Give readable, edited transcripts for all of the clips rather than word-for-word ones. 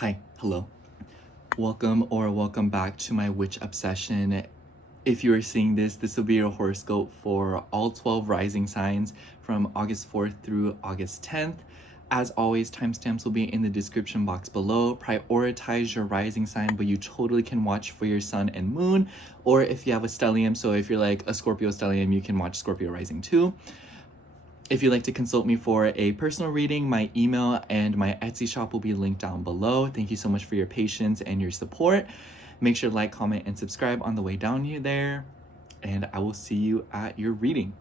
Hi, hello. Welcome back to my witch obsession. If you are seeing this will be your horoscope for all 12 rising signs from August 4th through August 10th. As always, timestamps will be in the description box below. Prioritize your rising sign, but you totally can watch for your sun and moon, or if you have a stellium, so if you're like a Scorpio stellium, you can watch Scorpio rising too. If you'd like to consult me for a personal reading, my email and my Etsy shop will be linked down below. Thank you so much for your patience and your support. Make sure to like, comment, and subscribe on the way down here there. And I will see you at your reading.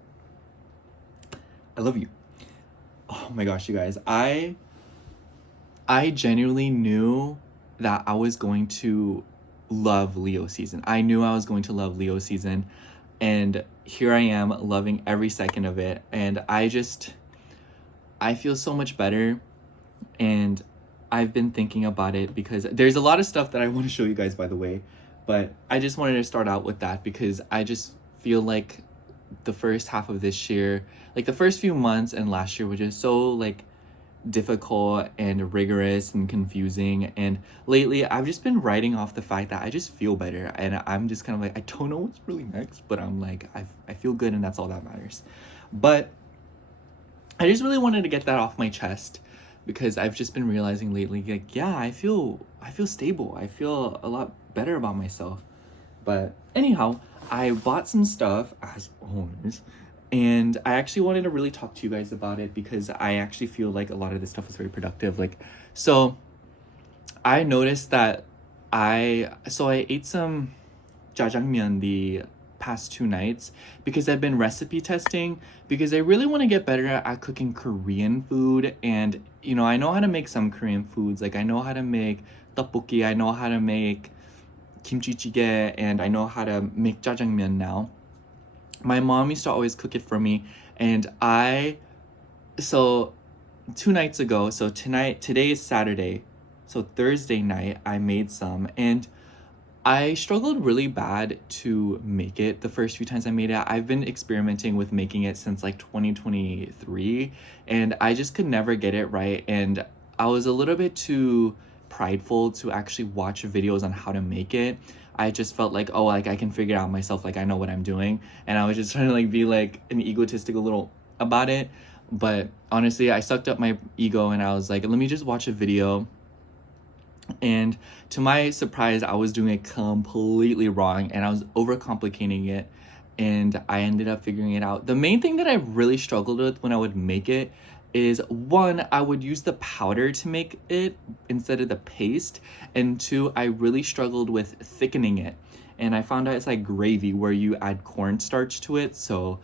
I love you. Oh my gosh, you guys. I genuinely knew that I was going to love Leo season. I knew I was going to love Leo season. And here I am loving every second of it. And I feel so much better. And I've been thinking about it because there's a lot of stuff that I want to show you guys, by the way. But I just wanted to start out with that because I just feel like the first half of this year, like the first few months and last year were just so like difficult and rigorous and confusing, and lately I've just been writing off the fact that I just feel better, and I'm just kind of like, I don't know what's really next, but I'm like, I feel good, and that's all that matters. But I just really wanted to get that off my chest because I've just been realizing lately, like, yeah, I feel stable, I feel a lot better about myself. But anyhow, I bought some stuff as always, and I actually wanted to really talk to you guys about it because I actually feel like a lot of this stuff is very productive. Like, so I noticed that I ate some jjajangmyeon the past 2 nights because I've been recipe testing, because I really want to get better at cooking Korean food. And you know, I know how to make some Korean foods, like I know how to make tteokbokki, I know how to make kimchi jjigae, and I know how to make jjajangmyeon now. My mom used to always cook it for me, and so 2 nights ago, so today is Saturday, so Thursday night I made some, and I struggled really bad to make it the first few times I made it. I've been experimenting with making it since like 2023, and I just could never get it right, and I was a little bit too prideful to actually watch videos on how to make it. I just felt like, oh, like I can figure it out myself, like I know what I'm doing, and I was just trying to like be like an egotistical little about it. But honestly, I sucked up my ego and I was like, let me just watch a video. And to my surprise, I was doing it completely wrong, and I was overcomplicating it, and I ended up figuring it out. The main thing that I really struggled with when I would make it is, one, I would use the powder to make it instead of the paste, and two, I really struggled with thickening it. And I found out it's like gravy where you add cornstarch to it. So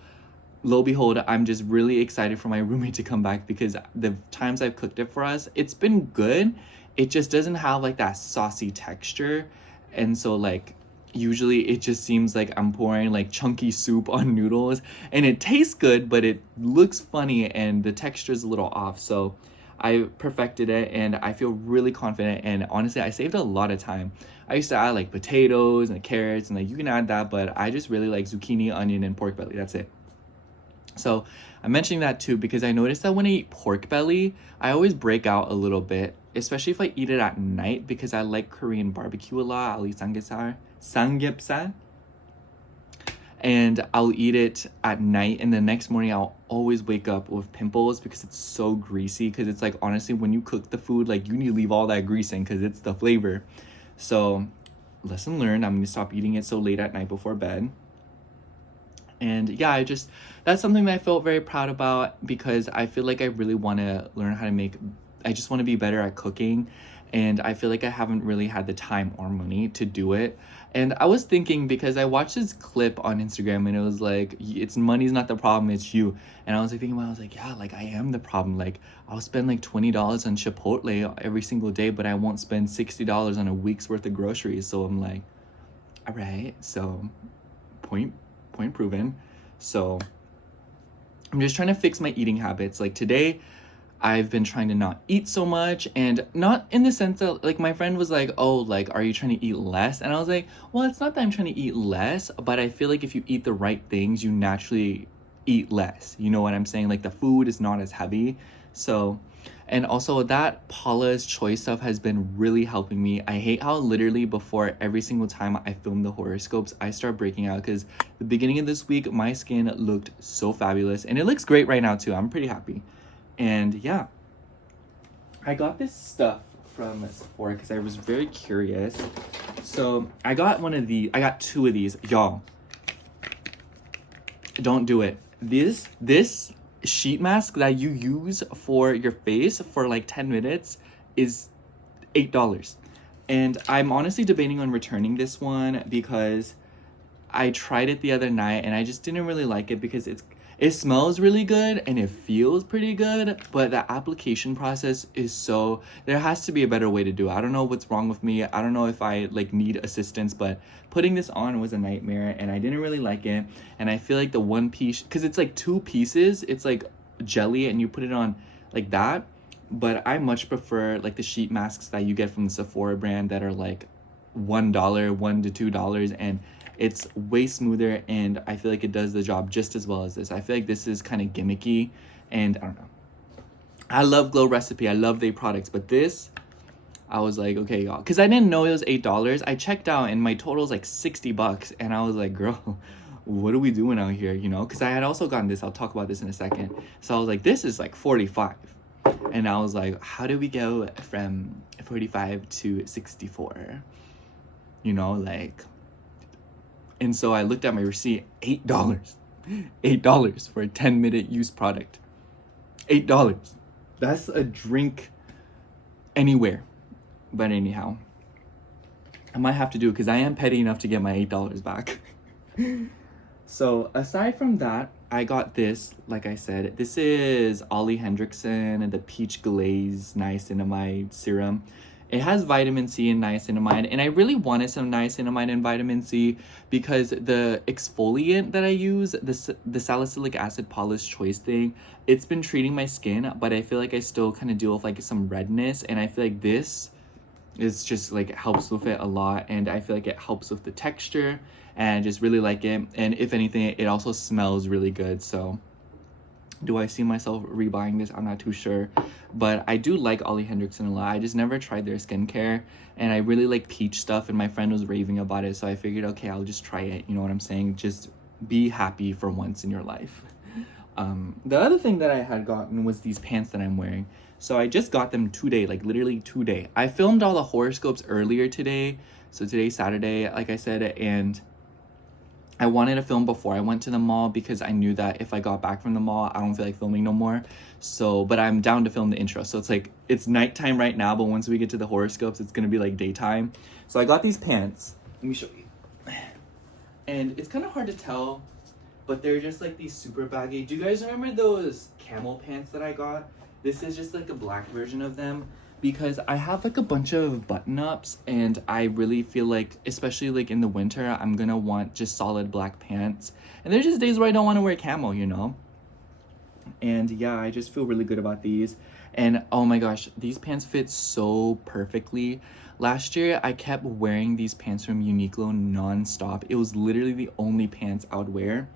lo and behold, I'm just really excited for my roommate to come back because the times I've cooked it for us, it's been good. It just doesn't have like that saucy texture. And so like usually it just seems like I'm pouring like chunky soup on noodles, and it tastes good, but it looks funny and the texture is a little off. So I perfected it and I feel really confident, and honestly I saved a lot of time. I used to add like potatoes and carrots, and like you can add that, but I just really like zucchini, onion, and pork belly. That's it. So I'm mentioning that too because I noticed that when I eat pork belly, I always break out a little bit, especially if I eat it at night, because I like Korean barbecue a lot. I'll eat samgyeopsal, and I'll eat it at night, and the next morning I'll always wake up with pimples because it's so greasy. Because it's like, honestly, when you cook the food, like you need to leave all that grease in because it's the flavor. So lesson learned, I'm gonna stop eating it so late at night before bed. And yeah, that's something that I felt very proud about because I feel like I really want to learn how to make, I just want to be better at cooking, and I feel like I haven't really had the time or money to do it. And I was thinking, because I watched this clip on Instagram and it was like, it's money's not the problem, it's you. And I was like thinking about, I was like, yeah, like I am the problem. Like I'll spend like $20 on Chipotle every single day, but I won't spend $60 on a week's worth of groceries. So I'm like, all right, so point proven. So I'm just trying to fix my eating habits. Like today, I've been trying to not eat so much, and not in the sense that like my friend was like, oh, like, are you trying to eat less? And I was like, well, it's not that I'm trying to eat less, but I feel like if you eat the right things, you naturally eat less. You know what I'm saying? Like the food is not as heavy. So, And also that Paula's Choice stuff has been really helping me. I hate how literally before every single time I film the horoscopes, I start breaking out, because the beginning of this week, my skin looked so fabulous. And it looks great right now too. I'm pretty happy. And yeah, I got this stuff from Sephora because I was very curious. So I got two of these. Y'all, don't do it. This sheet mask that you use for your face for like 10 minutes is $8. And I'm honestly debating on returning this one because I tried it the other night and I just didn't really like it because it smells really good and it feels pretty good, but the application process is there has to be a better way to do it. I don't know what's wrong with me. I don't know if I like need assistance, but putting this on was a nightmare and I didn't really like it. And I feel like the one piece, because it's like 2 pieces, it's like jelly and you put it on like that. But I much prefer like the sheet masks that you get from the Sephora brand that are like $1 to $2, and it's way smoother, and I feel like it does the job just as well as this. I feel like this is kind of gimmicky, and I don't know. I love Glow Recipe. I love their products, but this, I was like, okay, y'all, because I didn't know it was $8. I checked out, and my total is like $60, and I was like, girl, what are we doing out here, you know? Because I had also gotten this. I'll talk about this in a second. So I was like, this is like $45, and I was like, how do we go from 45 to 64? You know, like. And so I looked at my receipt, $8. $8 for a 10-minute use product. $8. That's a drink anywhere. But anyhow, I might have to do it because I am petty enough to get my $8 back. So aside from that, I got this, like I said, this is Ollie Hendrickson, the Peach Glaze Niacinamide Serum. It has vitamin C and niacinamide, and I really wanted some niacinamide and vitamin C because the exfoliant that I use, the salicylic acid Paula's Choice thing, it's been treating my skin, but I feel like I still kind of deal with like some redness, and I feel like this is just like helps with it a lot, and I feel like it helps with the texture, and I just really like it. And if anything, it also smells really good. So do I see myself rebuying this? I'm not too sure, but I do like Ollie Hendrickson a lot. I just never tried their skincare, and I really like peach stuff, and my friend was raving about it, so I figured, okay, I'll just try it. You know what I'm saying? Just be happy for once in your life. The other thing that I had gotten was these pants that I'm wearing. So I just got them today, like literally today. I filmed all the horoscopes earlier today, so today's Saturday, like I said, and I wanted to film before I went to the mall because I knew that if I got back from the mall, I don't feel like filming no more. So, but I'm down to film the intro. So it's like, it's nighttime right now, but once we get to the horoscopes, it's going to be like daytime. So I got these pants. Let me show you. And it's kind of hard to tell, but they're just like these super baggy. Do you guys remember those camel pants that I got? This is just like a black version of them, because I have like a bunch of button-ups, and I really feel like, especially like in the winter, I'm gonna want just solid black pants. And there's just days where I don't want to wear camo, you know? And yeah, I just feel really good about these. And oh my gosh, these pants fit so perfectly. Last year, I kept wearing these pants from Uniqlo non-stop. It was literally the only pants I would wear.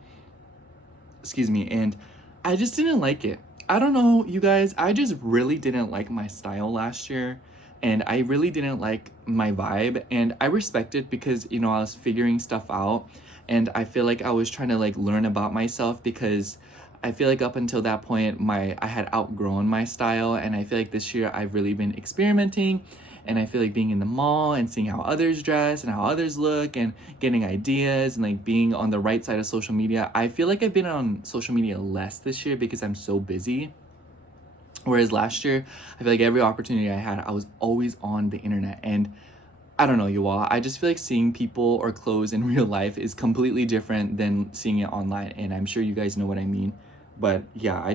Excuse me. And I just didn't like it. I don't know, you guys, I just really didn't like my style last year, and I really didn't like my vibe, and I respect it because, you know, I was figuring stuff out, and I feel like I was trying to like learn about myself, because I feel like up until that point, I had outgrown my style, and I feel like this year I've really been experimenting, and I feel like being in the mall and seeing how others dress and how others look and getting ideas and like being on the right side of social media. I feel like I've been on social media less this year because I'm so busy. Whereas last year, I feel like every opportunity I had, I was always on the internet. And I don't know, you all, I just feel like seeing people or clothes in real life is completely different than seeing it online. And I'm sure you guys know what I mean. But yeah,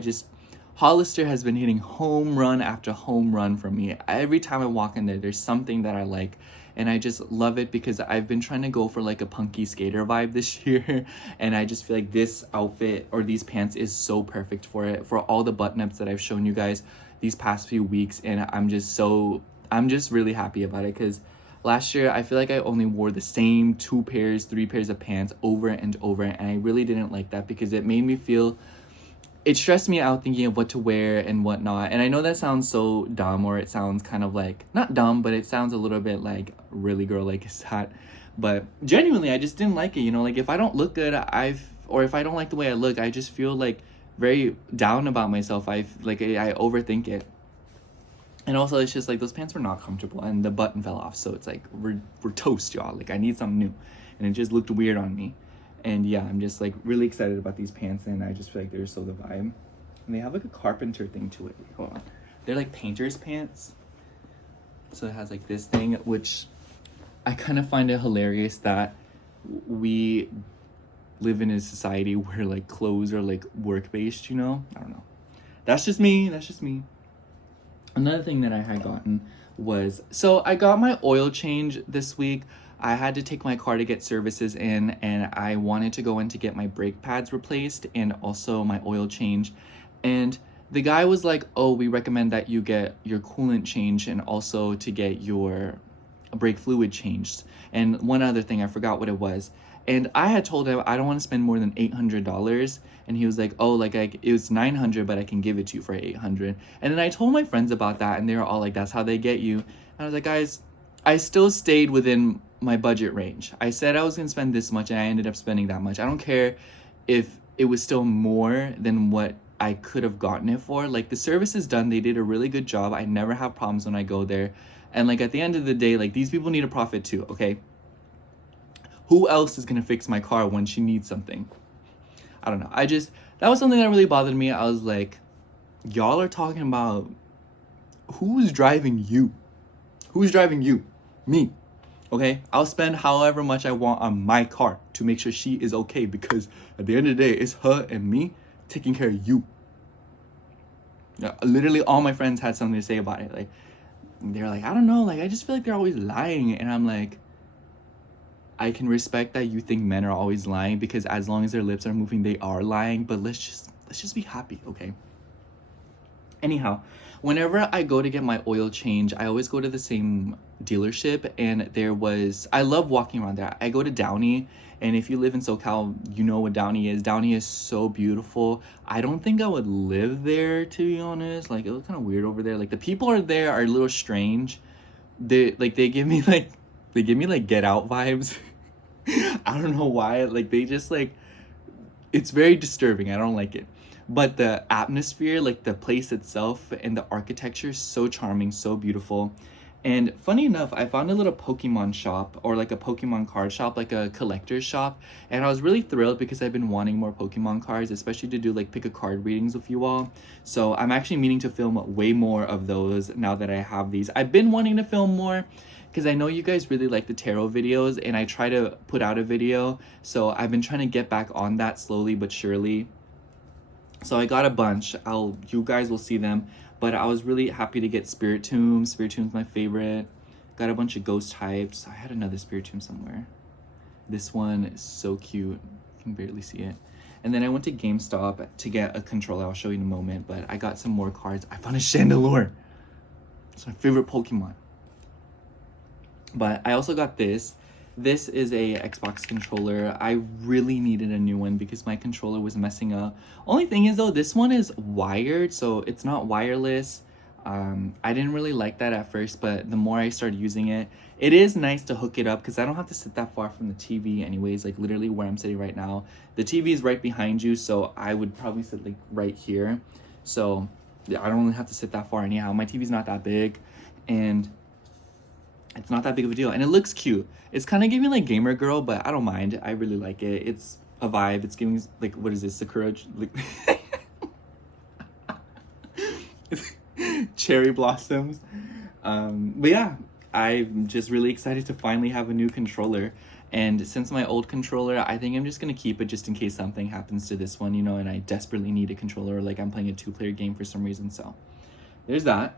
Hollister has been hitting home run after home run for me. Every time I walk in there, there's something that I like, and I just love it because I've been trying to go for like a punky skater vibe this year, and I just feel like this outfit or these pants is so perfect for it, for all the button-ups that I've shown you guys these past few weeks, and I'm just really happy about it, because last year I feel like I only wore the same 3 pairs of pants over and over, and I really didn't like that because it made me feel it stressed me out thinking of what to wear and whatnot. And I know that sounds so dumb, or it sounds kind of like, not dumb, but it sounds a little bit like, really girl, like, is that? But genuinely, I just didn't like it, you know? Like, if I don't look good, or if I don't like the way I look, I just feel like very down about myself. I overthink it. And also, it's just like, those pants were not comfortable, and the button fell off, so it's like, we're toast, y'all. Like, I need something new. And it just looked weird on me. And yeah, I'm just like really excited about these pants, and I just feel like they're so the vibe. And they have like a carpenter thing to it. Hold on. They're like painter's pants. So it has like this thing, which I kind of find it hilarious that we live in a society where like clothes are like work-based, you know? I don't know. That's just me. Another thing that I had gotten was, so I got my oil change this week. I had to take my car to get services in, and I wanted to go in to get my brake pads replaced and also my oil change. And the guy was like, oh, we recommend that you get your coolant changed and also to get your brake fluid changed. And one other thing, I forgot what it was. And I had told him I don't want to spend more than $800. And he was like, oh, like it was $900, but I can give it to you for $800. And then I told my friends about that, and they were all like, that's how they get you. And I was like, guys, I still stayed within my budget range. I said I was gonna spend this much, and I ended up spending that much. I don't care if it was still more than what I could have gotten it for. Like, the service is done. They did a really good job. I never have problems when I go there. And like, at the end of the day, like, these people need a profit too, okay? Who else is gonna fix my car when she needs something? I don't know. That was something that really bothered me. I was like, y'all are talking about who's driving you? Who's driving you? Me. Okay, I'll spend however much I want on my car to make sure she is okay, because at the end of the day, it's her and me taking care of you. Literally, all my friends had something to say about it. Like, they're like, I don't know, like, I just feel like they're always lying. And I'm like, I can respect that you think men are always lying, because as long as their lips are moving, they are lying. But let's just be happy, okay? Anyhow, whenever I go to get my oil change, I always go to the same dealership, and I love walking around there. I go to Downey, and if you live in SoCal, you know what Downey is. Downey is so beautiful. I don't think I would live there, to be honest. Like, it looks kind of weird over there. Like, the people are a little strange. They give me like Get Out vibes. I don't know why. Like, they just like, it's very disturbing. I don't like it. But the atmosphere, like the place itself and the architecture is so charming, so beautiful. And funny enough, I found a little Pokemon shop, or like a Pokemon card shop, like a collector's shop. And I was really thrilled because I've been wanting more Pokemon cards, especially to do like pick a card readings with you all. So I'm actually meaning to film way more of those now that I have these. I've been wanting to film more because I know you guys really like the tarot videos, and I try to put out a video. So I've been trying to get back on that slowly but surely. So I got a bunch. You guys will see them. But I was really happy to get Spirit Tomb. Spirit Tomb's my favorite. Got a bunch of ghost types. I had another Spirit Tomb somewhere. This one is so cute. You can barely see it. And then I went to GameStop to get a controller. I'll show you in a moment. But I got some more cards. I found a Chandelure. It's my favorite Pokemon. But I also got this. This is a Xbox controller. I really needed a new one because my controller was messing up. Only thing is though, this one is wired, so it's not wireless. I didn't really like that at first, but the more I started using it, it is nice to hook it up because I don't have to sit that far from the TV anyways, like literally where I'm sitting right now. The TV is right behind you, so I would probably sit like right here. So yeah, I don't really have to sit that far anyhow. My TV's not that big, and it's not that big of a deal, and it looks cute. It's kind of giving like gamer girl, but I don't mind. I really like it. It's a vibe. It's giving like, what is this, Sakura, like cherry blossoms. But yeah, I'm just really excited to finally have a new controller. And since my old controller, I think I'm just gonna keep it just in case something happens to this one, you know, and I desperately need a controller, or like I'm playing a 2-player game for some reason. So there's that.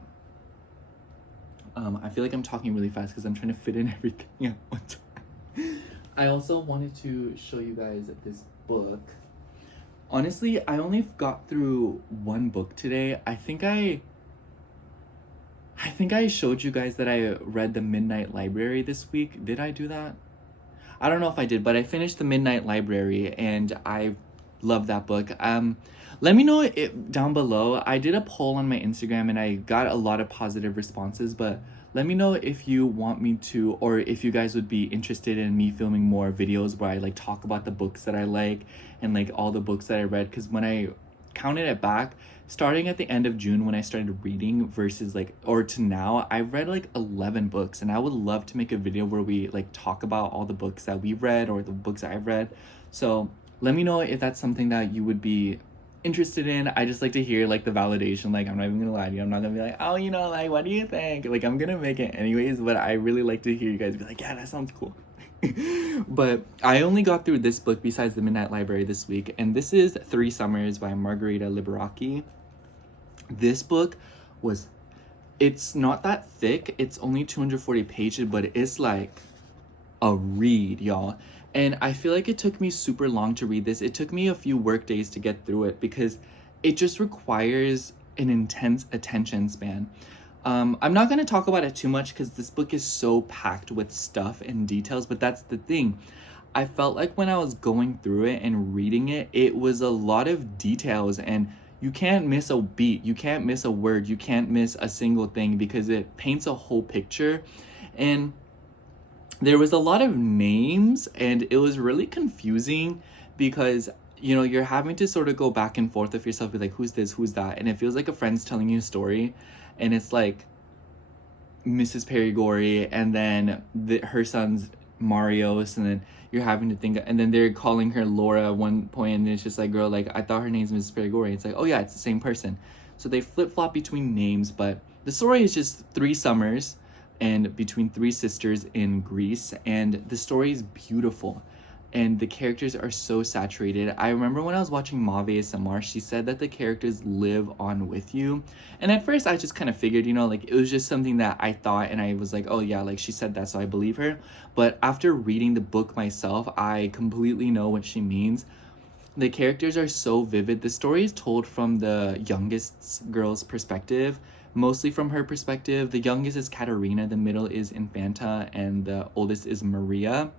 I feel like I'm talking really fast because I'm trying to fit in everything at one time. I also wanted to show you guys this book. Honestly, I only got through one book today. I think I showed you guys that I read The Midnight Library this week. Did I do that? I don't know if I did, but I finished The Midnight Library, and I love that book. Let me know it down below. I did a poll on my Instagram and I got a lot of positive responses, but let me know if you want me to, or if you guys would be interested in me filming more videos where I like talk about the books that I like and like all the books that I read. Because when I counted it back, starting at the end of June when I started reading versus like, or to now, I read like 11 books, and I would love to make a video where we like talk about all the books that we read or the books that I've read. So let me know if that's something that you would be interested in. I just like to hear like the validation. Like, I'm not even gonna lie to you, I'm not gonna be like, oh, you know, like, what do you think? Like, I'm gonna make it anyways, but I really like to hear you guys be like, yeah, that sounds cool. But I only got through this book besides the Midnight Library this week, and this is 3 Summers by Margarita Liberace. This book was, it's not that thick, it's only 240 pages, but it's like a read, y'all. And I feel like it took me super long to read this. It took me a few work days to get through it because it just requires an intense attention span. I'm not going to talk about it too much because this book is so packed with stuff and details, but that's the thing. I felt like when I was going through it and reading it, it was a lot of details, and you can't miss a beat, you can't miss a word, you can't miss a single thing because it paints a whole picture. And there was a lot of names, and it was really confusing because, you know, you're having to sort of go back and forth with yourself, be like, who's this, who's that? And it feels like a friend's telling you a story, and it's like Mrs. Perigori, and then her son's Marios, and then you're having to think, and then they're calling her Laura at one point, and it's just like, girl, like, I thought her name's Mrs. Perigori. It's like, oh yeah, it's the same person. So they flip-flop between names, but the story is just 3 summers and between 3 sisters in Greece, and the story is beautiful and the characters are so saturated. I remember when I was watching Mauve ASMR, she said that the characters live on with you, and at first I just kind of figured, you know, like, it was just something that I thought, and I was like, oh yeah, like, she said that, so I believe her. But after reading the book myself, I completely know what she means. The characters are so vivid. The story is told from the youngest girl's perspective, mostly from her perspective. The youngest is Katerina, the middle is Infanta, and the oldest is Maria.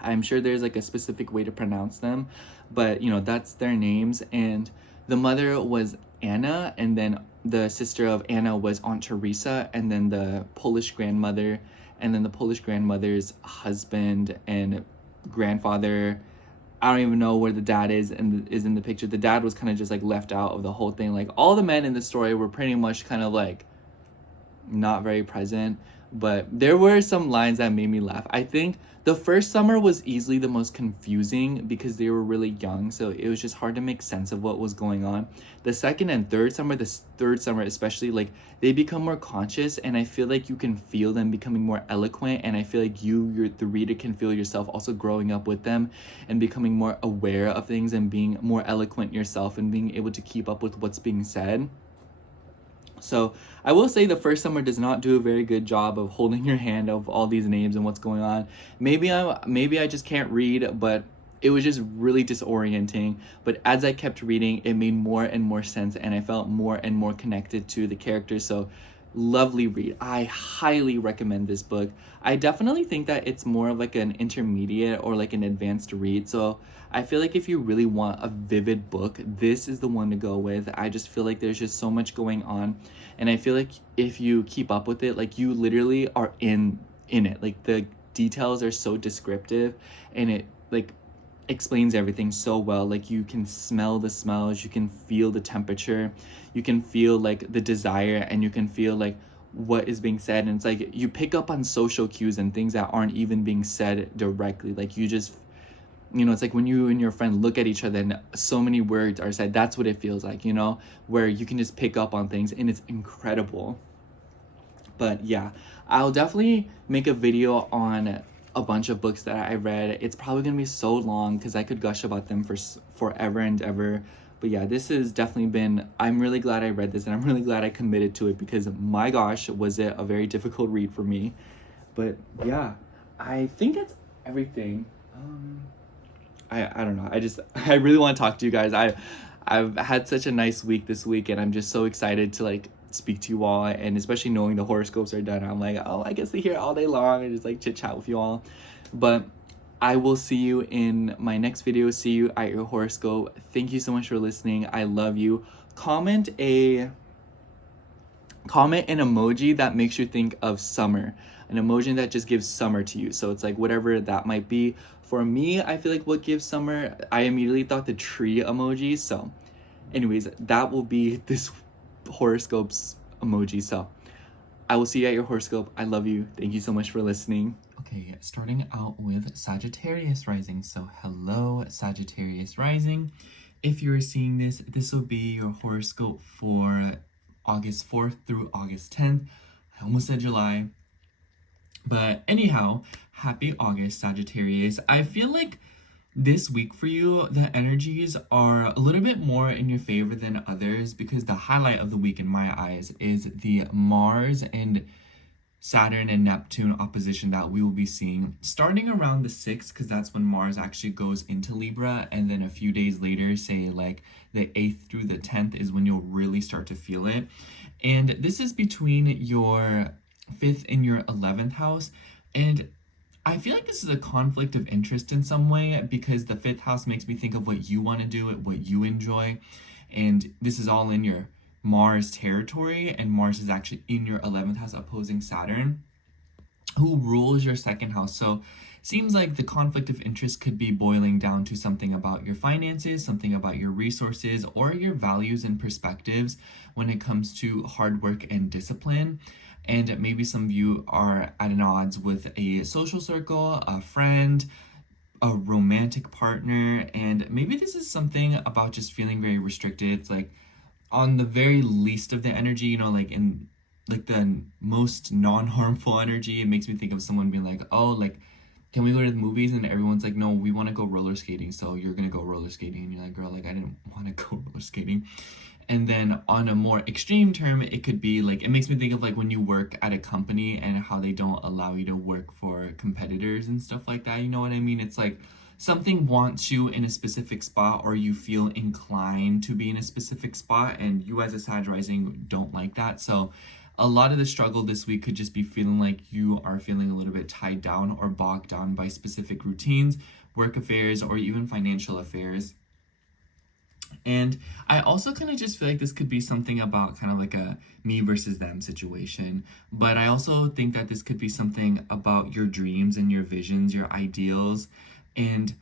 I'm sure there's like a specific way to pronounce them, but you know, that's their names. And the mother was Anna, and then the sister of Anna was Aunt Teresa, and then the Polish grandmother, and then the Polish grandmother's husband and grandfather. I don't even know where the dad is in the picture. The dad was kind of just like left out of the whole thing. Like, all the men in the story were pretty much kind of like not very present, but there were some lines that made me laugh. I think the first summer was easily the most confusing because they were really young, so it was just hard to make sense of what was going on. The second and third summer, the third summer especially, like, they become more conscious, and I feel like you can feel them becoming more eloquent, and I feel like the reader can feel yourself also growing up with them and becoming more aware of things and being more eloquent yourself and being able to keep up with what's being said. So I will say the first summer does not do a very good job of holding your hand of all these names and what's going on. Maybe I just can't read, but it was just really disorienting. But as I kept reading, it made more and more sense, and I felt more and more connected to the characters. So lovely read. I highly recommend this book. I definitely think that it's more of like an intermediate or like an advanced read. So I feel like if you really want a vivid book, this is the one to go with. I just feel like there's just so much going on, and I feel like if you keep up with it, like, you literally are in it. Like, the details are so descriptive, and it like explains everything so well. Like, you can smell the smells, you can feel the temperature, you can feel like the desire, and you can feel like what is being said. And it's like you pick up on social cues and things that aren't even being said directly. Like, you just, you know, it's like when you and your friend look at each other and so many words are said. That's what it feels like, you know, where you can just pick up on things, and it's incredible. But yeah, I'll definitely make a video on a bunch of books that I read. It's probably gonna be so long because I could gush about them for forever and ever. But yeah, this has definitely been, I'm really glad I read this, and I'm really glad I committed to it, because my gosh, was it a very difficult read for me. But yeah, I think that's everything. I don't know. I really want to talk to you guys. I've had such a nice week this week, and I'm just so excited to like speak to you all, and especially knowing the horoscopes are done, I'm like, oh, I get to hear all day long and just like chit chat with you all. But I will see you in my next video. See you at your horoscope. Thank you so much for listening. I love you. Comment an emoji that makes you think of summer, an emoji that just gives summer to you. So it's like whatever that might be. For me, I feel like what gives summer, I immediately thought the tree emoji. So anyways, that will be this horoscope's emoji. So I will see you at your horoscope. I love you. Thank you so much for listening. Okay, starting out with Sagittarius rising. So hello, Sagittarius rising. If you're seeing this, this will be your horoscope for August 4th through August 10th. I almost said July. But anyhow, happy August, Sagittarius. I feel like this week for you, the energies are a little bit more in your favor than others because the highlight of the week in my eyes is the Mars and Saturn and Neptune opposition that we will be seeing starting around the 6th, because that's when Mars actually goes into Libra, and then a few days later, say like the 8th through the 10th, is when you'll really start to feel it. And this is between your 5th and your 11th house, and I feel like this is a conflict of interest in some way because the 5th house makes me think of what you want to do, what you enjoy, and this is all in your Mars territory, and Mars is actually in your 11th house opposing Saturn, who rules your 2nd house. So seems like the conflict of interest could be boiling down to something about your finances, something about your resources, or your values and perspectives when it comes to hard work and discipline. And maybe some of you are at an odds with a social circle, a friend, a romantic partner, and maybe this is something about just feeling very restricted. It's like on the very least of the energy, you know, like in like the most non-harmful energy, it makes me think of someone being like, oh, like, can we go to the movies? And everyone's like, no, we want to go roller skating, so you're gonna go roller skating. And you're like, girl, like, I didn't want to go roller skating. And then on a more extreme term, it could be like, it makes me think of like when you work at a company and how they don't allow you to work for competitors and stuff like that. You know what I mean? It's like something wants you in a specific spot, or you feel inclined to be in a specific spot, and you as a Sag rising don't like that. So a lot of the struggle this week could just be feeling like you are feeling a little bit tied down or bogged down by specific routines, work affairs, or even financial affairs. And I also kind of just feel like this could be something about kind of like a me versus them situation. But I also think that this could be something about your dreams and your visions, your ideals. And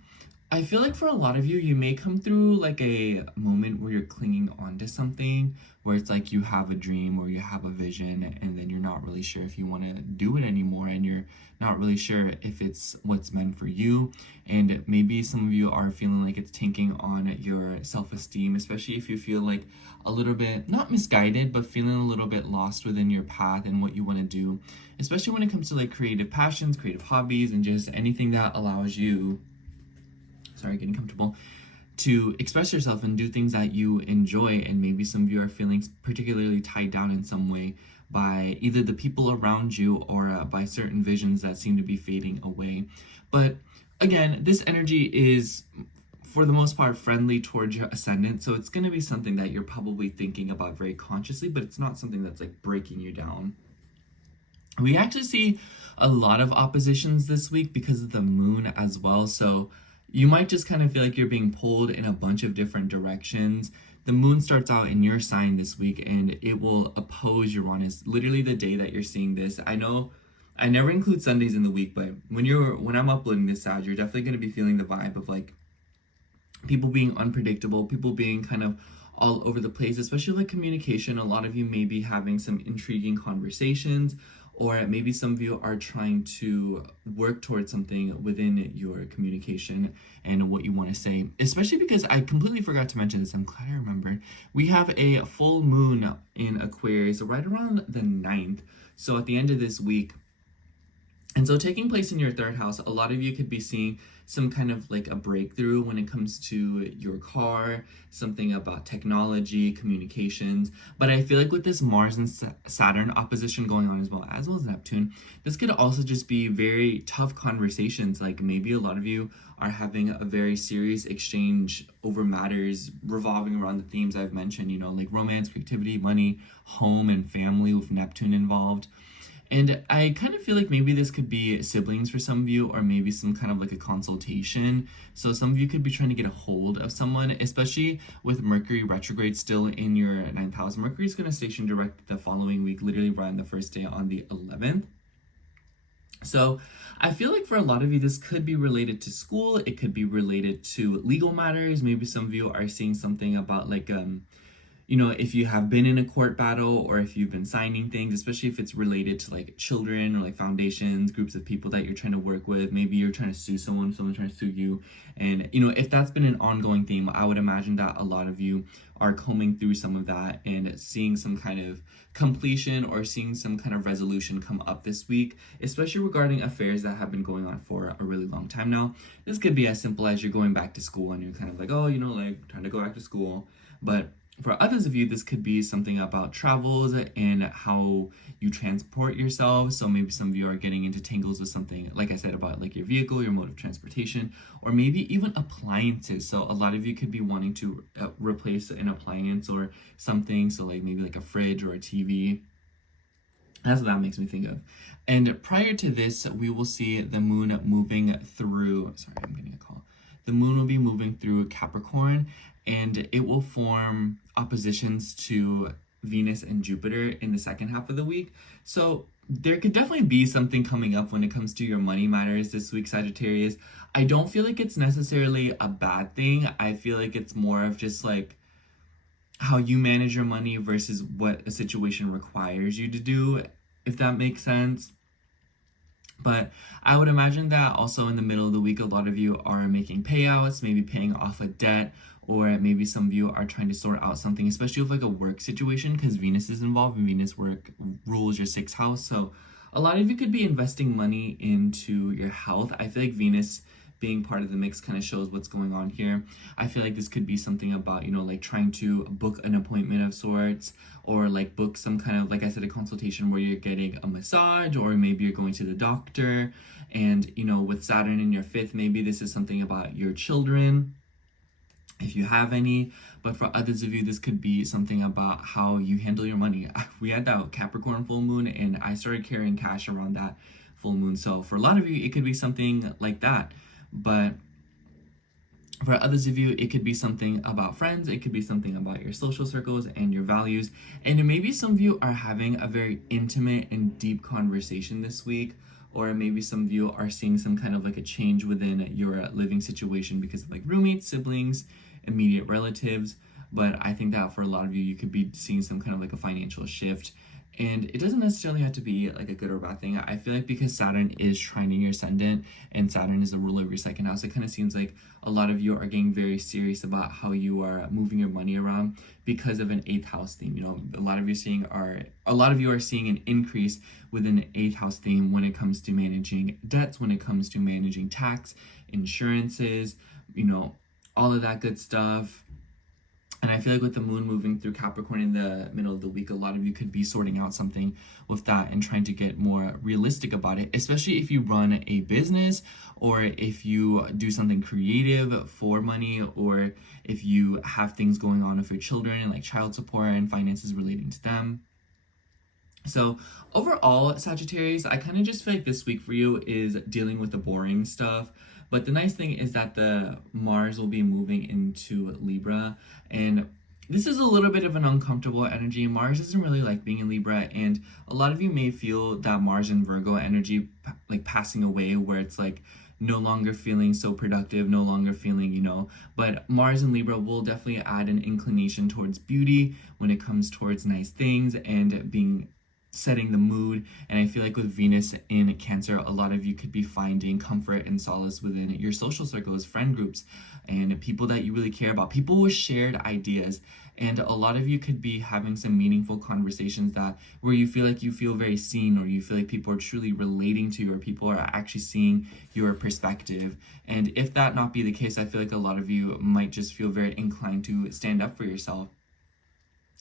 I feel like for a lot of you, you may come through like a moment where you're clinging on to something, where it's like you have a dream or you have a vision, and then you're not really sure if you want to do it anymore, and you're not really sure if it's what's meant for you. And maybe some of you are feeling like it's tanking on your self-esteem, especially if you feel like a little bit, not misguided, but feeling a little bit lost within your path and what you want to do, especially when it comes to like creative passions, creative hobbies, and just anything that allows you, getting comfortable, to express yourself and do things that you enjoy. And maybe some of you are feeling particularly tied down in some way by either the people around you or by certain visions that seem to be fading away. But again, this energy is for the most part friendly towards your ascendant, so it's going to be something that you're probably thinking about very consciously, but it's not something that's like breaking you down. We actually see a lot of oppositions this week because of the moon as well, so you might just kind of feel like you're being pulled in a bunch of different directions. The moon starts out in your sign this week, and it will oppose Uranus literally the day that you're seeing this. I know I never include Sundays in the week, but when I'm uploading this, Sag, you're definitely going to be feeling the vibe of like people being unpredictable, people being kind of all over the place, especially like communication. A lot of you may be having some intriguing conversations, or maybe some of you are trying to work towards something within your communication and what you want to say, especially because I completely forgot to mention this. I'm glad I remembered. We have a full moon in Aquarius right around the 9th. So at the end of this week. And so taking place in your 3rd house, a lot of you could be seeing some kind of like a breakthrough when it comes to your car, something about technology, communications. But I feel like with this Mars and Saturn opposition going on as well as Neptune, this could also just be very tough conversations. Like maybe a lot of you are having a very serious exchange over matters revolving around the themes I've mentioned, you know, like romance, creativity, money, home, and family with Neptune involved. And I kind of feel like maybe this could be siblings for some of you, or maybe some kind of like a consultation. So some of you could be trying to get a hold of someone, especially with Mercury retrograde still in your 9th house. Mercury is going to station direct the following week, literally right on the first day on the 11th. So I feel like for a lot of you, this could be related to school. It could be related to legal matters. Maybe some of you are seeing something about like, you know, if you have been in a court battle, or if you've been signing things, especially if it's related to like children or like foundations, groups of people that you're trying to work with. Maybe you're trying to sue someone trying to sue you. And, you know, if that's been an ongoing theme, I would imagine that a lot of you are combing through some of that and seeing some kind of completion or seeing some kind of resolution come up this week, especially regarding affairs that have been going on for a really long time now. This could be as simple as you're going back to school and you're kind of like, oh, you know, like trying to go back to school. But for others of you, this could be something about travels and how you transport yourself. So maybe some of you are getting into tangles with something, like I said, about like your vehicle, your mode of transportation, or maybe even appliances. So a lot of you could be wanting to replace an appliance or something. So like maybe like a fridge or a TV. That's what that makes me think of. And prior to this, we will see the moon moving through, sorry, I'm getting a call. The moon will be moving through Capricorn, and it will form oppositions to Venus and Jupiter in the second half of the week. So there could definitely be something coming up when it comes to your money matters this week, Sagittarius. I don't feel like it's necessarily a bad thing. I feel like it's more of just like how you manage your money versus what a situation requires you to do, if that makes sense. But I would imagine that also in the middle of the week, a lot of you are making payouts, maybe paying off a debt, or maybe some of you are trying to sort out something, especially with like a work situation, because Venus is involved and Venus work rules your 6th house. So a lot of you could be investing money into your health. I feel like Venus being part of the mix kind of shows what's going on here. I feel like this could be something about, you know, like trying to book an appointment of sorts, or like book some kind of, like I said, a consultation where you're getting a massage, or maybe you're going to the doctor. And, you know, with Saturn in your 5th, maybe this is something about your children, if you have any. But for others of you, this could be something about how you handle your money. We had that Capricorn full moon, and I started carrying cash around that full moon. So for a lot of you, it could be something like that. But for others of you, it could be something about friends. It could be something about your social circles and your values. And maybe some of you are having a very intimate and deep conversation this week. Or maybe some of you are seeing some kind of like a change within your living situation because of like roommates, siblings, immediate relatives. But I think that for a lot of you, you could be seeing some kind of like a financial shift. And it doesn't necessarily have to be like a good or bad thing. I feel like because Saturn is trining your ascendant and Saturn is the ruler of your 2nd house, it kind of seems like a lot of you are getting very serious about how you are moving your money around because of an 8th house theme. You know, a lot of you are seeing an increase within an 8th house theme when it comes to managing debts, when it comes to managing tax, insurances, you know, all of that good stuff. And I feel like with the moon moving through Capricorn in the middle of the week, a lot of you could be sorting out something with that and trying to get more realistic about it, especially if you run a business, or if you do something creative for money, or if you have things going on with your children and like child support and finances relating to them. So overall, Sagittarius, I kind of just feel like this week for you is dealing with the boring stuff. But the nice thing is that the Mars will be moving into Libra, and this is a little bit of an uncomfortable energy. Mars doesn't really like being in Libra, and a lot of you may feel that Mars and Virgo energy like passing away, where it's like no longer feeling so productive, no longer feeling, you know, but Mars and Libra will definitely add an inclination towards beauty when it comes towards nice things and setting the mood. And I feel like with Venus in Cancer, a lot of you could be finding comfort and solace within your social circles, friend groups, and people that you really care about, people with shared ideas. And a lot of you could be having some meaningful conversations where you feel very seen, or you feel like people are truly relating to you, or people are actually seeing your perspective. And if that not be the case, I feel like a lot of you might just feel very inclined to stand up for yourself.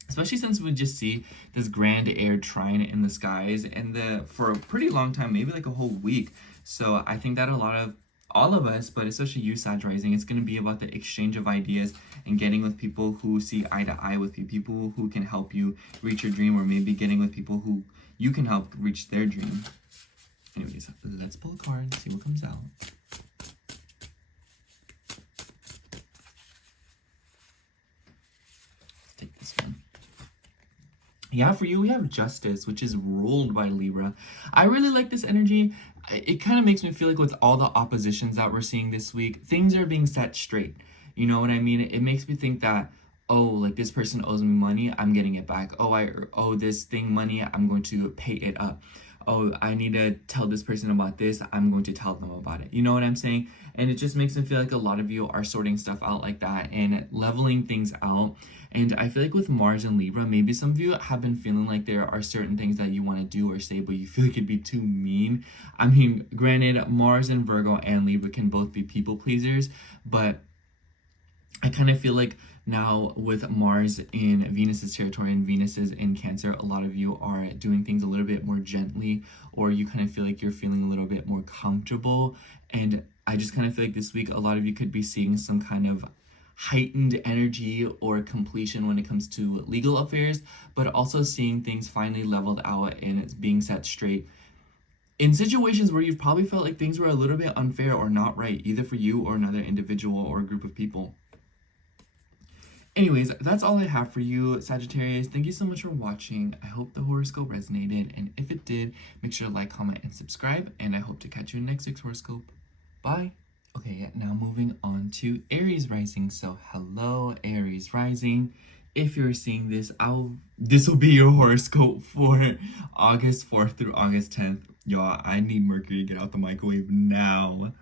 Especially since we just see this grand air trine in the skies and for a pretty long time, maybe like a whole week. So I think that a lot of all of us, but especially you, Sag rising, it's going to be about the exchange of ideas and getting with people who see eye to eye with you, people who can help you reach your dream, or maybe getting with people who you can help reach their dream. Anyways, let's pull a card, see what comes out. Let's take this one. Yeah, for you, we have Justice, which is ruled by Libra. I really like this energy. It kind of makes me feel like with all the oppositions that we're seeing this week, things are being set straight. You know what I mean? It makes me think that, oh, like this person owes me money, I'm getting it back. Oh, I owe this thing money, I'm going to pay it up. Oh, I need to tell this person about this, I'm going to tell them about it. You know what I'm saying? And it just makes me feel like a lot of you are sorting stuff out like that and leveling things out. And I feel like with Mars and Libra, maybe some of you have been feeling like there are certain things that you want to do or say, but you feel like it'd be too mean. I mean, granted, Mars and Virgo and Libra can both be people pleasers, but I kind of feel like now with Mars in Venus's territory and Venus is in Cancer, a lot of you are doing things a little bit more gently, or you kind of feel like you're feeling a little bit more comfortable. And I just kind of feel like this week, a lot of you could be seeing some kind of heightened energy or completion when it comes to legal affairs, but also seeing things finally leveled out and it's being set straight in situations where you've probably felt like things were a little bit unfair or not right, either for you or another individual or a group of people. Anyways, that's all I have for you, Sagittarius. Thank you so much for watching. I hope the horoscope resonated, and if it did, make sure to like, comment, and subscribe, and I hope to catch you in next week's horoscope. Bye! Okay, now moving on to Aries rising. So hello, Aries rising. If you're seeing this, this will be your horoscope for August 4th through August 10th. Y'all, I need Mercury to get out the microwave now.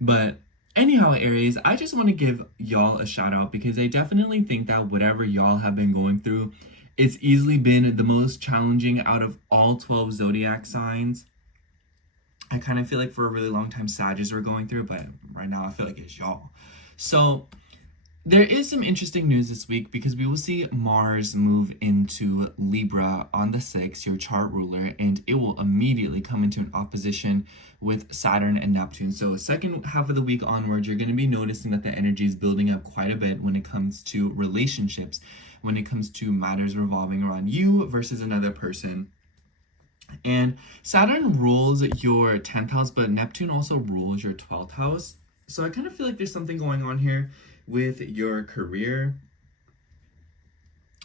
But anyhow, Aries, I just want to give y'all a shout out because I definitely think that whatever y'all have been going through, it's easily been the most challenging out of all 12 zodiac signs. I kind of feel like for a really long time, Sagittarius were going through, but right now I feel like it's y'all. So there is some interesting news this week because we will see Mars move into Libra on the 6th, your chart ruler, and it will immediately come into an opposition with Saturn and Neptune. So second half of the week onwards, you're going to be noticing that the energy is building up quite a bit when it comes to relationships, when it comes to matters revolving around you versus another person. And Saturn rules your 10th house, but Neptune also rules your 12th house. So I kind of feel like there's something going on here with your career.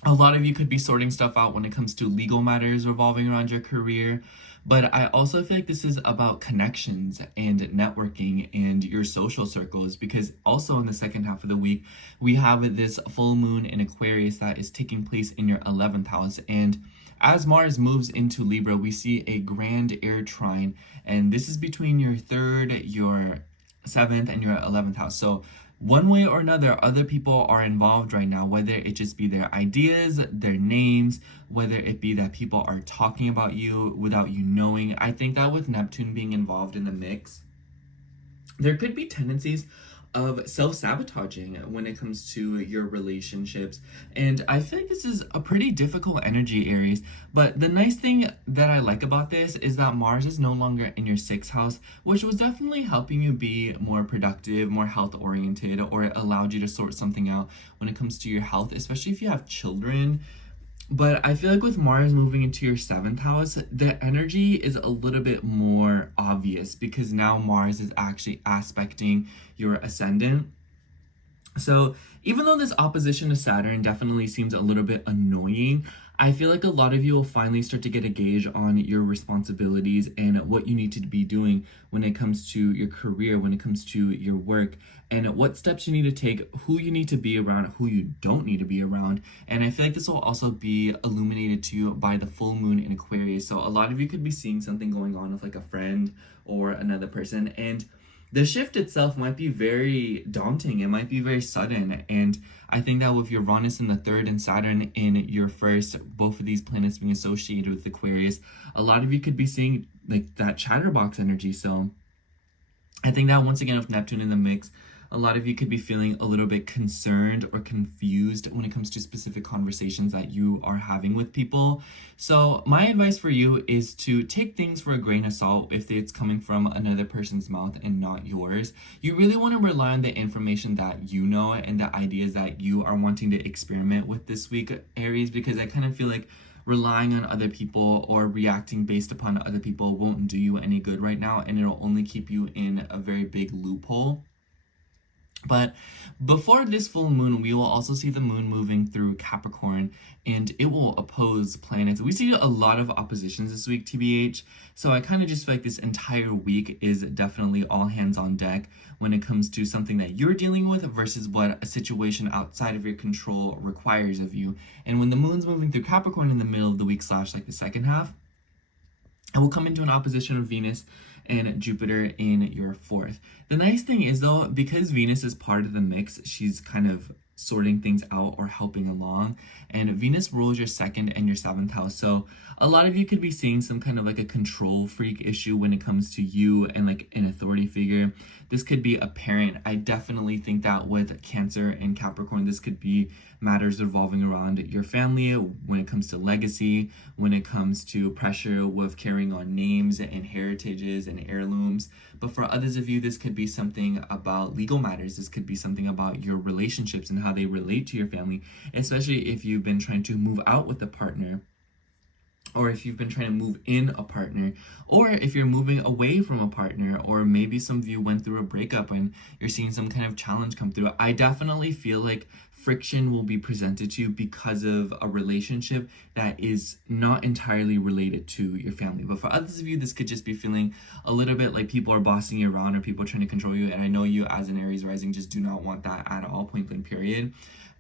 A lot of you could be sorting stuff out when it comes to legal matters revolving around your career. But I also feel like this is about connections and networking and your social circles, because also in the second half of the week, we have this full moon in Aquarius that is taking place in your 11th house. And as Mars moves into Libra, we see a grand air trine, and this is between your 3rd, your 7th, and your 11th house. So one way or another, other people are involved right now, whether it just be their ideas, their names, whether it be that people are talking about you without you knowing. I think that with Neptune being involved in the mix, there could be tendencies of self-sabotaging when it comes to your relationships. And I feel like this is a pretty difficult energy, Aries. But the nice thing that I like about this is that Mars is no longer in your 6th house, which was definitely helping you be more productive, more health-oriented, or it allowed you to sort something out when it comes to your health, especially if you have children. But I feel like with Mars moving into your 7th house, the energy is a little bit more obvious because now Mars is actually aspecting your ascendant. So even though this opposition to Saturn definitely seems a little bit annoying, I feel like a lot of you will finally start to get a gauge on your responsibilities and what you need to be doing when it comes to your career, when it comes to your work, and what steps you need to take, who you need to be around, who you don't need to be around. And I feel like this will also be illuminated to you by the full moon in Aquarius. So a lot of you could be seeing something going on with like a friend or another person, and the shift itself might be very daunting. It might be very sudden. And I think that with Uranus in the 3rd and Saturn in your 1st, both of these planets being associated with Aquarius, a lot of you could be seeing like that chatterbox energy. So I think that once again with Neptune in the mix, A lot of you could be feeling a little bit concerned or confused when it comes to specific conversations that you are having with people. So my advice for you is to take things for a grain of salt if it's coming from another person's mouth and not yours. You really want to rely on the information that you know and the ideas that you are wanting to experiment with this week, Aries, because I kind of feel like relying on other people or reacting based upon other people won't do you any good right now, and it'll only keep you in a very big loophole. But before this full moon, we will also see the moon moving through Capricorn, and it will oppose planets. We see a lot of oppositions this week, TBH. So I kind of just feel like this entire week is definitely all hands on deck when it comes to something that you're dealing with versus what a situation outside of your control requires of you. And when the moon's moving through Capricorn in the middle of the week / like the second half, it will come into an opposition of Venus and Jupiter in your 4th. The nice thing is though, because Venus is part of the mix, she's kind of sorting things out or helping along, and Venus rules your 2nd and your 7th house. So a lot of you could be seeing some kind of like a control freak issue when it comes to you and like an authority figure. This could be a parent. I definitely think that with Cancer and Capricorn, this could be matters revolving around your family when it comes to legacy, when it comes to pressure with carrying on names and heritages and heirlooms. But for others of you, this could be something about legal matters. This could be something about your relationships and how they relate to your family, especially if you've been trying to move out with a partner, or if you've been trying to move in a partner, or if you're moving away from a partner, or maybe some of you went through a breakup and you're seeing some kind of challenge come through. I definitely feel like friction will be presented to you because of a relationship that is not entirely related to your family. But for others of you, this could just be feeling a little bit like people are bossing you around or people are trying to control you. And I know you as an Aries rising just do not want that at all, point blank period.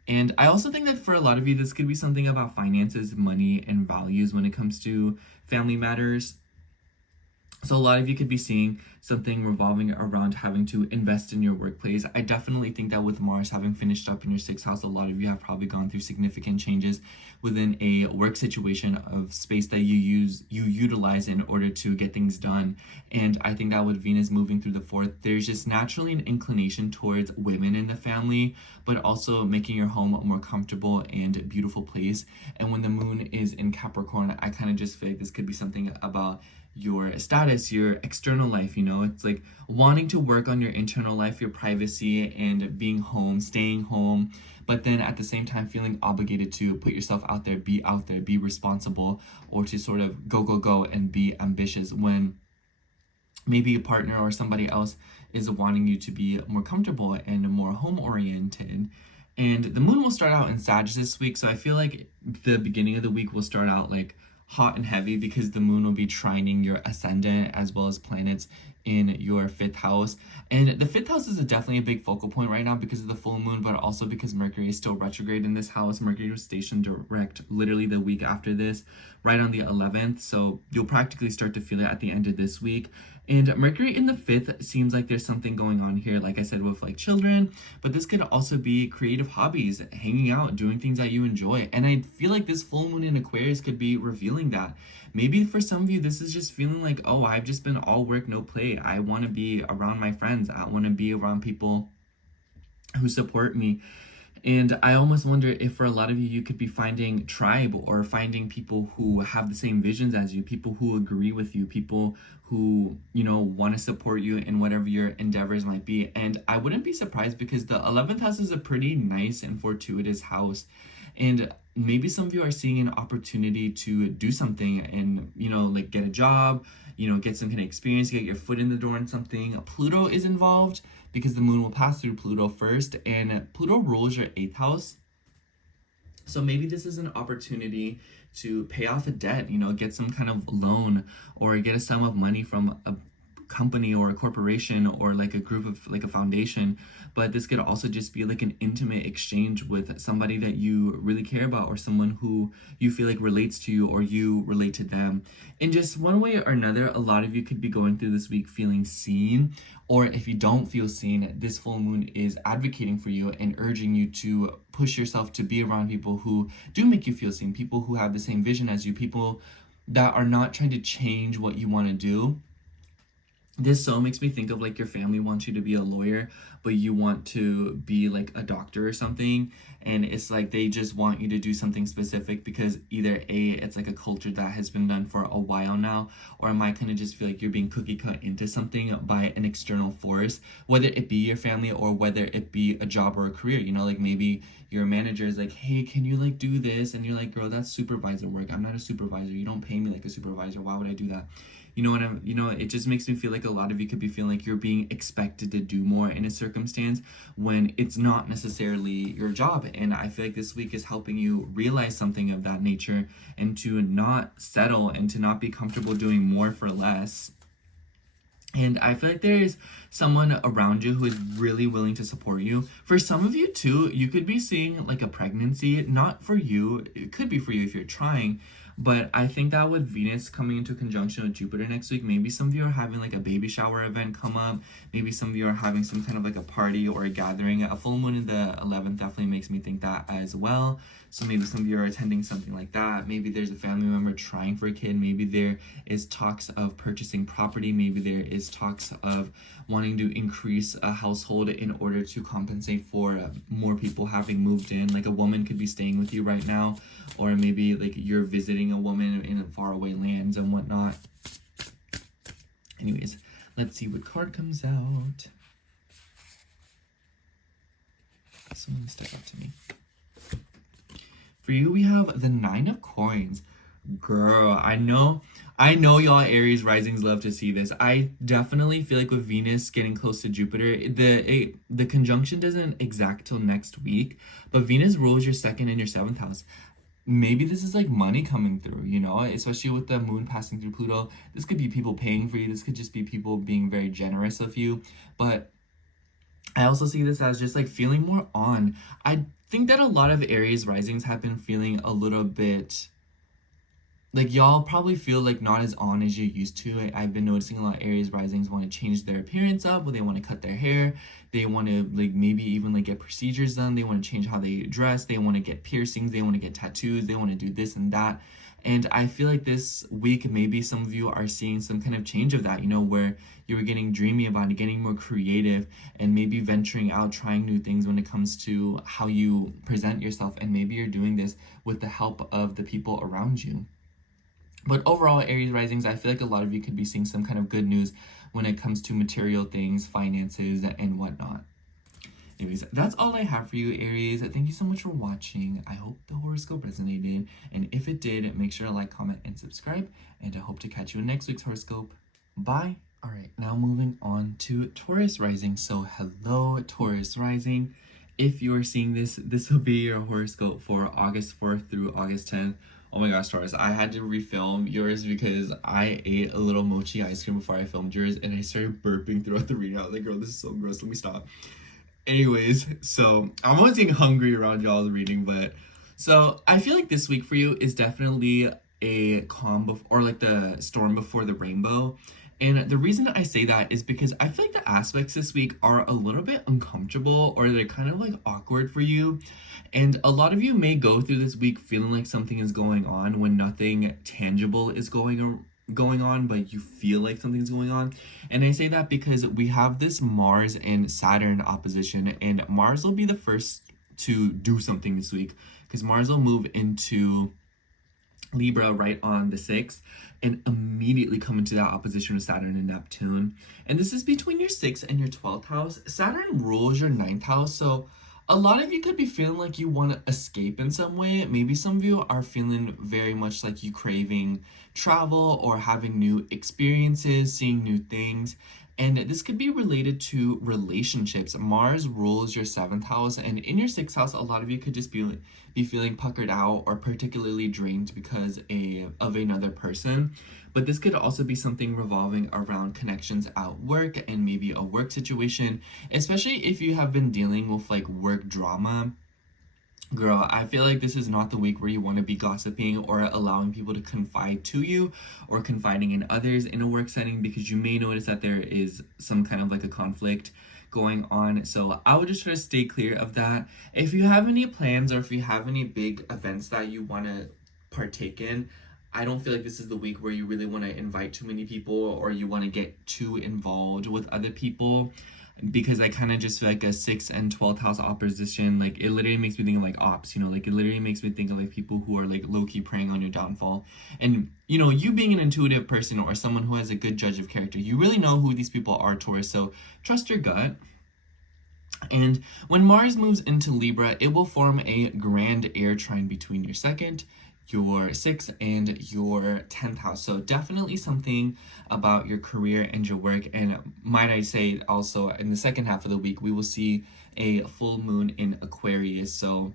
And I also think that for a lot of you, this could be something about finances, money, and values when it comes to family matters. So a lot of you could be seeing something revolving around having to invest in your workplace. I definitely think that with Mars having finished up in your 6th house, a lot of you have probably gone through significant changes within a work situation of space that you utilize in order to get things done. And I think that with Venus moving through the 4th, there's just naturally an inclination towards women in the family, but also making your home a more comfortable and beautiful place. And when the moon is in Capricorn, I kind of just feel like this could be something about your status, your external life, you know. It's like wanting to work on your internal life, your privacy, and being home, staying home, but then at the same time feeling obligated to put yourself out there, be responsible, or to sort of go and be ambitious when maybe a partner or somebody else is wanting you to be more comfortable and more home oriented. And the moon will start out in Sag this week, so I feel like the beginning of the week will start out like hot and heavy because the moon will be trining your ascendant as well as planets in your 5th house. And the 5th house is definitely a big focal point right now because of the full moon, but also because Mercury is still retrograde in this house. Mercury was stationed direct literally the week after this, right on the 11th. So you'll practically start to feel it at the end of this week. And Mercury in the 5th seems like there's something going on here, like I said, with like children, but this could also be creative hobbies, hanging out, doing things that you enjoy. And I feel like this full moon in Aquarius could be revealing that. Maybe for some of you, this is just feeling like, oh, I've just been all work, no play. I want to be around my friends. I want to be around people who support me. And I almost wonder if for a lot of you, you could be finding tribe or finding people who have the same visions as you, people who agree with you, people who, you know, want to support you in whatever your endeavors might be. And I wouldn't be surprised because the 11th house is a pretty nice and fortuitous house. And maybe some of you are seeing an opportunity to do something and, you know, like get a job, you know, get some kind of experience, get your foot in the door in something. Pluto is involved because the moon will pass through Pluto first, and Pluto rules your 8th house. So maybe this is an opportunity to pay off a debt, you know, get some kind of loan or get a sum of money from a company or a corporation or like a group of like a foundation. But this could also just be like an intimate exchange with somebody that you really care about or someone who you feel like relates to you or you relate to them. In just one way or another, a lot of you could be going through this week feeling seen, or if you don't feel seen, this full moon is advocating for you and urging you to push yourself to be around people who do make you feel seen, people who have the same vision as you, people that are not trying to change what you want to do, this so makes me think of like your family wants you to be a lawyer, but you want to be like a doctor or something. And it's like they just want you to do something specific because either A, it's like a culture that has been done for a while now, or it might kind of just feel like you're being cookie cut into something by an external force, whether it be your family or whether it be a job or a career. You know, like maybe your manager is like, hey, can you like do this? And you're like, girl, that's supervisor work. I'm not a supervisor. You don't pay me like a supervisor. Why would I do that? It just makes me feel like a lot of you could be feeling like you're being expected to do more in a circumstance when it's not necessarily your job. And I feel like this week is helping you realize something of that nature and to not settle and to not be comfortable doing more for less. And I feel like there's someone around you who is really willing to support you. For some of you too, you could be seeing like a pregnancy, not for you, it could be for you if you're trying, but I think that with Venus coming into conjunction with Jupiter next week, maybe some of you are having like a baby shower event come up. Maybe some of you are having some kind of like a party or a gathering. A full moon in the 11th definitely makes me think that as well. So maybe some of you are attending something like that. Maybe there's a family member trying for a kid. Maybe there is talks of purchasing property. Maybe there is talks of wanting to increase a household in order to compensate for more people having moved in. Like a woman could be staying with you right now, or maybe like you're visiting a woman in faraway lands and whatnot. Anyways, let's see what card comes out. Someone step up to me. For you, we have the 9 of Coins. Girl, I know y'all Aries risings love to see this. I definitely feel like with Venus getting close to Jupiter, the conjunction doesn't exact till next week, but Venus rules your 2nd and your 7th house. Maybe this is like money coming through, you know, especially with the moon passing through Pluto. This could be people paying for you. This could just be people being very generous of you. But I also see this as just like feeling more on. I think that a lot of Aries risings have been feeling a little bit like y'all probably feel like not as on as you used to. I've been noticing a lot of Aries risings want to change their appearance up, or they want to cut their hair. They want to like maybe even like get procedures done. They want to change how they dress. They want to get piercings. They want to get tattoos. They want to do this and that. And I feel like this week, maybe some of you are seeing some kind of change of that, you know, where you were getting dreamy about it, getting more creative, and maybe venturing out, trying new things when it comes to how you present yourself. And maybe you're doing this with the help of the people around you. But overall, Aries risings, I feel like a lot of you could be seeing some kind of good news when it comes to material things, finances, and whatnot. Anyways, that's all I have for you, Aries. Thank you so much for watching. I hope the horoscope resonated. And if it did, make sure to like, comment, and subscribe. And I hope to catch you in next week's horoscope. Bye. All right, now moving on to Taurus rising. So hello, Taurus rising. If you are seeing this, this will be your horoscope for August 4th through August 10th. Oh my gosh, Taurus, I had to refilm yours because I ate a little mochi ice cream before I filmed yours and I started burping throughout the reading. I was like, girl, this is so gross. Let me stop. Anyways, so I'm always getting hungry around y'all's reading, but so I feel like this week for you is definitely a calm or like the storm before the rainbow. And the reason I say that is because I feel like the aspects this week are a little bit uncomfortable, or they're kind of like awkward for you. And a lot of you may go through this week feeling like something is going on when nothing tangible is going on, but you feel like something's going on. And I say that because we have this Mars and Saturn opposition, and Mars will be the first to do something this week because Mars will move into Libra right on the 6th and immediately come into that opposition with Saturn and Neptune. And this is between your 6th and your 12th house. Saturn rules your 9th house, so a lot of you could be feeling like you want to escape in some way. Maybe some of you are feeling very much like you craving travel or having new experiences, seeing new things. And this could be related to relationships. Mars rules your 7th house, and in your 6th house, a lot of you could just be feeling puckered out or particularly drained because of another person. But this could also be something revolving around connections at work and maybe a work situation, especially if you have been dealing with like work drama. Girl, I feel like this is not the week where you want to be gossiping or allowing people to confide to you or confiding in others in a work setting, because you may notice that there is some kind of like a conflict going on. So I would just try to stay clear of that. If you have any plans or if you have any big events that you want to partake in, I don't feel like this is the week where you really want to invite too many people or you want to get too involved with other people, because I kind of just feel like a 6th and 12th house opposition, like it literally makes me think of like ops, you know, like it literally makes me think of like people who are like low-key preying on your downfall. And you know, you being an intuitive person or someone who has a good judge of character, you really know who these people are, Taurus, so trust your gut. And when Mars moves into Libra, it will form a grand air trine between your 2nd, your 6th, and your 10th house. So definitely something about your career and your work. And might I say also, in the second half of the week, we will see a full moon in Aquarius. So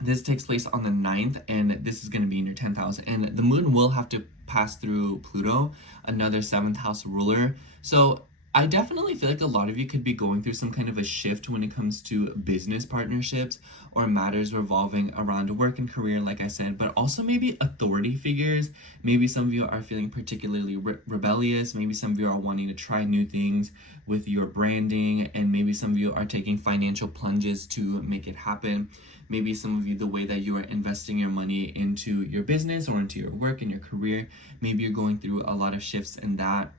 this takes place on the 9th, and this is going to be in your 10th house. And the moon will have to pass through Pluto, another 7th house ruler. So I definitely feel like a lot of you could be going through some kind of a shift when it comes to business partnerships or matters revolving around work and career, like I said, but also maybe authority figures. Maybe some of you are feeling particularly rebellious. Maybe some of you are wanting to try new things with your branding, and maybe some of you are taking financial plunges to make it happen. Maybe some of you, the way that you are investing your money into your business or into your work and your career, maybe you're going through a lot of shifts in that.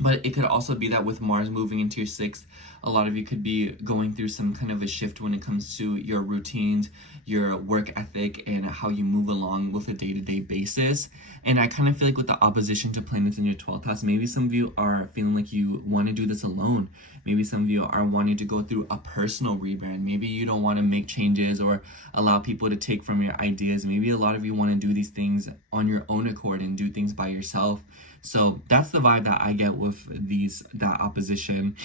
But it could also be that with Mars moving into your 6th, a lot of you could be going through some kind of a shift when it comes to your routines, your work ethic, and how you move along with a day-to-day basis. And I kind of feel like with the opposition to planets in your 12th house, maybe some of you are feeling like you want to do this alone. Maybe some of you are wanting to go through a personal rebrand. Maybe you don't want to make changes or allow people to take from your ideas. Maybe a lot of you want to do these things on your own accord and do things by yourself. So that's the vibe that I get with that opposition.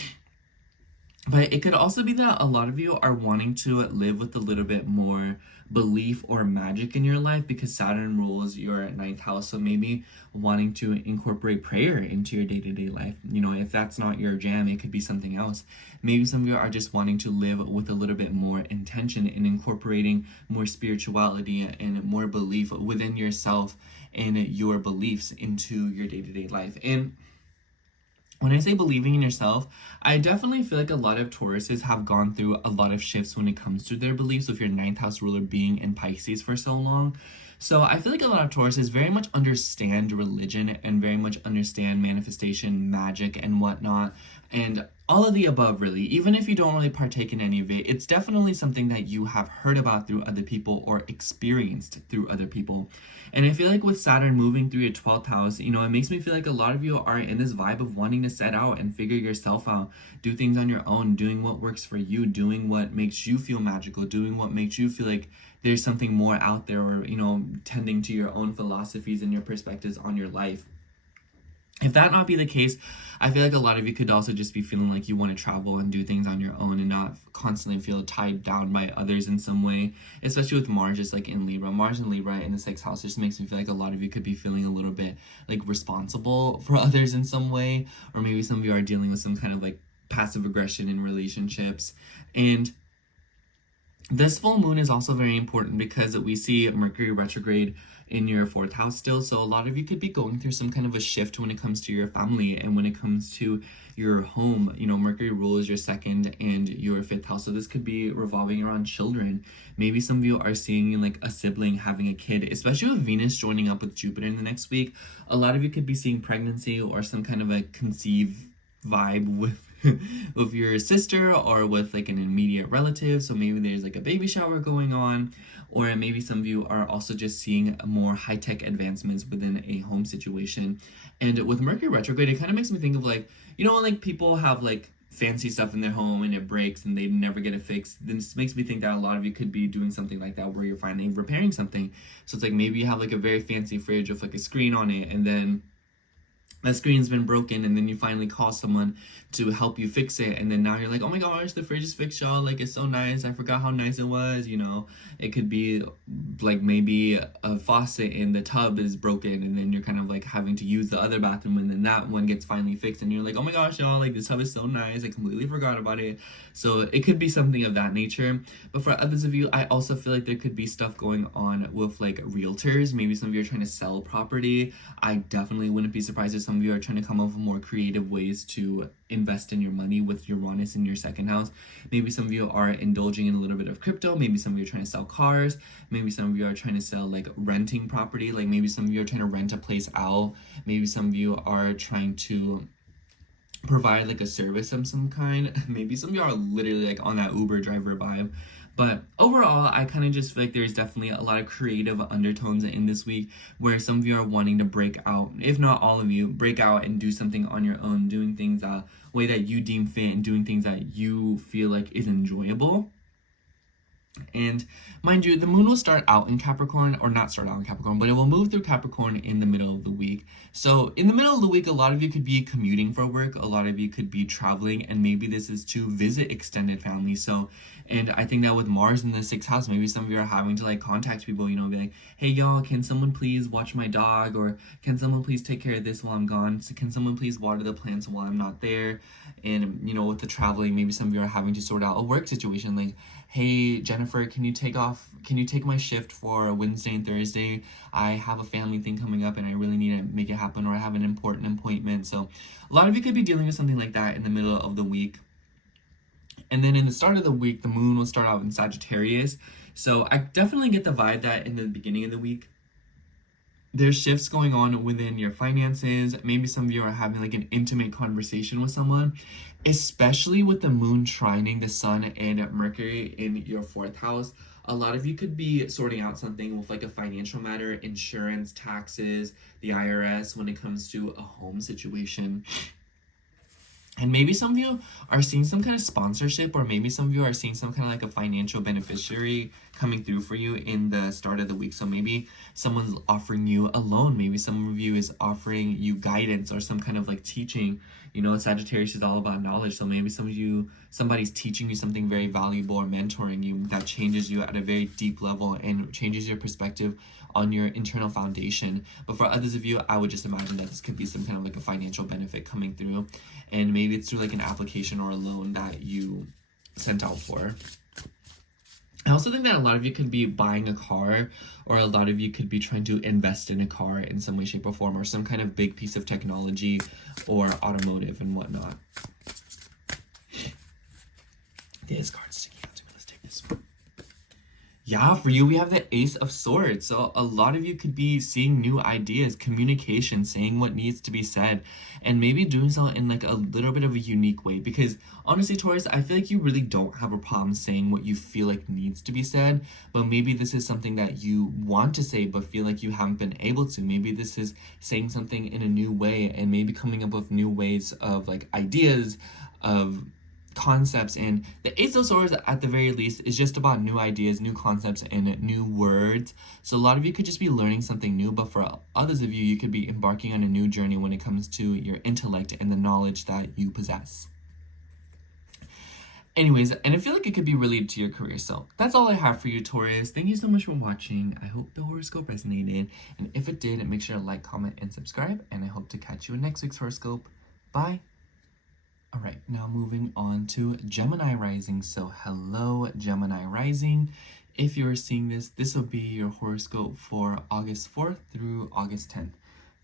But it could also be that a lot of you are wanting to live with a little bit more belief or magic in your life, because Saturn rules your 9th house. So maybe wanting to incorporate prayer into your day-to-day life. You know, if that's not your jam, it could be something else. Maybe some of you are just wanting to live with a little bit more intention in incorporating more spirituality and more belief within yourself and your beliefs into your day-to-day life. And when I say believing in yourself, I definitely feel like a lot of Tauruses have gone through a lot of shifts when it comes to their beliefs, with your 9th house ruler being in Pisces for so long. So I feel like a lot of Tauruses very much understand religion and very much understand manifestation, magic, and whatnot, and all of the above, really. Even if you don't really partake in any of it, it's definitely something that you have heard about through other people or experienced through other people. And I feel like with Saturn moving through your 12th house, you know, it makes me feel like a lot of you are in this vibe of wanting to set out and figure yourself out, do things on your own, doing what works for you, doing what makes you feel magical, doing what makes you feel like there's something more out there, or, you know, tending to your own philosophies and your perspectives on your life. If that not be the case, I feel like a lot of you could also just be feeling like you want to travel and do things on your own and not constantly feel tied down by others in some way, especially with Mars just like in Libra. Mars and Libra in the 6th house just makes me feel like a lot of you could be feeling a little bit like responsible for others in some way, or maybe some of you are dealing with some kind of like passive aggression in relationships. And this full moon is also very important because we see Mercury retrograde in your 4th house still. So a lot of you could be going through some kind of a shift when it comes to your family and when it comes to your home. You know, Mercury rules your 2nd and your 5th house. So this could be revolving around children. Maybe some of you are seeing like a sibling having a kid, especially with Venus joining up with Jupiter in the next week. A lot of you could be seeing pregnancy or some kind of a conceive vibe with with your sister or with like an immediate relative. So maybe there's like a baby shower going on, or maybe some of you are also just seeing more high-tech advancements within a home situation. And with Mercury retrograde, it kind of makes me think of like, you know, like people have like fancy stuff in their home and it breaks and they never get it fixed. This makes me think that a lot of you could be doing something like that where you're finally repairing something. So it's like maybe you have like a very fancy fridge with like a screen on it, and then that screen's been broken, and then you finally call someone to help you fix it, and then now you're like, oh my gosh, the fridge is fixed, y'all, like it's so nice, I forgot how nice it was. You know, it could be like maybe a faucet in the tub is broken, and then you're kind of like having to use the other bathroom, and then that one gets finally fixed, and you're like, oh my gosh, y'all, like this tub is so nice, I completely forgot about it. So it could be something of that nature. But for others of you, I also feel like there could be stuff going on with like realtors. Maybe some of you are trying to sell property. I definitely wouldn't be surprised if some of you are trying to come up with more creative ways to invest in your money with Uranus in your second house. Maybe some of you are indulging in a little bit of crypto. Maybe some of you are trying to sell cars. Maybe some of you are trying to sell like renting property. Like maybe some of you are trying to rent a place out. Maybe some of you are trying to provide like a service of some kind. Maybe some of you are literally like on that Uber driver vibe. But overall, I kind of just feel like there's definitely a lot of creative undertones in this week where some of you are wanting to break out, if not all of you, break out and do something on your own, doing things the way that you deem fit and doing things that you feel like is enjoyable. And mind you, the moon will start out in Capricorn, or not start out in Capricorn, but it will move through Capricorn in the middle of the week. So in the middle of the week, a lot of you could be commuting for work, a lot of you could be traveling, and maybe this is to visit extended family. So, and I think that with Mars in the 6th house, maybe some of you are having to like contact people, you know, be like, hey y'all, can someone please watch my dog? Or can someone please take care of this while I'm gone? So can someone please water the plants while I'm not there? And, you know, with the traveling, maybe some of you are having to sort out a work situation, like, hey Jennifer, can you take my shift for Wednesday and Thursday? I have a family thing coming up and I really need to make it happen, or I have an important appointment. So a lot of you could be dealing with something like that in the middle of the week. And then in the start of the week, the moon will start out in Sagittarius. So I definitely get the vibe that in the beginning of the week, there's shifts going on within your finances. Maybe some of you are having like an intimate conversation with someone, especially with the moon trining the sun and Mercury in your 4th house. A lot of you could be sorting out something with like a financial matter, insurance, taxes, the IRS when it comes to a home situation. And maybe some of you are seeing some kind of sponsorship, or maybe some of you are seeing some kind of like a financial beneficiary coming through for you in the start of the week. So maybe someone's offering you a loan. Maybe some of you is offering you guidance or some kind of like teaching. You know, Sagittarius is all about knowledge. So maybe some of you, somebody's teaching you something very valuable or mentoring you that changes you at a very deep level and changes your perspective on your internal foundation. But for others of you, I would just imagine that this could be some kind of like a financial benefit coming through. And maybe it's through like an application or a loan that you sent out for. I also think that a lot of you could be buying a car, or a lot of you could be trying to invest in a car in some way, shape, or form, or some kind of big piece of technology or automotive and whatnot. This card's sticking out to me. Let's take this one. Yeah, for you, we have the Ace of Swords. So a lot of you could be seeing new ideas, communication, saying what needs to be said, and maybe doing so in like a little bit of a unique way. Because honestly, Taurus, I feel like you really don't have a problem saying what you feel like needs to be said, but maybe this is something that you want to say but feel like you haven't been able to. Maybe this is saying something in a new way, and maybe coming up with new ways of like ideas, of concepts. And the Ace of Swords at the very least is just about new ideas, new concepts, and new words. So a lot of you could just be learning something new, but for others of you, you could be embarking on a new journey when it comes to your intellect and the knowledge that you possess. Anyways, and I feel like it could be related to your career. So that's all I have for you, Taurus. Thank you so much for watching. I hope the horoscope resonated, and if it did, make sure to like, comment, and subscribe, and I hope to catch you in next week's horoscope. Bye. All right, now moving on to Gemini rising. So hello, Gemini rising. If you're seeing this, this will be your horoscope for August 4th through August 10th.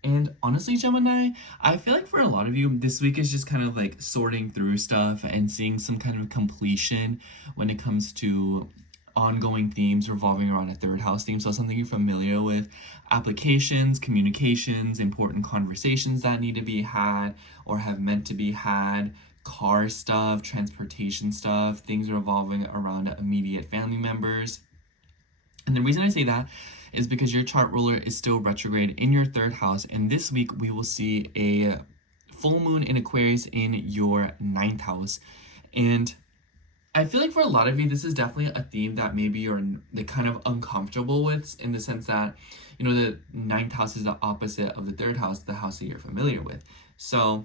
And honestly, Gemini, I feel like for a lot of you, this week is just kind of like sorting through stuff and seeing some kind of completion when it comes to ongoing themes revolving around a 3rd house theme. So something you're familiar with, applications, communications, important conversations that need to be had or have meant to be had, car stuff, transportation stuff, things revolving around immediate family members. And the reason I say that is because your chart ruler is still retrograde in your 3rd house, and this week we will see a full moon in Aquarius in your 9th house. And I feel like for a lot of you, this is definitely a theme that maybe you're kind of uncomfortable with, in the sense that, you know, the 9th house is the opposite of the 3rd house, the house that you're familiar with. So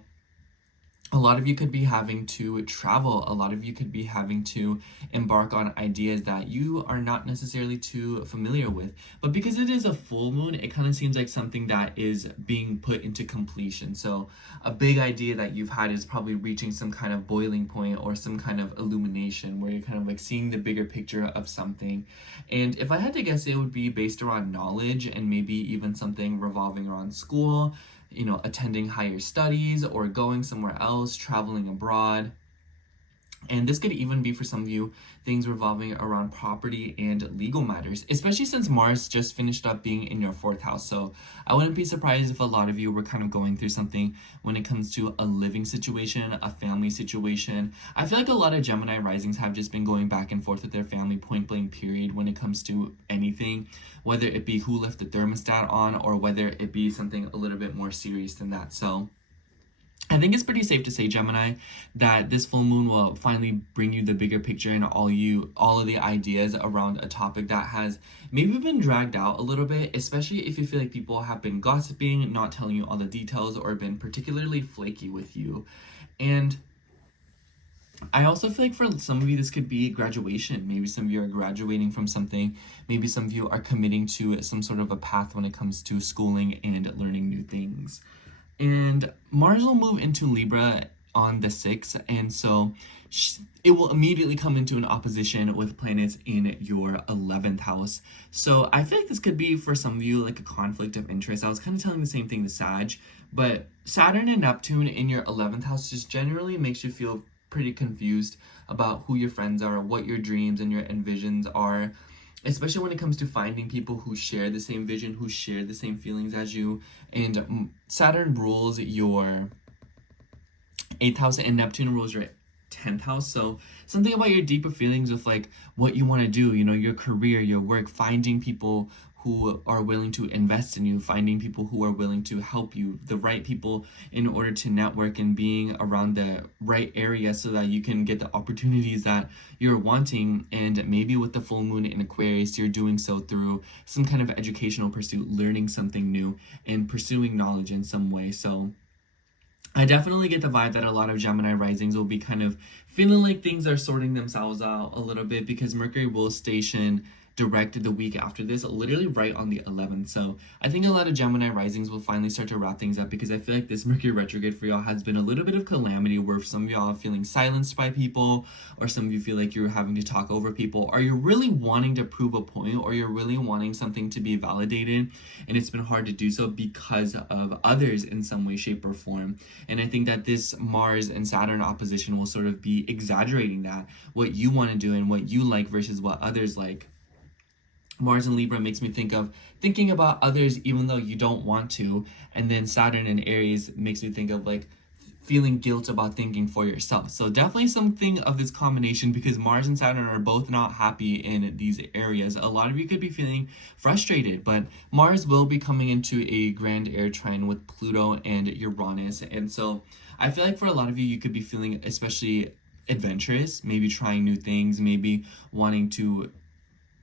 a lot of you could be having to travel. A lot of you could be having to embark on ideas that you are not necessarily too familiar with. But because it is a full moon, it kind of seems like something that is being put into completion. So a big idea that you've had is probably reaching some kind of boiling point or some kind of illumination where you're kind of like seeing the bigger picture of something. And if I had to guess, it would be based around knowledge and maybe even something revolving around school, you know, attending higher studies or going somewhere else, traveling abroad. And this could even be for some of you things revolving around property and legal matters, especially since Mars just finished up being in your 4th house. So I wouldn't be surprised if a lot of you were kind of going through something when it comes to a living situation, a family situation. I feel like a lot of Gemini risings have just been going back and forth with their family, point blank period, when it comes to anything, whether it be who left the thermostat on or whether it be something a little bit more serious than that. So I think it's pretty safe to say, Gemini, that this full moon will finally bring you the bigger picture and all of the ideas around a topic that has maybe been dragged out a little bit, especially if you feel like people have been gossiping, not telling you all the details, or been particularly flaky with you. And I also feel like for some of you, this could be graduation. Maybe some of you are graduating from something. Maybe some of you are committing to some sort of a path when it comes to schooling and learning new things. And Mars will move into Libra on the 6th, and so it will immediately come into an opposition with planets in your 11th house. So I feel like this could be for some of you like a conflict of interest. I was kind of telling the same thing to Sag, but Saturn and Neptune in your 11th house just generally makes you feel pretty confused about who your friends are, what your dreams and your envisions are, especially when it comes to finding people who share the same vision, who share the same feelings as you. And Saturn rules your 8th house and Neptune rules your 10th house. So something about your deeper feelings with like what you want to do, you know, your career, your work, finding people who are willing to invest in you, finding people who are willing to help you, the right people in order to network, and being around the right area so that you can get the opportunities that you're wanting. And maybe with the full moon in Aquarius, you're doing so through some kind of educational pursuit, learning something new and pursuing knowledge in some way. So I definitely get the vibe that a lot of Gemini risings will be kind of feeling like things are sorting themselves out a little bit, because Mercury will station direct the week after this, literally right on the 11th. So I think a lot of Gemini risings will finally start to wrap things up, because I feel like this Mercury retrograde for y'all has been a little bit of calamity, where some of y'all are feeling silenced by people, or some of you feel like you're having to talk over people, or you're really wanting to prove a point, or you're really wanting something to be validated, and it's been hard to do so because of others in some way, shape, or form. And I think that this Mars and Saturn opposition will sort of be exaggerating that, what you want to do and what you like versus what others like. Mars and Libra makes me think of thinking about others even though you don't want to. And then Saturn and Aries makes me think of like feeling guilt about thinking for yourself. So definitely something of this combination, because Mars and Saturn are both not happy in these areas. A lot of you could be feeling frustrated, but Mars will be coming into a grand air trine with Pluto and Uranus. And so I feel like for a lot of you, you could be feeling especially adventurous, maybe trying new things, maybe wanting to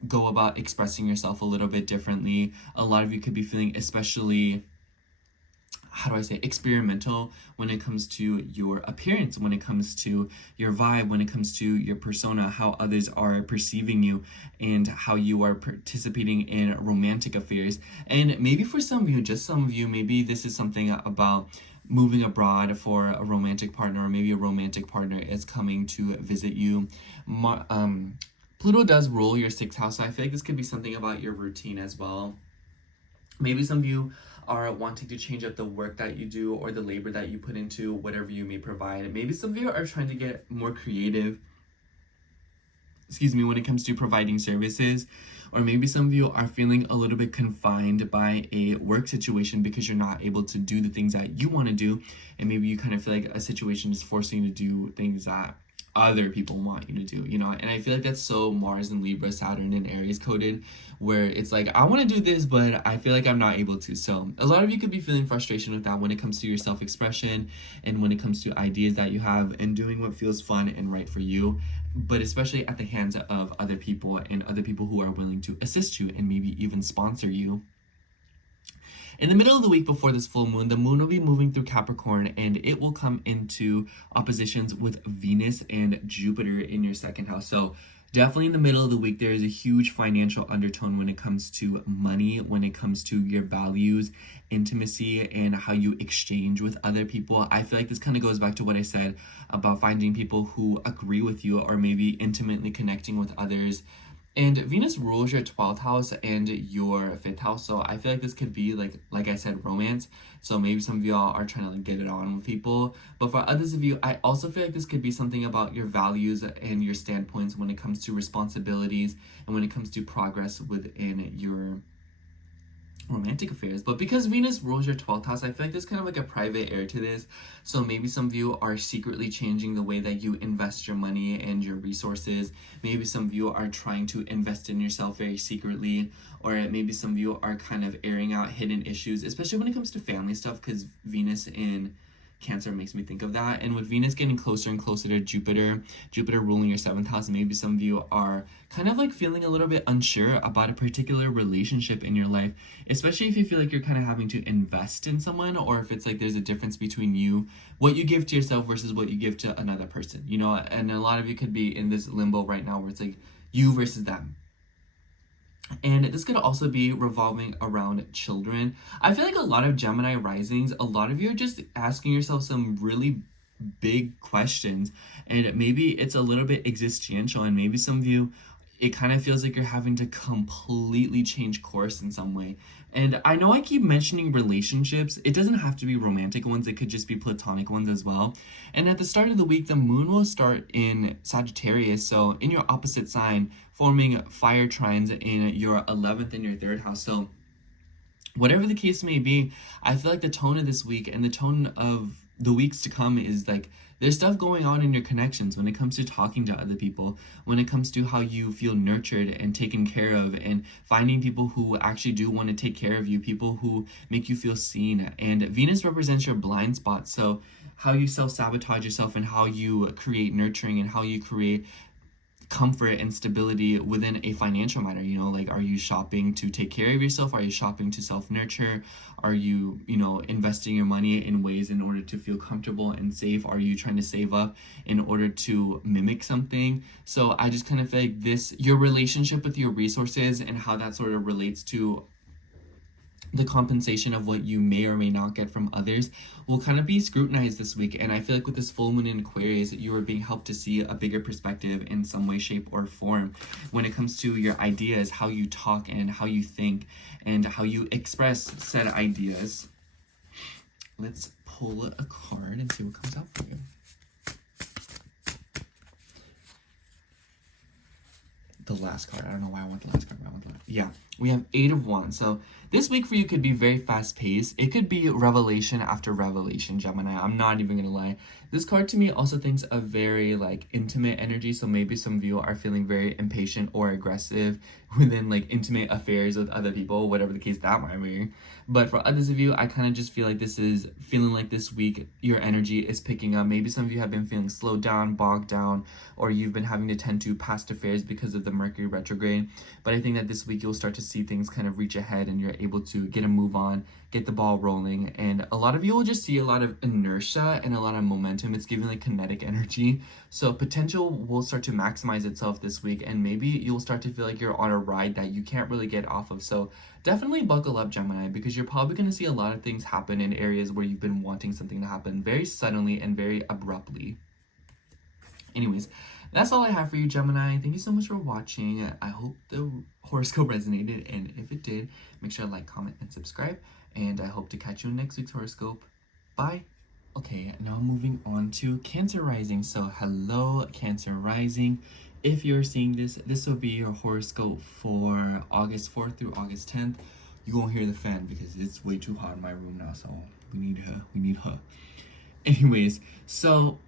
go about expressing yourself a little bit differently. A lot of you could be feeling especially, how do I say, experimental when it comes to your appearance, when it comes to your vibe, when it comes to your persona, how others are perceiving you, and how you are participating in romantic affairs. And maybe for some of you, just some of you, maybe this is something about moving abroad for a romantic partner, or maybe a romantic partner is coming to visit you. Pluto does rule your 6th house, so I feel like this could be something about your routine as well. Maybe some of you are wanting to change up the work that you do or the labor that you put into whatever you may provide. Maybe some of you are trying to get more creative, when it comes to providing services. Or maybe some of you are feeling a little bit confined by a work situation because you're not able to do the things that you want to do. And maybe you kind of feel like a situation is forcing you to do things that other people want you to do, you know. And I feel like that's so Mars and Libra, Saturn and Aries coded, where it's like, I want to do this, but I feel like I'm not able to. So a lot of you could be feeling frustration with that when it comes to your self-expression and when it comes to ideas that you have and doing what feels fun and right for you, but especially at the hands of other people and other people who are willing to assist you and maybe even sponsor you. In the middle of the week before this full moon, the moon will be moving through Capricorn, and it will come into oppositions with Venus and Jupiter in your 2nd house. So definitely in the middle of the week, there is a huge financial undertone when it comes to money, when it comes to your values, intimacy, and how you exchange with other people. I feel like this kind of goes back to what I said about finding people who agree with you, or maybe intimately connecting with others And Venus rules your 12th house and your 5th house. So I feel like this could be like I said, romance. So maybe some of y'all are trying to like get it on with people. But for others of you, I also feel like this could be something about your values and your standpoints when it comes to responsibilities and when it comes to progress within your romantic affairs. But because Venus rules your 12th house, I feel like there's kind of like a private air to this. So maybe some of you are secretly changing the way that you invest your money and your resources. Maybe some of you are trying to invest in yourself very secretly, or maybe some of you are kind of airing out hidden issues, especially when it comes to family stuff, because Venus in Cancer makes me think of that. And with Venus getting closer and closer to Jupiter ruling your 7th house, maybe some of you are kind of like feeling a little bit unsure about a particular relationship in your life, especially if you feel like you're kind of having to invest in someone, or if it's like there's a difference between you, what you give to yourself versus what you give to another person, you know. And a lot of you could be in this limbo right now where it's like you versus them. And this could also be revolving around children. I feel like a lot of Gemini risings, a lot of you are just asking yourself some really big questions, and maybe it's a little bit existential, and maybe some of you, it kind of feels like you're having to completely change course in some way. And I know I keep mentioning relationships. It doesn't have to be romantic ones. It could just be platonic ones as well. And at the start of the week, the moon will start in Sagittarius, so in your opposite sign, forming fire trines in your 11th and your 3rd house. So whatever the case may be, I feel like the tone of this week and the tone of the weeks to come is like there's stuff going on in your connections when it comes to talking to other people, when it comes to how you feel nurtured and taken care of, and finding people who actually do want to take care of you, people who make you feel seen. And Venus represents your blind spot, so how you self-sabotage yourself and how you create nurturing and how you create comfort and stability within a financial matter. You know, like, are you shopping to take care of yourself? Are you shopping to self-nurture? Are you, you know, investing your money in ways in order to feel comfortable and safe? Are you trying to save up in order to mimic something? So I just kind of feel like this, your relationship with your resources and how that sort of relates to the compensation of what you may or may not get from others will kind of be scrutinized this week. And I feel like with this full moon in Aquarius, you are being helped to see a bigger perspective in some way, shape, or form when it comes to your ideas, how you talk and how you think and how you express said ideas. Let's pull a card and see what comes out for you. The last card. I don't know why I want the last card, but I want the last. Yeah, we have 8 of Wands. So this week for you could be very fast paced. It could be revelation after revelation, Gemini. I'm not even gonna lie. This card to me also thinks of very like intimate energy. So maybe some of you are feeling very impatient or aggressive within like intimate affairs with other people, whatever the case that might be. But for others of you, I kind of just feel like this is feeling like this week your energy is picking up. Maybe some of you have been feeling slowed down, bogged down, or you've been having to tend to past affairs because of the Mercury retrograde. But I think that this week you'll start to see things kind of reach ahead and you're able to get a move on, get the ball rolling. And a lot of you will just see a lot of inertia and a lot of momentum. It's giving like kinetic energy. So potential will start to maximize itself this week, and maybe you'll start to feel like you're on a ride that you can't really get off of. So definitely buckle up, Gemini, because you're probably going to see a lot of things happen in areas where you've been wanting something to happen very suddenly and very abruptly. Anyways, that's all I have for you, Gemini. Thank you so much for watching. I hope the horoscope resonated, and if it did, make sure to like, comment, and subscribe. And I hope to catch you in next week's horoscope. Bye. Okay, now moving on to Cancer rising. So hello, Cancer rising. If you're seeing this, this will be your horoscope for August 4th through August 10th. You won't hear the fan because it's way too hot in my room now, so we need her. Anyways, so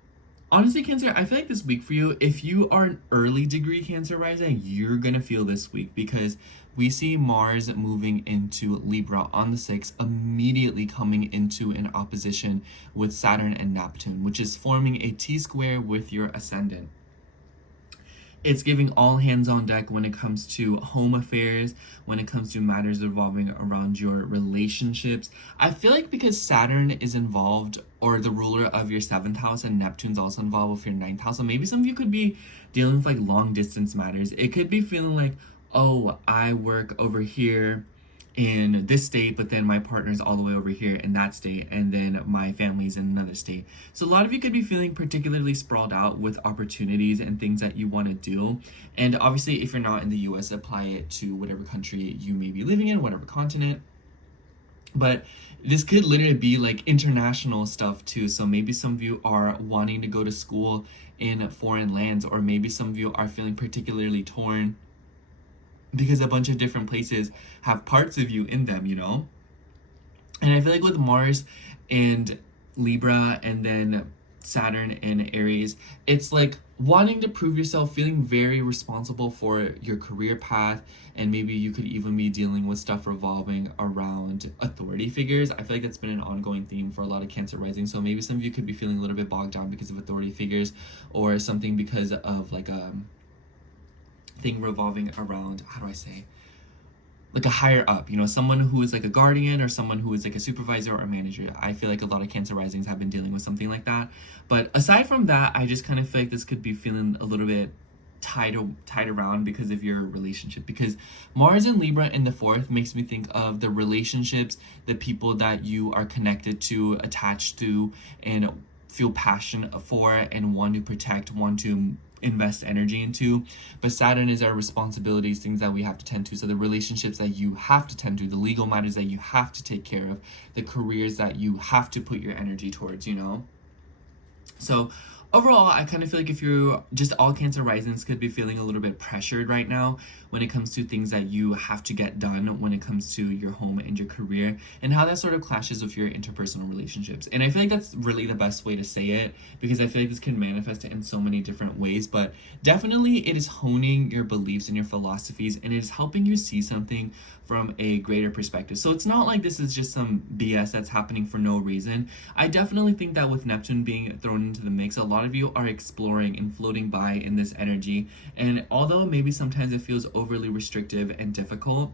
honestly, Cancer, I feel like this week for you, if you are an early degree Cancer rising, you're gonna feel this week because we see Mars moving into Libra on the 6th, immediately coming into an opposition with Saturn and Neptune, which is forming a T-square with your ascendant. It's giving all hands on deck when it comes to home affairs, when it comes to matters revolving around your relationships. I feel like because Saturn is involved, or the ruler of your 7th house, and Neptune's also involved with your 9th house, so maybe some of you could be dealing with like long distance matters. It could be feeling like, oh, I work over here in this state, but then my partner's all the way over here in that state, and then my family's in another state. So a lot of you could be feeling particularly sprawled out with opportunities and things that you want to do. And obviously, if you're not in the US, apply it to whatever country you may be living in, whatever continent. But this could literally be like international stuff too. So maybe some of you are wanting to go to school in foreign lands, or maybe some of you are feeling particularly torn because a bunch of different places have parts of you in them, you know? And I feel like with Mars and Libra and then Saturn and Aries, it's like wanting to prove yourself, feeling very responsible for your career path, and maybe you could even be dealing with stuff revolving around authority figures. I feel like that's been an ongoing theme for a lot of Cancer rising. So maybe some of you could be feeling a little bit bogged down because of authority figures, or something because of like a thing revolving around, how do I say, like a higher up, you know, someone who is like a guardian or someone who is like a supervisor or a manager. I feel like a lot of Cancer risings have been dealing with something like that. But aside from that, I just kind of feel like this could be feeling a little bit tied around because of your relationship, because Mars and Libra in the fourth makes me think of the relationships, the people that you are connected to, attached to, and feel passion for, and want to protect, want to invest energy into. But Saturn is our responsibilities, things that we have to tend to. So the relationships that you have to tend to, the legal matters that you have to take care of, the careers that you have to put your energy towards, you know? So overall, I kind of feel like if you're just all Cancer risings could be feeling a little bit pressured right now when it comes to things that you have to get done when it comes to your home and your career, and how that sort of clashes with your interpersonal relationships. And I feel like that's really the best way to say it, because I feel like this can manifest in so many different ways. But definitely it is honing your beliefs and your philosophies, and it is helping you see something from a greater perspective. So it's not like this is just some BS that's happening for no reason. I definitely think that with Neptune being thrown into the mix, a lot of you are exploring and floating by in this energy. And although maybe sometimes it feels overly restrictive and difficult,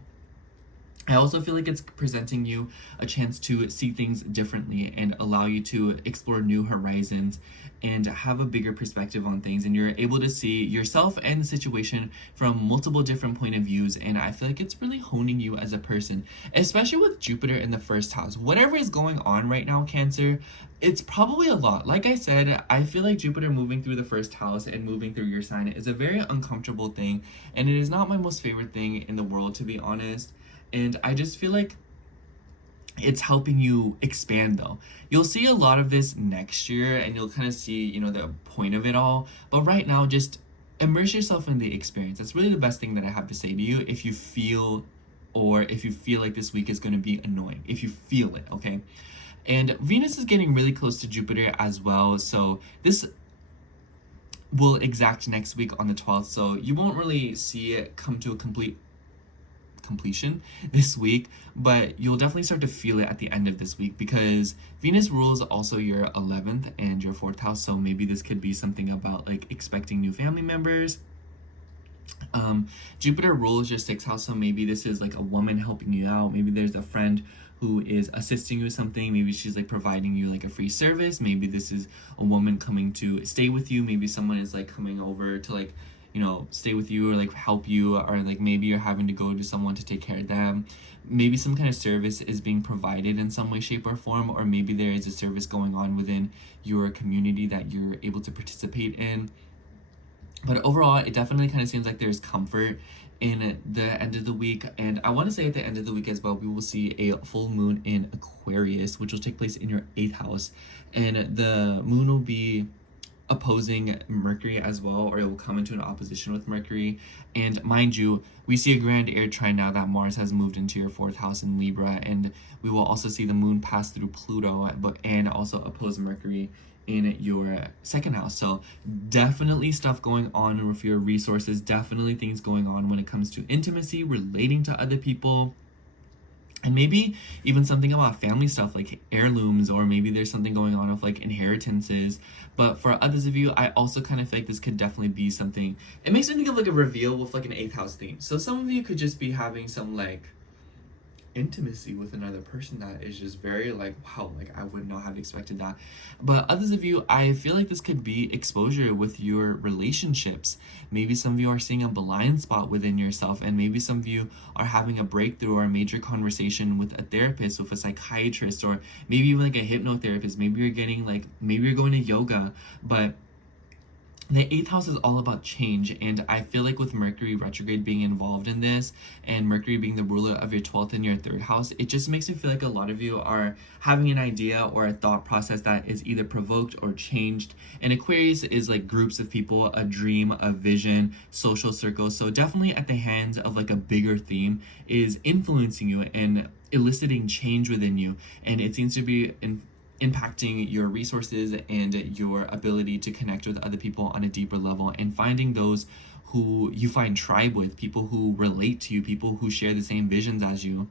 I also feel like it's presenting you a chance to see things differently and allow you to explore new horizons and have a bigger perspective on things. And you're able to see yourself and the situation from multiple different point of views. And I feel like it's really honing you as a person, especially with Jupiter in the first house. Whatever is going on right now, Cancer, it's probably a lot. Like I said, I feel like Jupiter moving through the first house and moving through your sign is a very uncomfortable thing. And it is not my most favorite thing in the world, to be honest. And I just feel like it's helping you expand though. You'll see a lot of this next year, and you'll kind of see, you know, the point of it all. But right now, just immerse yourself in the experience. That's really the best thing that I have to say to you. If you feel like this week is going to be annoying, if you feel it, okay? And Venus is getting really close to Jupiter as well. So this will exact next week on the 12th. So you won't really see it come to a completion this week, but you'll definitely start to feel it at the end of this week, because Venus rules also your 11th and your 4th house. So maybe this could be something about like expecting new family members. Jupiter rules your 6th house, so maybe this is like a woman helping you out. Maybe there's a friend who is assisting you with something. Maybe she's like providing you like a free service. Maybe this is a woman coming to stay with you. Maybe someone is like coming over to like, you know, stay with you or like help you, or like maybe you're having to go to someone to take care of them. Maybe some kind of service is being provided in some way, shape, or form, or maybe there is a service going on within your community that you're able to participate in. But overall, it definitely kind of seems like there's comfort in the end of the week. And I want to say at the end of the week as well, we will see a full moon in Aquarius, which will take place in your 8th house. And the moon will be opposing Mercury as well, or it will come into an opposition with Mercury. And mind you, we see a grand air trine now that Mars has moved into your 4th house in Libra, and we will also see the moon pass through Pluto and also oppose Mercury in your 2nd house. So definitely stuff going on with your resources, definitely things going on when it comes to intimacy, relating to other people. And maybe even something about family stuff like heirlooms, or maybe there's something going on with like inheritances. But for others of you, I also kind of feel like this could definitely be something. It makes me think of like a reveal with like an 8th house theme. So some of you could just be having some like intimacy with another person that is just very like, wow, like I would not have expected that. But others of you, I feel like this could be exposure with your relationships. Maybe some of you are seeing a blind spot within yourself, and maybe some of you are having a breakthrough or a major conversation with a therapist, with a psychiatrist, or maybe even like a hypnotherapist. Maybe you're getting like, maybe you're going to yoga, but the 8th house is all about change, and I feel like with Mercury retrograde being involved in this, and Mercury being the ruler of your 12th and your 3rd house, it just makes me feel like a lot of you are having an idea or a thought process that is either provoked or changed. And Aquarius is like groups of people, a dream, a vision, social circles. So definitely at the hands of like a bigger theme is influencing you and eliciting change within you, and it seems to be impacting your resources and your ability to connect with other people on a deeper level, and finding those who you find tribe with, people who relate to you, people who share the same visions as you.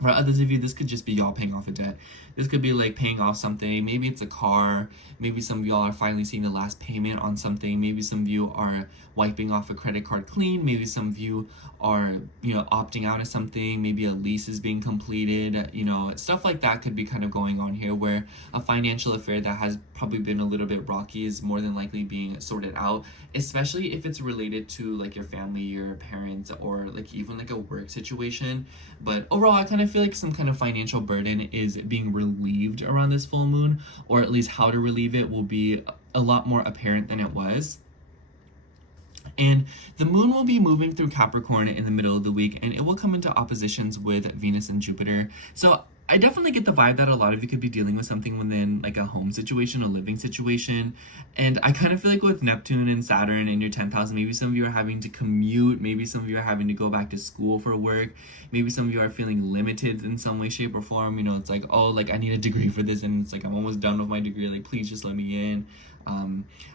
For others of you, this could just be y'all paying off a debt. This could be like paying off something. Maybe it's a car. Maybe some of y'all are finally seeing the last payment on something. Maybe some of you are wiping off a credit card clean. Maybe some of you are, opting out of something. Maybe a lease is being completed. Stuff like that could be kind of going on here, where a financial affair that has probably been a little bit rocky is more than likely being sorted out, especially if it's related to like your family, your parents, or like even like a work situation. But overall, I kind of feel like some kind of financial burden is being relieved around this full moon, or at least how to relieve it will be a lot more apparent than it was. And the moon will be moving through Capricorn in the middle of the week, and it will come into oppositions with Venus and Jupiter. So I definitely get the vibe that a lot of you could be dealing with something within like a home situation, a living situation. And I kind of feel like with Neptune and Saturn in your 10th house, maybe some of you are having to commute. Maybe some of you are having to go back to school for work. Maybe some of you are feeling limited in some way, shape, or form. It's like, oh, like I need a degree for this, and it's like I'm almost done with my degree. Like, please just let me in.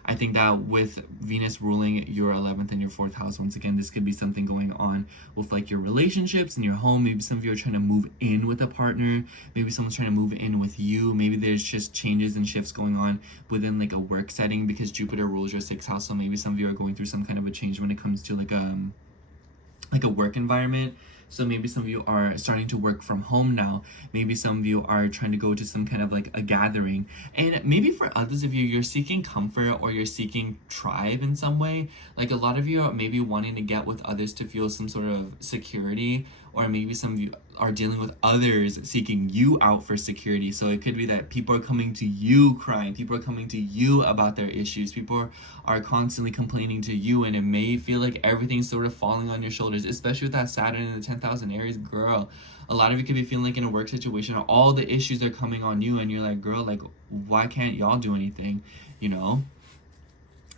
I think that with Venus ruling your 11th and your 4th house, once again, this could be something going on with like your relationships and your home. Maybe some of you are trying to move in with a partner. Maybe someone's trying to move in with you. Maybe there's just changes and shifts going on within like a work setting, because Jupiter rules your 6th house. So maybe some of you are going through some kind of a change when it comes to like a work environment. So maybe some of you are starting to work from home now. Maybe some of you are trying to go to some kind of like a gathering. And maybe for others of you, you're seeking comfort or you're seeking tribe in some way. Like a lot of you are maybe wanting to get with others to feel some sort of security, or maybe some of you are dealing with others seeking you out for security. So it could be that people are coming to you crying, people are coming to you about their issues, people are constantly complaining to you, and it may feel like everything's sort of falling on your shoulders, especially with that Saturn in the 10th house in Aries. Girl, a lot of you could be feeling like in a work situation, all the issues are coming on you, and you're like, girl, like why can't y'all do anything,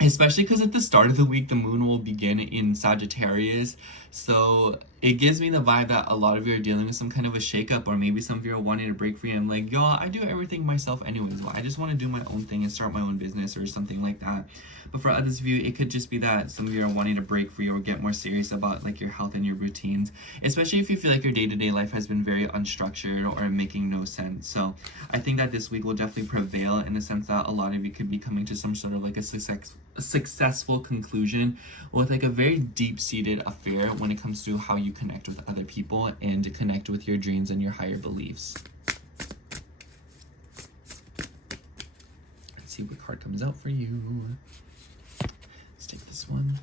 especially because at the start of the week, the moon will begin in Sagittarius. So it gives me the vibe that a lot of you are dealing with some kind of a shakeup, or maybe some of you are wanting to break free. I'm like, y'all, I do everything myself anyways. Well, I just want to do my own thing and start my own business or something like that. But for others of you, it could just be that some of you are wanting to break free or get more serious about like your health and your routines, especially if you feel like your day-to-day life has been very unstructured or making no sense. So I think that this week will definitely prevail in the sense that a lot of you could be coming to some sort of like a successful conclusion with like a very deep-seated affair when it comes to how you connect with other people and connect with your dreams and your higher beliefs. Let's see what card comes out for you. Let's take this one.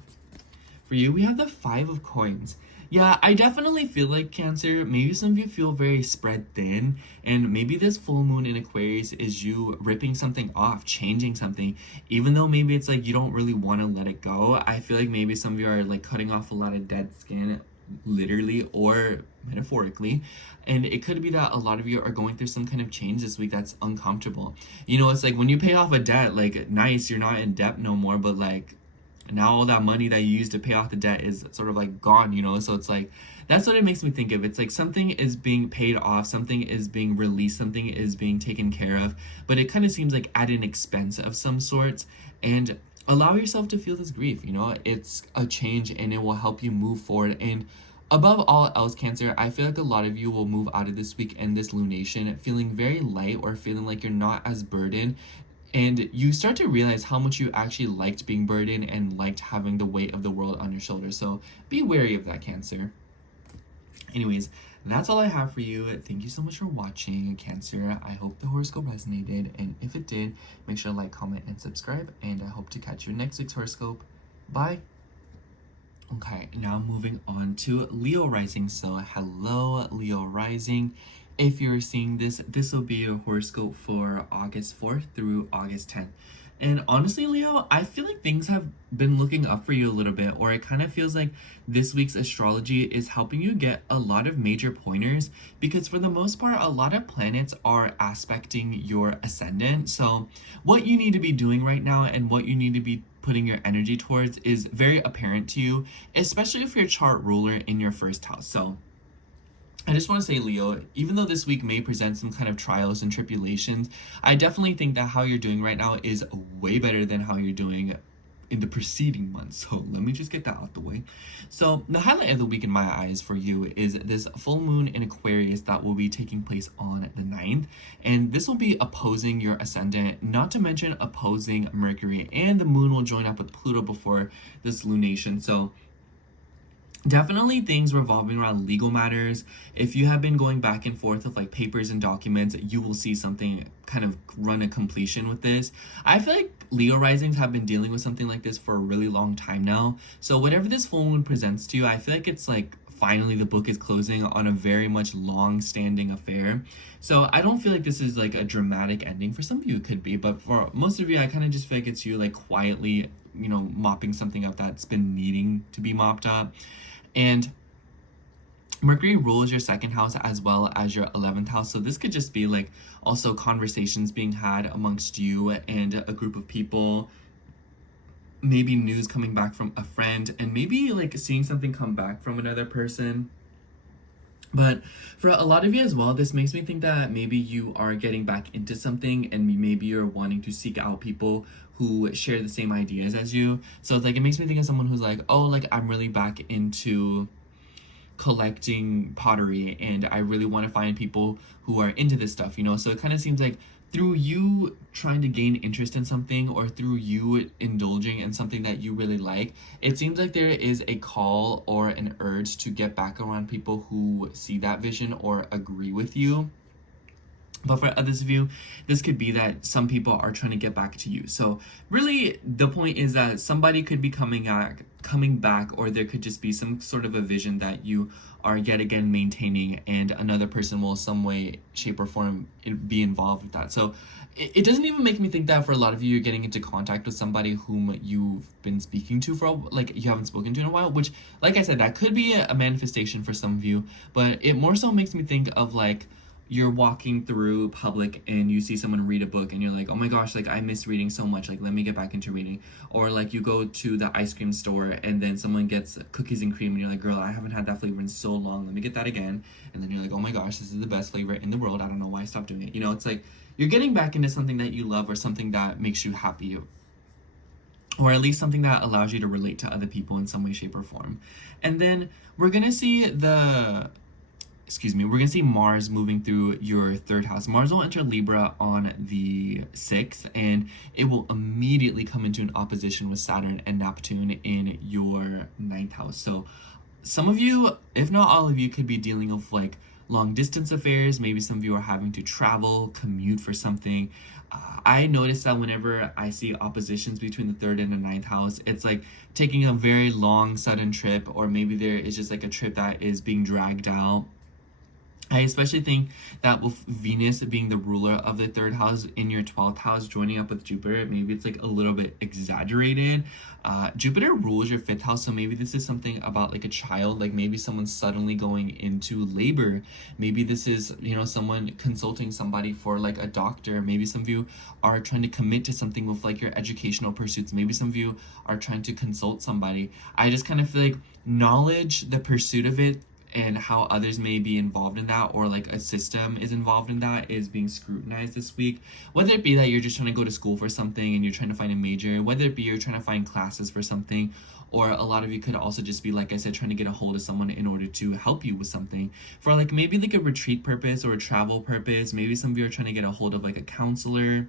For you, we have the 5 of Coins. Yeah, I definitely feel like, Cancer, maybe some of you feel very spread thin, and maybe this full moon in Aquarius is you ripping something off, changing something, even though maybe it's like you don't really want to let it go. I feel like maybe some of you are like cutting off a lot of dead skin, literally or metaphorically, and it could be that a lot of you are going through some kind of change this week that's uncomfortable. It's like when you pay off a debt, like nice, you're not in debt no more, but like now all that money that you used to pay off the debt is sort of like gone, so it's like that's what it makes me think of. It's like something is being paid off, something is being released, something is being taken care of, but it kind of seems like at an expense of some sorts. And allow yourself to feel this grief. It's a change and it will help you move forward. And above all else, Cancer, I feel like a lot of you will move out of this week and this lunation feeling very light, or feeling like you're not as burdened. And you start to realize how much you actually liked being burdened and liked having the weight of the world on your shoulders. So be wary of that, Cancer. Anyways, that's all I have for you. Thank you so much for watching, Cancer. I hope the horoscope resonated, and if it did, make sure to like, comment, and subscribe, and I hope to catch you in next week's horoscope. Bye! Okay, now moving on to Leo rising. So hello, Leo rising. If you're seeing this, this will be your horoscope for August 4th through August 10th. And honestly, Leo, I feel like things have been looking up for you a little bit, or it kind of feels like this week's astrology is helping you get a lot of major pointers, because for the most part, a lot of planets are aspecting your ascendant. So what you need to be doing right now and what you need to be putting your energy towards is very apparent to you, especially if your chart ruler in your first house. So I just want to say, Leo, even though this week may present some kind of trials and tribulations, I definitely think that how you're doing right now is way better than how you're doing in the preceding months. So let me just get that out the way. So the highlight of the week in my eyes for you is this full moon in Aquarius that will be taking place on the 9th. And this will be opposing your ascendant, not to mention opposing Mercury, and the moon will join up with Pluto before this lunation. So definitely things revolving around legal matters. If you have been going back and forth with like papers and documents, you will see something kind of run a completion with this. I feel like Leo risings have been dealing with something like this for a really long time now. So whatever this full moon presents to you, I feel like it's like finally the book is closing on a very much long-standing affair. So I don't feel like this is like a dramatic ending. For some of you it could be, but for most of you, I kind of just feel like it's you like quietly, you know, mopping something up that's been needing to be mopped up. And Mercury rules your second house as well as your 11th house. So this could just be like also conversations being had amongst you and a group of people, maybe news coming back from a friend, and maybe like seeing something come back from another person. But for a lot of you as well, this makes me think that maybe you are getting back into something, and maybe you're wanting to seek out people who share the same ideas as you. So it's like, it makes me think of someone who's like, oh, like I'm really back into collecting pottery and I really want to find people who are into this stuff, you know? So it kind of seems like through you trying to gain interest in something, or through you indulging in something that you really like, it seems like there is a call or an urge to get back around people who see that vision or agree with you. But for others of you, this could be that some people are trying to get back to you. So really, the point is that somebody could be coming back, or there could just be some sort of a vision that you are yet again maintaining, and another person will some way, shape, or form be involved with that. So it doesn't even make me think that for a lot of you, you're getting into contact with somebody whom you've been speaking to for like you haven't spoken to in a while, which, like I said, that could be a manifestation for some of you. But it more so makes me think of like, you're walking through public and you see someone read a book and you're like, oh my gosh, like I miss reading so much, like let me get back into reading. Or like you go to the ice cream store and then someone gets cookies and cream and you're like, girl, I haven't had that flavor in so long, let me get that again. And then you're like, oh my gosh, this is the best flavor in the world, I don't know why I stopped doing it. You know, it's like you're getting back into something that you love, or something that makes you happy, or at least something that allows you to relate to other people in some way, shape, or form. And then we're gonna see we're going to see Mars moving through your third house. Mars will enter Libra on the 6th, and it will immediately come into an opposition with Saturn and Neptune in your 9th house. So some of you, if not all of you, could be dealing with like long distance affairs. Maybe some of you are having to travel, commute for something. I notice that whenever I see oppositions between the 3rd and the 9th house, it's like taking a very long, sudden trip, or maybe there is just like a trip that is being dragged out. I especially think that with Venus being the ruler of the 3rd house in your 12th house, joining up with Jupiter, maybe it's like a little bit exaggerated. Jupiter rules your 5th house, so maybe this is something about like a child, like maybe someone's suddenly going into labor. Maybe this is, you know, someone consulting somebody for like a doctor. Maybe some of you are trying to commit to something with like your educational pursuits. Maybe some of you are trying to consult somebody. I just kind of feel like knowledge, the pursuit of it, and how others may be involved in that, or like a system is involved in that, is being scrutinized this week. Whether it be that you're just trying to go to school for something and you're trying to find a major, whether it be you're trying to find classes for something, or a lot of you could also just be, like I said, trying to get a hold of someone in order to help you with something for like maybe like a retreat purpose or a travel purpose. Maybe some of you are trying to get a hold of like a counselor,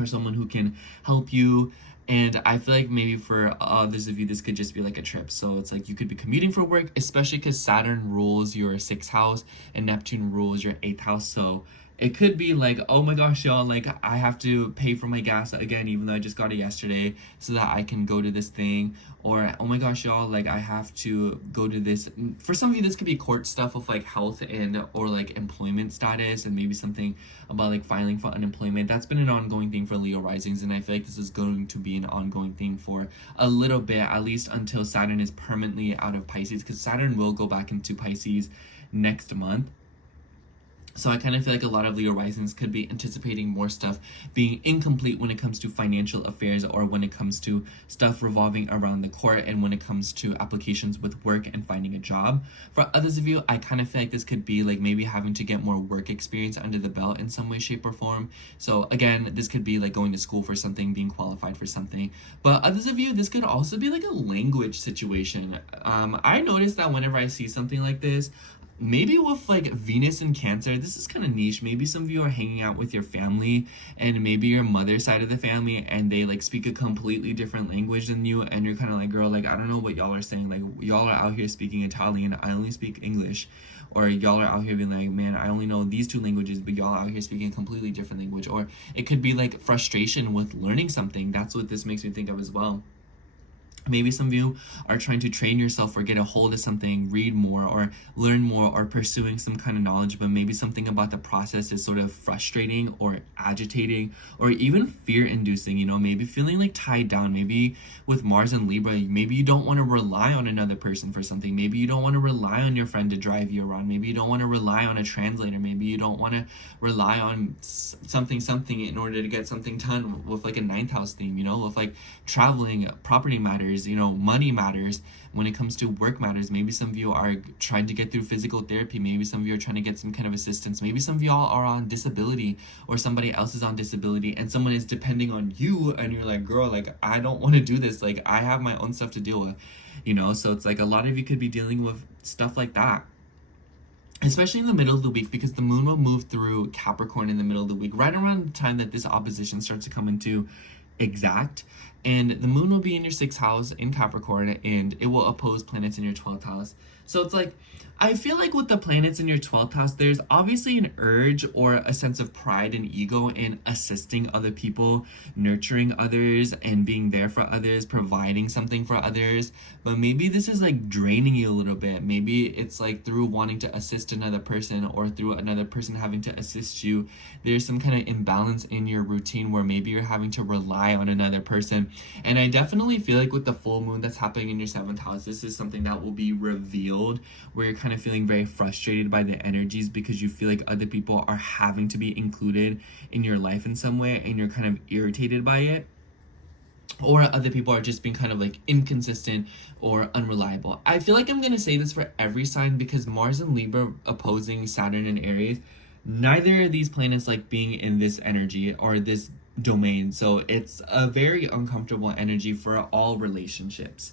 or someone who can help you. And I feel like maybe for others of you, this could just be like a trip. So it's like you could be commuting for work, especially because Saturn rules your 6th house and Neptune rules your 8th house. So it could be like, oh my gosh, y'all, like I have to pay for my gas again, even though I just got it yesterday, so that I can go to this thing. Or, oh my gosh, y'all, like I have to go to this. For some of you, this could be court stuff of like health and or like employment status, and maybe something about like filing for unemployment. That's been an ongoing thing for Leo risings, and I feel like this is going to be an ongoing thing for a little bit, at least until Saturn is permanently out of Pisces, because Saturn will go back into Pisces next month. So I kind of feel like a lot of Leo risings could be anticipating more stuff being incomplete when it comes to financial affairs, or when it comes to stuff revolving around the court, and when it comes to applications with work and finding a job. For others of you, I kind of feel like this could be like maybe having to get more work experience under the belt in some way, shape, or form. So again, this could be like going to school for something, being qualified for something. But others of you, this could also be like a language situation. I noticed that whenever I see something like this, maybe with like Venus and Cancer, this is kind of niche. Maybe some of you are hanging out with your family, and maybe your mother's side of the family, and they like speak a completely different language than you, and you're kind of like, girl, like I don't know what y'all are saying. Like y'all are out here speaking Italian, I only speak English. Or y'all are out here being like, man, I only know these 2 languages, but y'all out here speaking a completely different language. Or it could be like frustration with learning something. That's what this makes me think of as well. Maybe some of you are trying to train yourself or get a hold of something, read more or learn more, or pursuing some kind of knowledge, but maybe something about the process is sort of frustrating or agitating or even fear-inducing, you know, maybe feeling like tied down. Maybe with Mars and Libra, maybe you don't want to rely on another person for something. Maybe you don't want to rely on your friend to drive you around. Maybe you don't want to rely on a translator. Maybe you don't want to rely on something in order to get something done with like a 9th house theme, you know, with like traveling, property matters, you know, money matters. When it comes to work matters, maybe some of you are trying to get through physical therapy. Maybe some of you are trying to get some kind of assistance. Maybe some of y'all are on disability, or somebody else is on disability, and someone is depending on you, and you're like, girl, like I don't want to do this. Like I have my own stuff to deal with, you know? So it's like a lot of you could be dealing with stuff like that, especially in the middle of the week, because the moon will move through Capricorn in the middle of the week, right around the time that this opposition starts to come into exact. And the moon will be in your 6th house in Capricorn, and it will oppose planets in your 12th house. So it's like, I feel like with the planets in your 12th house, there's obviously an urge or a sense of pride and ego in assisting other people, nurturing others, and being there for others, providing something for others. But maybe this is like draining you a little bit. Maybe it's like through wanting to assist another person, or through another person having to assist you, there's some kind of imbalance in your routine where maybe you're having to rely on another person. And I definitely feel like with the full moon that's happening in your 7th house, this is something that will be revealed, where you're kind of feeling very frustrated by the energies because you feel like other people are having to be included in your life in some way, and you're kind of irritated by it. Or other people are just being kind of like inconsistent or unreliable. I feel like I'm going to say this for every sign, because Mars and Libra opposing Saturn and Aries, neither of these planets like being in this energy or this domain. So it's a very uncomfortable energy for all relationships.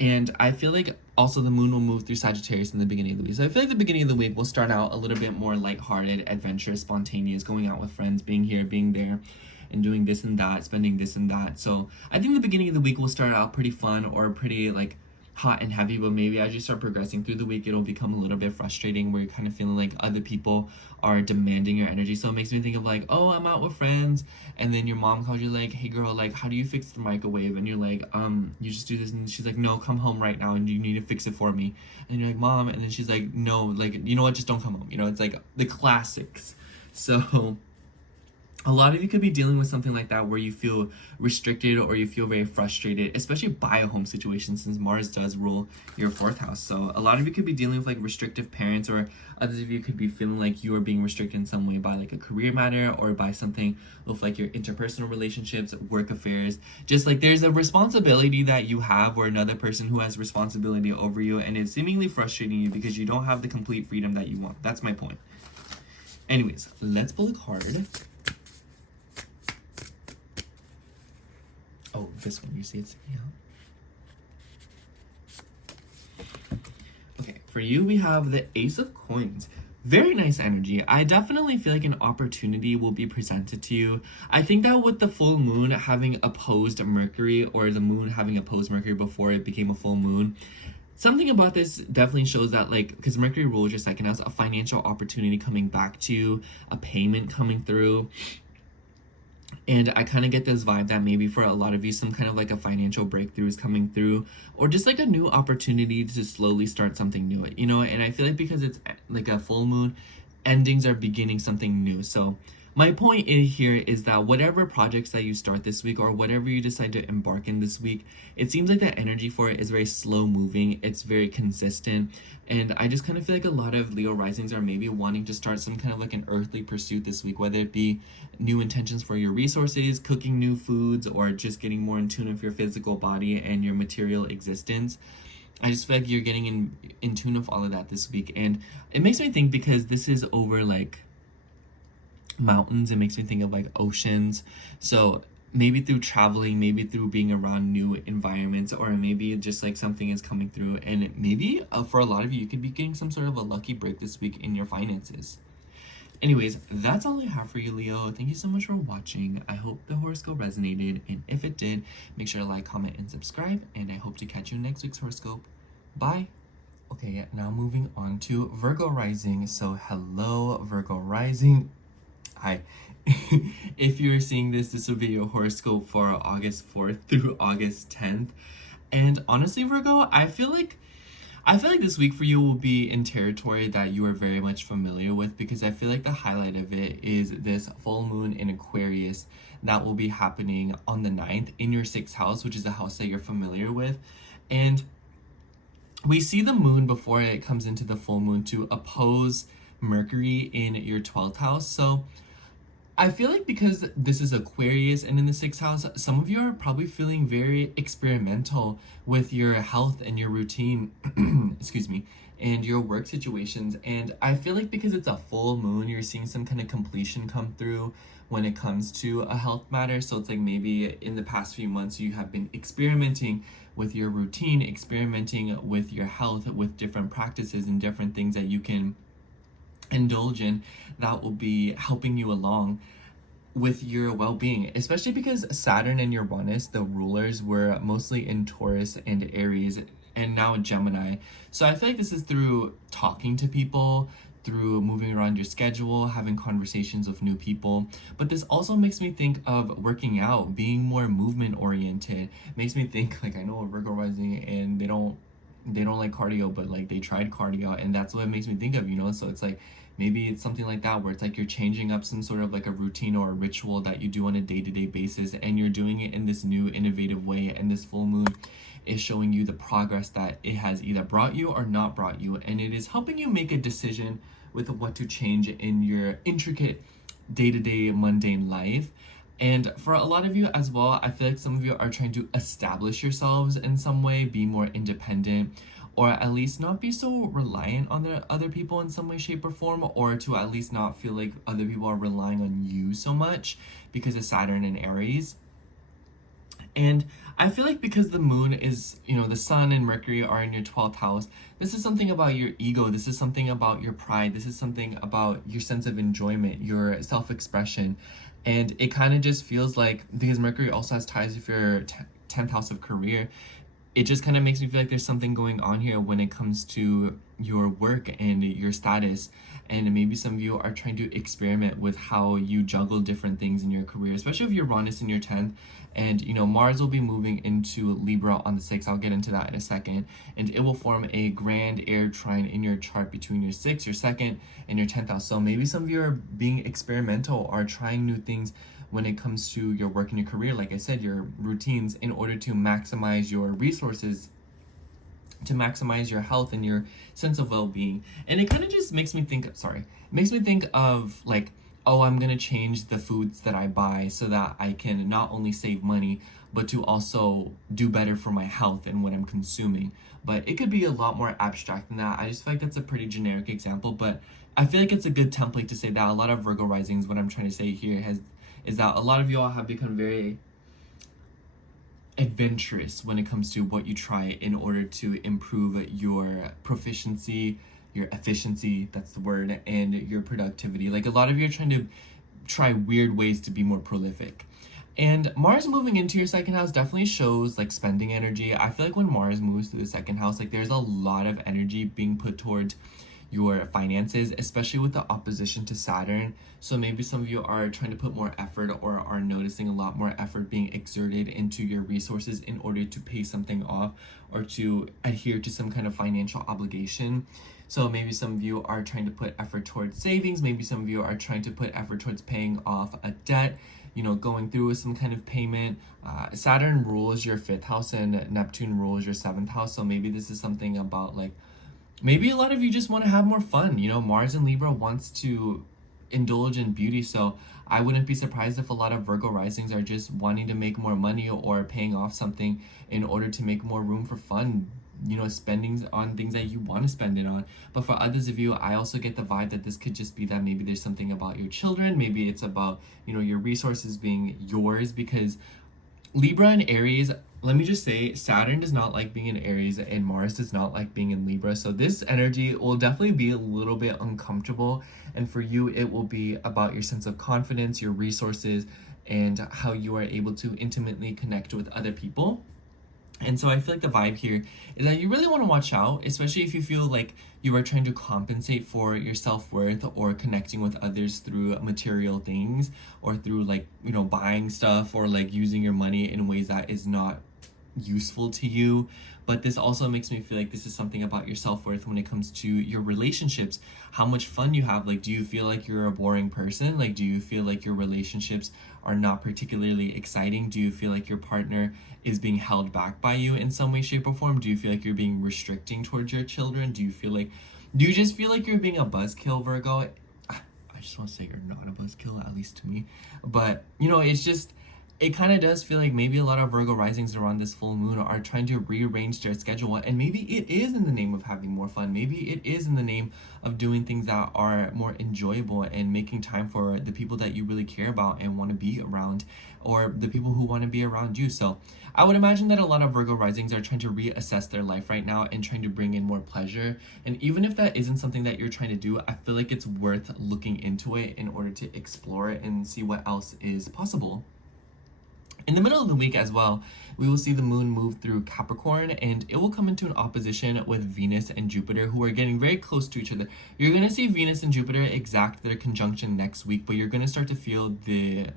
And I feel like also the moon will move through Sagittarius in the beginning of the week. So I feel like the beginning of the week will start out a little bit more lighthearted, adventurous, spontaneous, going out with friends, being here, being there, and doing this and that, spending this and that. So I think the beginning of the week will start out pretty fun or pretty like hot and heavy, but maybe as you start progressing through the week, it'll become a little bit frustrating, where you're kind of feeling like other people are demanding your energy. So it makes me think of like, oh, I'm out with friends, and then your mom calls you like, hey girl, like how do you fix the microwave? And you're like, you just do this, and she's like, no, come home right now and you need to fix it for me. And you're like, mom, and then she's like, no, like, you know what, just don't come home. You know, it's like the classics. So a lot of you could be dealing with something like that, where you feel restricted or you feel very frustrated, especially by a home situation, since Mars does rule your 4th house. So a lot of you could be dealing with like restrictive parents, or others of you could be feeling like you are being restricted in some way by like a career matter, or by something with like your interpersonal relationships, work affairs. Just like there's a responsibility that you have, or another person who has responsibility over you, and it's seemingly frustrating you because you don't have the complete freedom that you want. That's my point. Anyways, let's pull a card. Oh, this one, you see it's out. Okay, for you, we have the Ace of Coins. Very nice energy. I definitely feel like an opportunity will be presented to you. I think that with the full moon having opposed Mercury, or the moon having opposed Mercury before it became a full moon, something about this definitely shows that, like, because Mercury rules your second house, a financial opportunity coming back to you, a payment coming through. And I kind of get this vibe that maybe for a lot of you, some kind of like a financial breakthrough is coming through, or just like a new opportunity to slowly start something new, you know? And I feel like because it's like a full moon, endings are beginning something new. So my point in here is that whatever projects that you start this week, or whatever you decide to embark in this week, it seems like the energy for it is very slow moving. It's very consistent. And I just kind of feel like a lot of Leo risings are maybe wanting to start some kind of like an earthly pursuit this week, whether it be new intentions for your resources, cooking new foods, or just getting more in tune with your physical body and your material existence. I just feel like you're getting in tune with all of that this week. And it makes me think, because this is over like mountains, it makes me think of like oceans. So maybe through traveling, maybe through being around new environments, or maybe just like something is coming through, and maybe for a lot of you, you could be getting some sort of a lucky break this week in your finances. Anyways, that's all I have for you, Leo. Thank you so much for watching. I hope the horoscope resonated, and if it did, make sure to like, comment, and subscribe, and I hope to catch you in next week's horoscope. Bye! Okay, now moving on to Virgo rising. So hello, Virgo rising. Hi. If you're seeing this, this will be your horoscope for August 4th through August 10th. And honestly, Virgo, I feel like this week for you will be in territory that you are very much familiar with, because I feel like the highlight of it is this full moon in Aquarius that will be happening on the 9th in your 6th house, which is a house that you're familiar with. And we see the moon before it comes into the full moon to oppose Mercury in your 12th house. So I feel like because this is Aquarius and in the 6th house, some of you are probably feeling very experimental with your health and your routine, excuse me, and your work situations. And I feel like because it's a full moon, you're seeing some kind of completion come through when it comes to a health matter. So it's like maybe in the past few months, you have been experimenting with your routine, experimenting with your health, with different practices and different things that you can indulge in that will be helping you along with your well-being, especially because Saturn and Uranus, the rulers, were mostly in Taurus and Aries, and now Gemini. So I feel like this is through talking to people, through moving around your schedule, having conversations with new people. But this also makes me think of working out, being more movement oriented. Makes me think, like, I know a Virgo rising and they don't like cardio, but like they tried cardio, and that's what it makes me think of, you know? So it's like maybe it's something like that, where it's like you're changing up some sort of like a routine or a ritual that you do on a day-to-day basis, and you're doing it in this new innovative way, and this full moon is showing you the progress that it has either brought you or not brought you, and it is helping you make a decision with what to change in your intricate day-to-day mundane life. And for a lot of you as well, I feel like some of you are trying to establish yourselves in some way, be more independent, or at least not be so reliant on the other people in some way, shape, or form, or to at least not feel like other people are relying on you so much because of Saturn and Aries. And I feel like because the moon is, you know, the sun and Mercury are in your 12th house, this is something about your ego. This is something about your pride. This is something about your sense of enjoyment, your self-expression. And it kind of just feels like, because Mercury also has ties with your 10th house of career, it just kind of makes me feel like there's something going on here when it comes to your work and your status. And maybe some of you are trying to experiment with how you juggle different things in your career, especially if you're Uranus in your 10th. And, you know, Mars will be moving into Libra on the 6th. I'll get into that in a second. And it will form a grand air trine in your chart between your 6th, your 2nd, and your 10th house. So maybe some of you are being experimental, or trying new things when it comes to your work and your career, like I said, your routines, in order to maximize your resources, to maximize your health and your sense of well-being. And it kind of just makes me think, of like, oh, I'm gonna change the foods that I buy so that I can not only save money, but to also do better for my health and what I'm consuming. But it could be a lot more abstract than that. I just feel like that's a pretty generic example, but I feel like it's a good template to say that a lot of Virgo risings, what I'm trying to say here is that a lot of y'all have become very adventurous when it comes to what you try in order to improve your proficiency, your efficiency, that's the word, and your productivity. Like a lot of you are trying to try weird ways to be more prolific. And Mars moving into your second house definitely shows like spending energy. I feel like when Mars moves to the second house, like there's a lot of energy being put towards your finances, especially with the opposition to Saturn. So maybe some of you are trying to put more effort or are noticing a lot more effort being exerted into your resources in order to pay something off or to adhere to some kind of financial obligation. So maybe some of you are trying to put effort towards savings. Maybe some of you are trying to put effort towards paying off a debt, you know, going through with some kind of payment. Saturn rules your 5th house and Neptune rules your 7th house. So maybe this is something about like, maybe a lot of you just want to have more fun. You know, Mars in Libra wants to indulge in beauty. So I wouldn't be surprised if a lot of Virgo risings are just wanting to make more money or paying off something in order to make more room for fun. You know, spending on things that you want to spend it on. But for others of you, I also get the vibe that this could just be that maybe there's something about your children. Maybe it's about, you know, your resources being yours, because Libra and Aries, let me just say, Saturn does not like being in Aries and Mars does not like being in Libra. So this energy will definitely be a little bit uncomfortable. And for you, it will be about your sense of confidence, your resources, and how you are able to intimately connect with other people. And so I feel like the vibe here is that you really want to watch out, especially if you feel like you are trying to compensate for your self-worth or connecting with others through material things or through like, you know, buying stuff or like using your money in ways that is not useful to you. But this also makes me feel like this is something about your self-worth when it comes to your relationships, how much fun you have. Like, do you feel like you're a boring person? Like, do you feel like your relationships are not particularly exciting? Do you feel like your partner is being held back by you in some way, shape, or form? Do you feel like you're being restricting towards your children? Do you just feel like you're being a buzzkill, Virgo? I just want to say you're not a buzzkill, at least to me. But, you know, it kind of does feel like maybe a lot of Virgo risings around this full moon are trying to rearrange their schedule. And maybe it is in the name of having more fun. Maybe it is in the name of doing things that are more enjoyable and making time for the people that you really care about and want to be around, or the people who want to be around you. So I would imagine that a lot of Virgo risings are trying to reassess their life right now and trying to bring in more pleasure. And even if that isn't something that you're trying to do, I feel like it's worth looking into it in order to explore it and see what else is possible. In the middle of the week as well, we will see the moon move through Capricorn, and it will come into an opposition with Venus and Jupiter, who are getting very close to each other. You're going to see Venus and Jupiter exact their conjunction next week, but you're going to start to feel the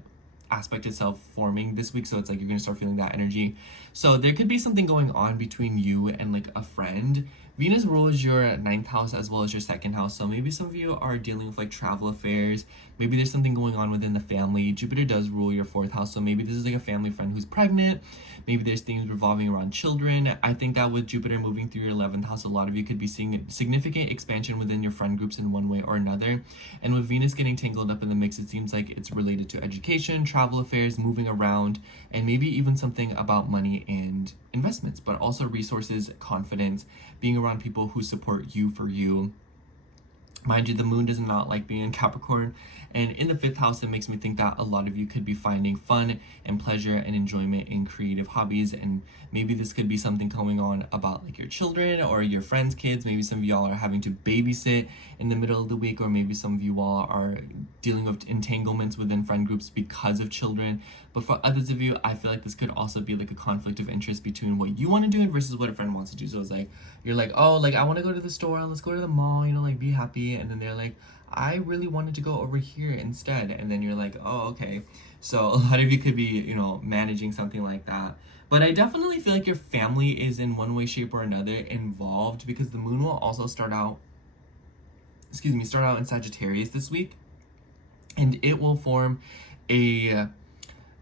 aspect itself forming this week. So it's like you're going to start feeling that energy. So there could be something going on between you and like a friend. Venus rules your 9th house as well as your 2nd house. So maybe some of you are dealing with like travel affairs. Maybe there's something going on within the family. Jupiter does rule your 4th house. So maybe this is like a family friend who's pregnant. Maybe there's things revolving around children. I think that with Jupiter moving through your 11th house, a lot of you could be seeing a significant expansion within your friend groups in one way or another. And with Venus getting tangled up in the mix, it seems like it's related to education, travel affairs, moving around, and maybe even something about money and investments, but also resources, confidence, being around people who support you for you. Mind you, the moon does not like being in Capricorn. And in the 5th house, it makes me think that a lot of you could be finding fun and pleasure and enjoyment in creative hobbies. And maybe this could be something going on about like your children or your friends' kids. Maybe some of y'all are having to babysit in the middle of the week, or maybe some of you all are dealing with entanglements within friend groups because of children. But for others of you, I feel like this could also be like a conflict of interest between what you want to do versus what a friend wants to do. So it's like, you're like, oh, like I want to go to the store, let's go to the mall, you know, like be happy. And then they're like, I really wanted to go over here instead. And then you're like, oh, okay. So a lot of you could be, you know, managing something like that. But I definitely feel like your family is in one way, shape, or another involved, because the moon will also start out in Sagittarius this week. And it will form a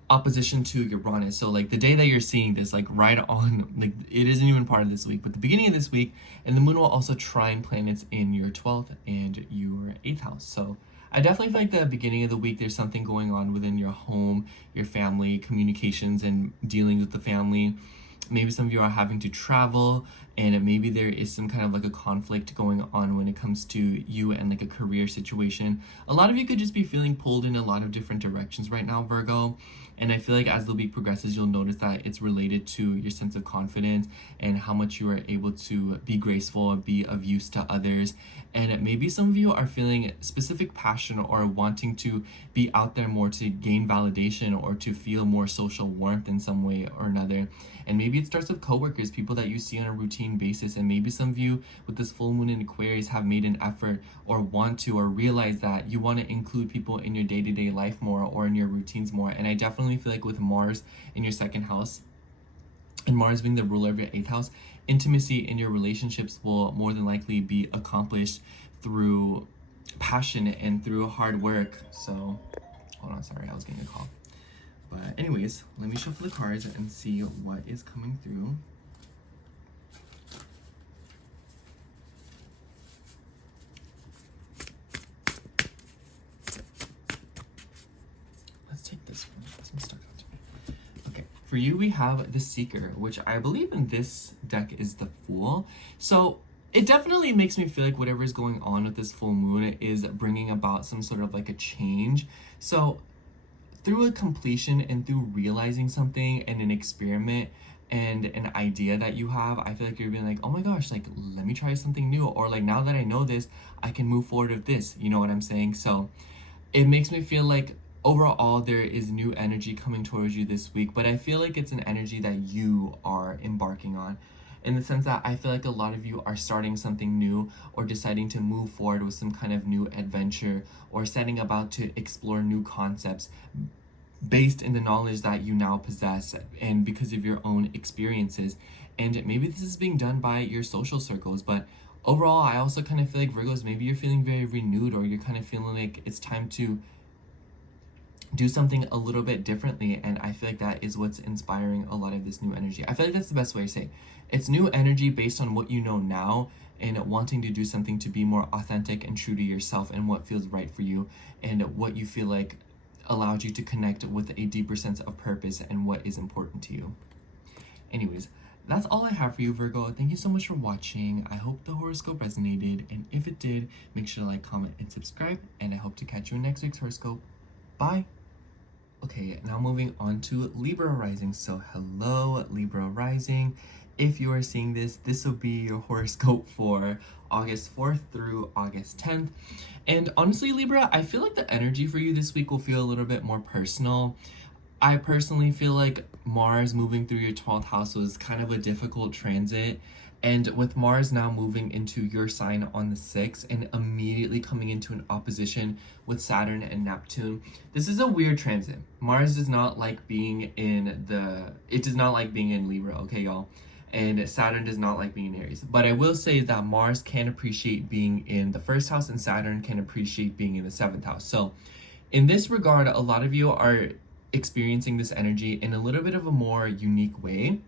opposition to Uranus. So like the day that you're seeing this, like right on, like it isn't even part of this week, but the beginning of this week, and the moon will also trine planets in your 12th and your 8th house. So I definitely feel like the beginning of the week, there's something going on within your home, your family, communications, and dealing with the family. Maybe some of you are having to travel, and maybe there is some kind of like a conflict going on when it comes to you and like a career situation. A lot of you could just be feeling pulled in a lot of different directions right now, Virgo. And I feel like as the week progresses, you'll notice that it's related to your sense of confidence and how much you are able to be graceful, be of use to others. And maybe some of you are feeling specific passion or wanting to be out there more to gain validation or to feel more social warmth in some way or another. And maybe it starts with coworkers, people that you see on a routine basis. And maybe some of you with this full moon in Aquarius have made an effort or want to or realize that you want to include people in your day-to-day life more or in your routines more. And I definitely feel like with Mars in your second house, and Mars being the ruler of your 8th house, intimacy in your relationships will more than likely be accomplished through passion and through hard work. So, hold on, sorry, I was getting a call. But anyways, let me shuffle the cards and see what is coming through. Let's take this one. This one's stuck out to me. Okay, for you we have the Seeker, which I believe in this deck is the Fool. So it definitely makes me feel like whatever is going on with this full moon is bringing about some sort of like a change. So through a completion and through realizing something and an experiment and an idea that you have, I feel like you're being like, oh my gosh, like, let me try something new. Or like, now that I know this, I can move forward with this. You know what I'm saying? So it makes me feel like overall there is new energy coming towards you this week. But I feel like it's an energy that you are embarking on, in the sense that I feel like a lot of you are starting something new or deciding to move forward with some kind of new adventure or setting about to explore new concepts based in the knowledge that you now possess and because of your own experiences. And maybe this is being done by your social circles, but overall, I also kind of feel like Virgos, maybe you're feeling very renewed or you're kind of feeling like it's time to do something a little bit differently. And I feel like that is what's inspiring a lot of this new energy. I feel like that's the best way to say it. It's new energy based on what you know now and wanting to do something to be more authentic and true to yourself and what feels right for you and what you feel like allowed you to connect with a deeper sense of purpose and what is important to you. Anyways, that's all I have for you, Virgo. Thank you so much for watching. I hope the horoscope resonated, and if it did, make sure to like, comment, and subscribe, and I hope to catch you in next week's horoscope. Bye! Okay, now moving on to Libra rising. So hello, Libra rising. If you are seeing this, this will be your horoscope for August 4th through August 10th. And honestly, Libra, I feel like the energy for you this week will feel a little bit more personal. I personally feel like Mars moving through your 12th house was kind of a difficult transit. And with Mars now moving into your sign on the 6th and immediately coming into an opposition with Saturn and Neptune, this is a weird transit. Mars does not like being in Libra, okay, y'all? And Saturn does not like being in Aries. But I will say that Mars can appreciate being in the 1st house and Saturn can appreciate being in the 7th house. So in this regard, a lot of you are experiencing this energy in a little bit of a more unique way,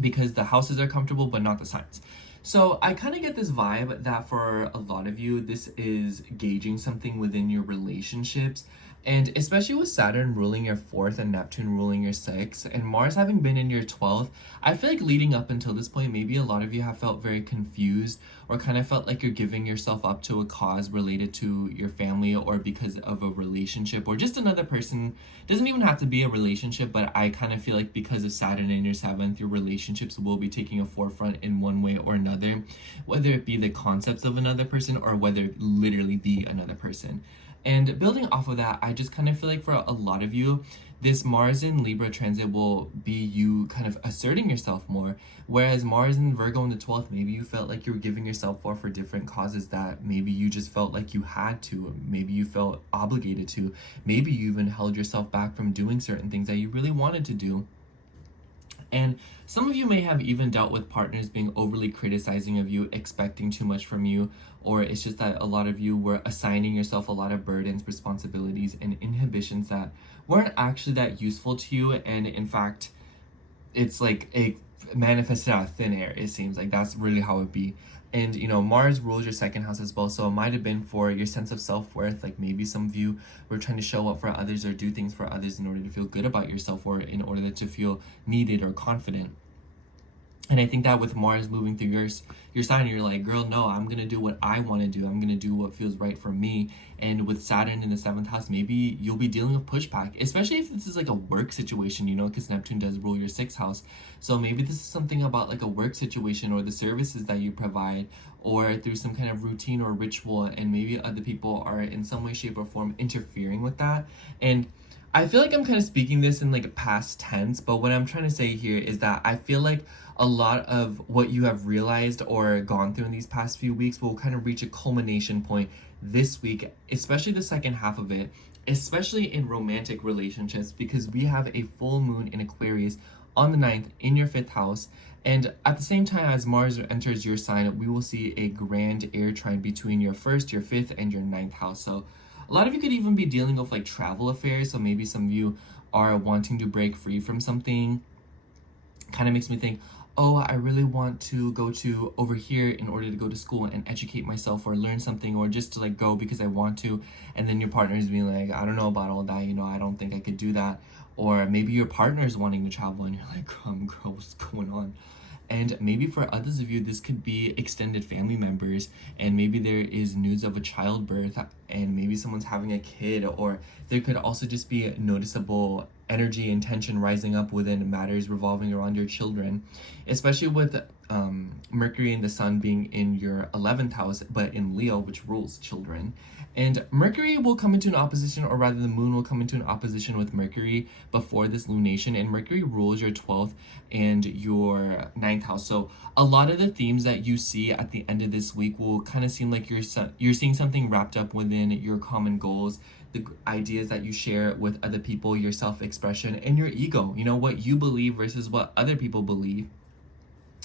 because the houses are comfortable but not the signs. So I kind of get this vibe that for a lot of you, this is gauging something within your relationships. And especially with Saturn ruling your 4th and Neptune ruling your 6th and Mars having been in your 12th, I feel like leading up until this point, maybe a lot of you have felt very confused or kind of felt like you're giving yourself up to a cause related to your family or because of a relationship or just another person. Doesn't even have to be a relationship, but I kind of feel like because of Saturn in your 7th, your relationships will be taking a forefront in one way or another, whether it be the concepts of another person or whether it literally be another person. And building off of that, I just kind of feel like for a lot of you, this Mars in Libra transit will be you kind of asserting yourself more. Whereas Mars in Virgo in the 12th, maybe you felt like you were giving yourself for different causes that maybe you just felt like you had to. Maybe you felt obligated to. Maybe you even held yourself back from doing certain things that you really wanted to do. And some of you may have even dealt with partners being overly criticizing of you, expecting too much from you, or it's just that a lot of you were assigning yourself a lot of burdens, responsibilities, and inhibitions that weren't actually that useful to you. And in fact, it's like a manifested out of thin air. It seems like that's really how it be. And you know, Mars rules your 2nd house as well, so it might have been for your sense of self-worth. Like maybe some of you were trying to show up for others or do things for others in order to feel good about yourself or in order to feel needed or confident. And I think that with Mars moving through your sign, you're like, girl, no, I'm gonna do what I want to do. I'm gonna do what feels right for me. And with Saturn in the 7th house, maybe you'll be dealing with pushback, especially if this is like a work situation, you know, because Neptune does rule your 6th house. So maybe this is something about like a work situation or the services that you provide, or through some kind of routine or ritual, and maybe other people are in some way, shape, or form interfering with that. And I feel like I'm kind of speaking this in like a past tense, but what I'm trying to say here is that I feel like a lot of what you have realized or gone through in these past few weeks will kind of reach a culmination point this week, especially the second half of it, especially in romantic relationships, because we have a full moon in Aquarius on the 9th in your 5th house. And at the same time as Mars enters your sign, we will see a grand air trine between your 1st, your 5th, and your 9th house. So a lot of you could even be dealing with like travel affairs. So maybe some of you are wanting to break free from something. Kind of makes me think, oh, I really want to go to over here in order to go to school and educate myself or learn something, or just to like go because I want to. And then your partner is being like, I don't know about all that, you know, I don't think I could do that. Or maybe your partner is wanting to travel and you're like, girl, what's going on? And maybe for others of you, this could be extended family members, and maybe there is news of a childbirth, and maybe someone's having a kid, or there could also just be noticeable energy and tension rising up within matters revolving around your children, especially with Mercury and the Sun being in your 11th house, but in Leo, which rules children. And Mercury will come into an opposition, or rather the moon will come into an opposition with Mercury before this lunation, and Mercury rules your 12th and your 9th house. So a lot of the themes that you see at the end of this week will kind of seem like you're seeing something wrapped up within your common goals, the ideas that you share with other people, your self-expression, and your ego. You know, what you believe versus what other people believe,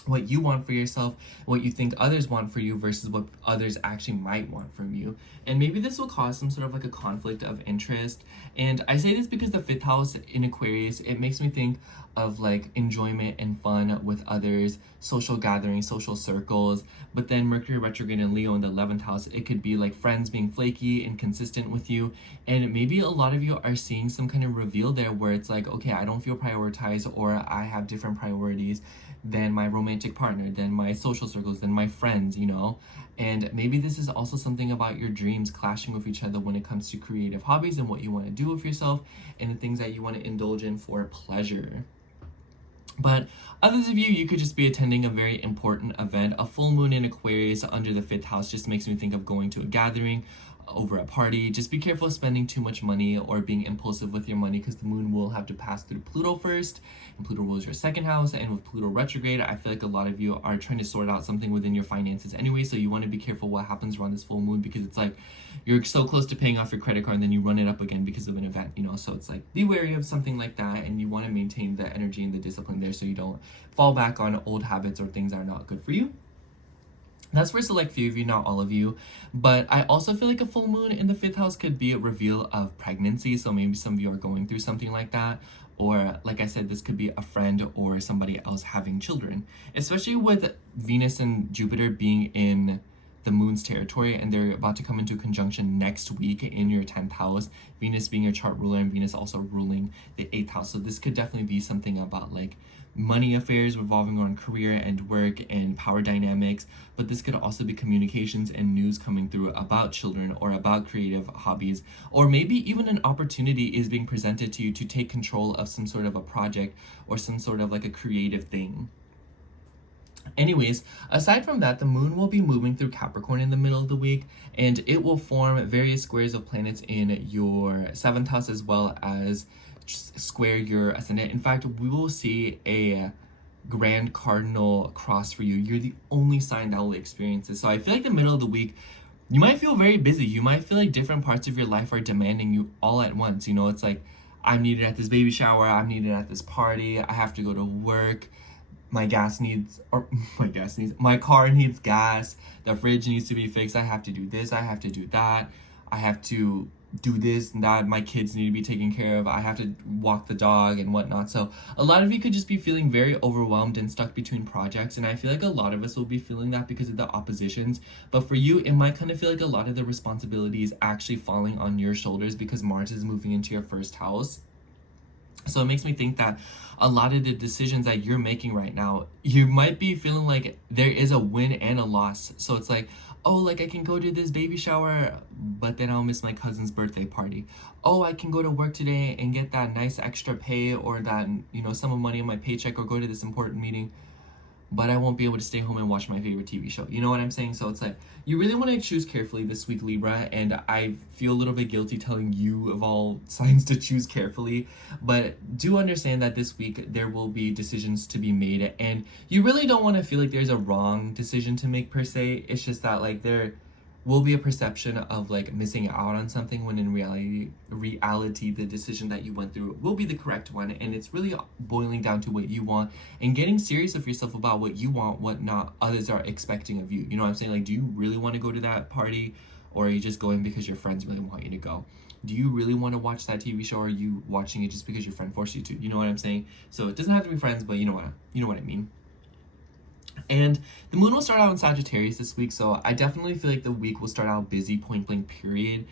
what you want for yourself, what you think others want for you versus what others actually might want from you. And maybe this will cause some sort of like a conflict of interest. And I say this because the 5th house in Aquarius, it makes me think of like enjoyment and fun with others, social gatherings, social circles. But then Mercury retrograde in Leo in the 11th house, it could be like friends being flaky, inconsistent with you. And maybe a lot of you are seeing some kind of reveal there where it's like, okay, I don't feel prioritized, or I have different priorities than my romantic partner, than my social circles, than my friends, you know? And maybe this is also something about your dreams clashing with each other when it comes to creative hobbies and what you want to do with yourself and the things that you want to indulge in for pleasure. But others of you, you could just be attending a very important event. A full moon in Aquarius under the 5th house just makes me think of going to a gathering, over a party. Just be careful of spending too much money or being impulsive with your money, because the moon will have to pass through Pluto first, and Pluto rules your 2nd house. And with Pluto retrograde, I feel like a lot of you are trying to sort out something within your finances anyway, so you want to be careful what happens around this full moon, because it's like you're so close to paying off your credit card and then you run it up again because of an event, you know? So it's like, be wary of something like that, and you want to maintain the energy and the discipline there so you don't fall back on old habits or things that are not good for you. That's for a select few of you, not all of you. But I also feel like a full moon in the 5th house could be a reveal of pregnancy. So maybe some of you are going through something like that. Or like I said, this could be a friend or somebody else having children. Especially with Venus and Jupiter being in the moon's territory, and they're about to come into conjunction next week in your 10th house. Venus being your chart ruler, and Venus also ruling the 8th house. So this could definitely be something about like money affairs revolving around career and work and power dynamics, but this could also be communications and news coming through about children or about creative hobbies, or maybe even an opportunity is being presented to you to take control of some sort of a project or some sort of like a creative thing. Anyways, aside from that, the moon will be moving through Capricorn in the middle of the week, and it will form various squares of planets in your 7th house as well as square your ascendant. In fact, we will see a grand cardinal cross for you. You're the only sign that will experience this. So I feel like the middle of the week, you might feel very busy. You might feel like different parts of your life are demanding you all at once. You know, it's like, I'm needed at this baby shower, I'm needed at this party, I have to go to work, my car needs gas, the fridge needs to be fixed, I have to do this, I have to do that, I have to do this and that, my kids need to be taken care of, I have to walk the dog and whatnot. So a lot of you could just be feeling very overwhelmed and stuck between projects, and I feel like a lot of us will be feeling that because of the oppositions. But for you, it might kind of feel like a lot of the responsibility is actually falling on your shoulders because Mars is moving into your 1st house. So it makes me think that a lot of the decisions that you're making right now, you might be feeling like there is a win and a loss. So it's like, oh, like I can go to this baby shower, but then I'll miss my cousin's birthday party. Oh, I can go to work today and get that nice extra pay or that, sum of money in my paycheck, or go to this important meeting, but I won't be able to stay home and watch my favorite TV show. You know what I'm saying? So it's like, you really want to choose carefully this week, Libra, and I feel a little bit guilty telling you of all signs to choose carefully, but do understand that this week there will be decisions to be made, and you really don't want to feel like there's a wrong decision to make per se. It's just that like there will be a perception of like missing out on something, when in reality the decision that you went through will be the correct one, and it's really boiling down to what you want and getting serious with yourself about what you want, what not others are expecting of you. You know what I'm saying? Like, do you really want to go to that party, or are you just going because your friends really want you to go? Do you really want to watch that TV show, or are you watching it just because your friend forced you to? You know what I'm saying? So it doesn't have to be friends, but you know what I mean. And the moon will start out in Sagittarius this week, so I definitely feel like the week will start out busy, point blank period.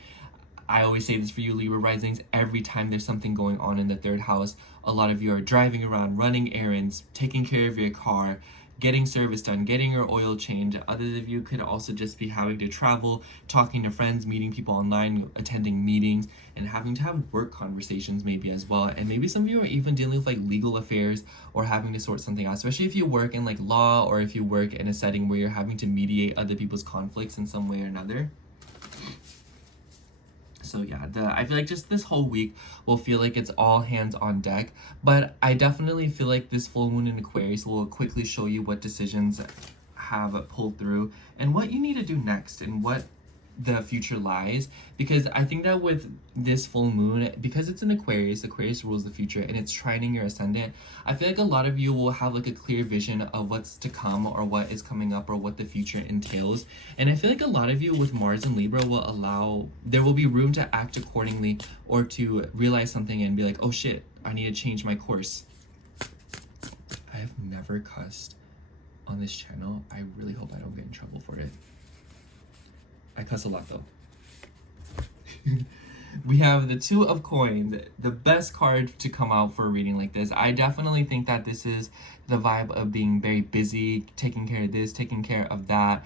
I always say this for you Libra risings, every time there's something going on in the third house, a lot of you are driving around, running errands, taking care of your car, getting service done, getting your oil changed. Others of you could also just be having to travel, talking to friends, meeting people online, attending meetings, and having to have work conversations maybe as well. And maybe some of you are even dealing with like legal affairs or having to sort something out, especially if you work in like law, or if you work in a setting where you're having to mediate other people's conflicts in some way or another. So yeah, I feel like just this whole week will feel like it's all hands on deck, but I definitely feel like this full moon in Aquarius will quickly show you what decisions have pulled through and what you need to do next and what the future lies. Because I think that with this full moon, because it's in Aquarius rules the future, and it's trining your ascendant, I feel like a lot of you will have like a clear vision of what's to come, or what is coming up, or what the future entails. And I feel like a lot of you with Mars and Libra there will be room to act accordingly, or to realize something and be like, oh shit, I need to change my course. I have never cussed on this channel. I really hope I don't get in trouble for it. I cuss a lot though. We have the Two of Coins, the best card to come out for a reading like this. I definitely think that this is the vibe of being very busy, taking care of this, taking care of that.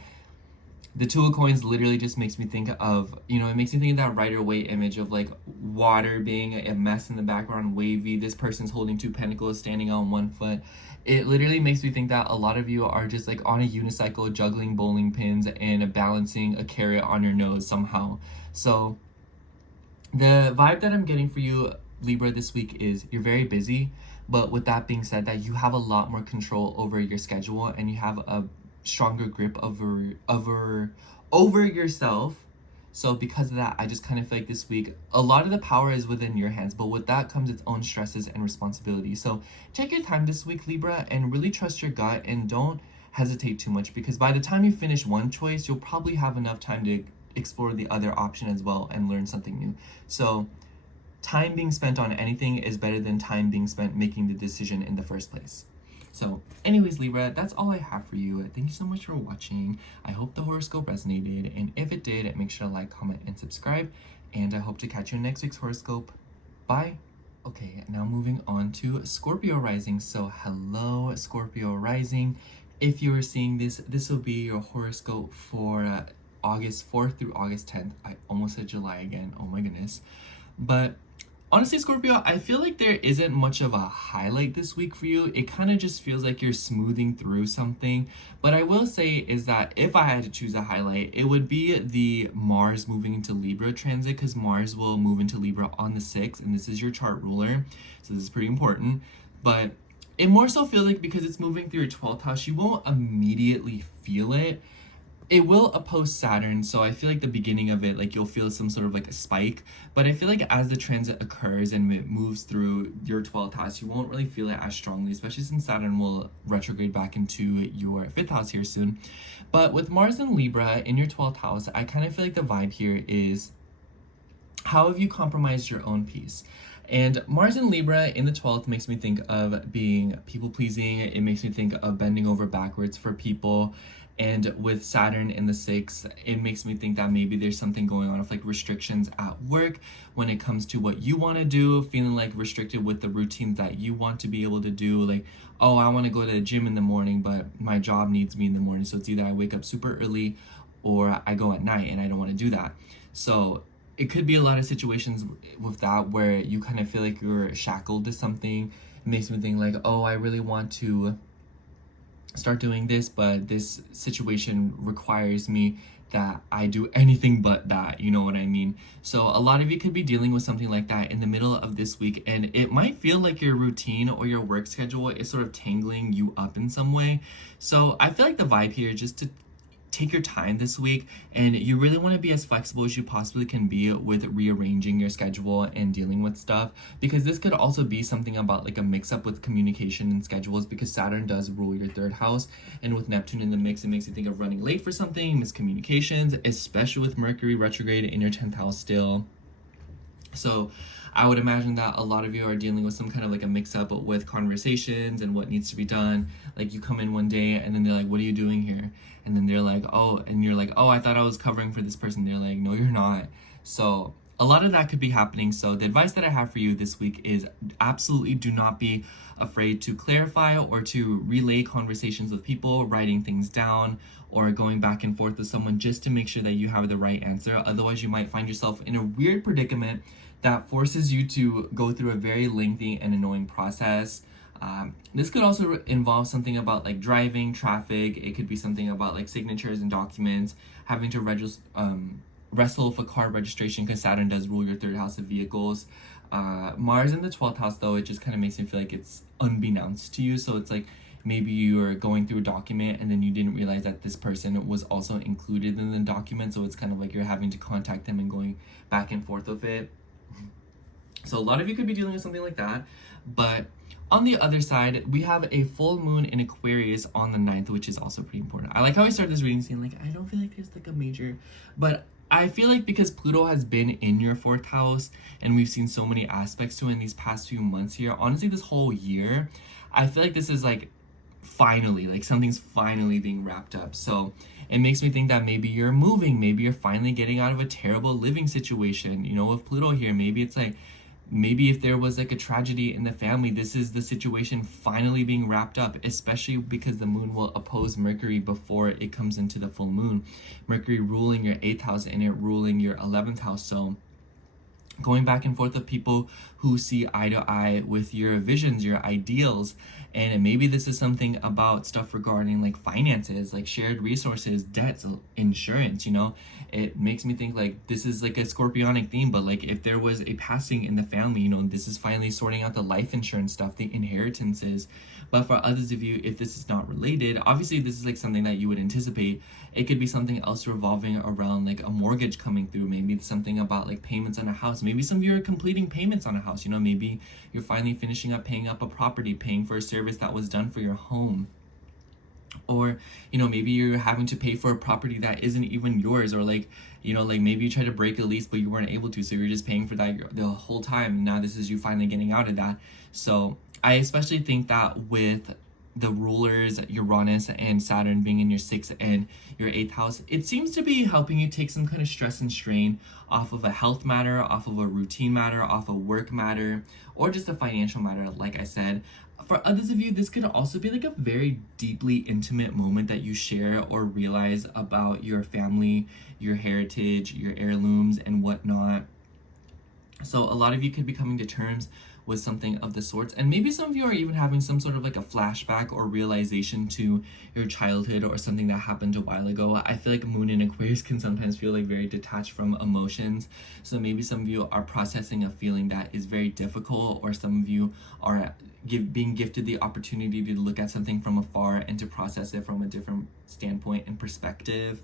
The Two of Coins literally just makes me think of, it makes me think of that Rider-Waite image of like water being a mess in the background, wavy. This person's holding two pentacles, standing on one foot. It literally makes me think that a lot of you are just like on a unicycle, juggling bowling pins and balancing a carrot on your nose somehow. So the vibe that I'm getting for you, Libra, this week is you're very busy, but with that being said, that you have a lot more control over your schedule, and you have a stronger grip over yourself. So because of that, I just kind of feel like this week a lot of the power is within your hands, but with that comes its own stresses and responsibilities. So take your time this week, Libra, and really trust your gut, and don't hesitate too much, because by the time you finish one choice, you'll probably have enough time to explore the other option as well and learn something new. So time being spent on anything is better than time being spent making the decision in the first place. So anyways, Libra, that's all I have for you. Thank you so much for watching. I hope the horoscope resonated, and if it did, make sure to like, comment, and subscribe, and I hope to catch you in next week's horoscope. Bye. Okay, now moving on to Scorpio rising. So hello, Scorpio rising. If you are seeing this, this will be your horoscope for August 4th through August 10th. I almost said July again. Oh my goodness. But honestly, Scorpio, I feel like there isn't much of a highlight this week for you. It kind of just feels like you're smoothing through something. But I will say is that if I had to choose a highlight, it would be the Mars moving into Libra transit, because Mars will move into Libra on the 6th, and this is your chart ruler. So this is pretty important. But it more so feels like because it's moving through your 12th house, you won't immediately feel it. It will oppose Saturn, so I feel like the beginning of it, like you'll feel some sort of like a spike, but I feel like as the transit occurs and it moves through your 12th house, you won't really feel it as strongly, especially since Saturn will retrograde back into your 5th house here soon. But with Mars and Libra in your 12th house, I kind of feel like the vibe here is, how have you compromised your own peace? And Mars in Libra in the 12th makes me think of being people-pleasing. It makes me think of bending over backwards for people. And with Saturn in the 6th, it makes me think that maybe there's something going on with like restrictions at work when it comes to what you want to do, feeling like restricted with the routines that you want to be able to do. Like, oh, I want to go to the gym in the morning, but my job needs me in the morning. So it's either I wake up super early or I go at night, and I don't want to do that. So it could be a lot of situations with that where you kind of feel like you're shackled to something. It makes me think like, oh, I really want to start doing this, but this situation requires me that I do anything but that, you know what I mean? So a lot of you could be dealing with something like that in the middle of this week, and it might feel like your routine or your work schedule is sort of tangling you up in some way. So I feel like the vibe here is just to take your time this week, and you really want to be as flexible as you possibly can be with rearranging your schedule and dealing with stuff, because this could also be something about like a mix-up with communication and schedules, because Saturn does rule your 3rd house, and with Neptune in the mix, it makes you think of running late for something, miscommunications, especially with Mercury retrograde in your 10th house still. So I would imagine that a lot of you are dealing with some kind of like a mix-up with conversations and what needs to be done. Like you come in one day and then they're like, what are you doing here? And then they're like, oh, and you're like, oh, I thought I was covering for this person. They're like, no, you're not. So a lot of that could be happening. So the advice that I have for you this week is absolutely do not be afraid to clarify or to relay conversations with people, writing things down, or going back and forth with someone just to make sure that you have the right answer. Otherwise, you might find yourself in a weird predicament that forces you to go through a very lengthy and annoying process. This could also involve something about like driving, traffic. It could be something about like signatures and documents, having to wrestle with a car registration, because Saturn does rule your 3rd house of vehicles. Mars in the 12th house, though, it just kind of makes me feel like it's unbeknownst to you. So it's like maybe you're going through a document and then you didn't realize that this person was also included in the document. So it's kind of like you're having to contact them and going back and forth with it. So a lot of you could be dealing with something like that. But on the other side, we have a full moon in Aquarius on the 9th, which is also pretty important. I like how I started this reading saying like, I don't feel like there's like a major, but I feel like because Pluto has been in your 4th house and we've seen so many aspects to it in these past few months here, honestly, this whole year, I feel like this is like finally, like something's finally being wrapped up. So it makes me think that maybe you're moving, maybe you're finally getting out of a terrible living situation. You know, with Pluto here, maybe it's like, maybe if there was like a tragedy in the family, this is the situation finally being wrapped up, especially because the moon will oppose Mercury before it comes into the full moon. Mercury ruling your 8th house and it ruling your 11th house. So going back and forth with people who see eye to eye with your visions, your ideals. And maybe this is something about stuff regarding like finances, like shared resources, debts, insurance, you know. It makes me think like this is like a scorpionic theme, but like if there was a passing in the family, you know, this is finally sorting out the life insurance stuff, the inheritances. But for others of you, if this is not related, obviously this is like something that you would anticipate. It could be something else revolving around like a mortgage coming through. Maybe it's something about like payments on a house. Maybe some of you are completing payments on a house. You know, maybe you're finally finishing up paying up a property, paying for a service that was done for your home. Or, you know, maybe you're having to pay for a property that isn't even yours, or like, you know, like maybe you tried to break a lease but you weren't able to, so you're just paying for that the whole time. Now this is you finally getting out of that. So I especially think that with the rulers Uranus and Saturn being in your 6th and your 8th house, it seems to be helping you take some kind of stress and strain off of a health matter, off of a routine matter, off a work matter, or just a financial matter, like I said. For others of you, this could also be like a very deeply intimate moment that you share or realize about your family, your heritage, your heirlooms, and whatnot. So a lot of you could be coming to terms with something of the sorts, and maybe some of you are even having some sort of like a flashback or realization to your childhood or something that happened a while ago. I feel like moon in Aquarius can sometimes feel like very detached from emotions, so maybe some of you are processing a feeling that is very difficult, or some of you are being gifted the opportunity to look at something from afar and to process it from a different standpoint and perspective.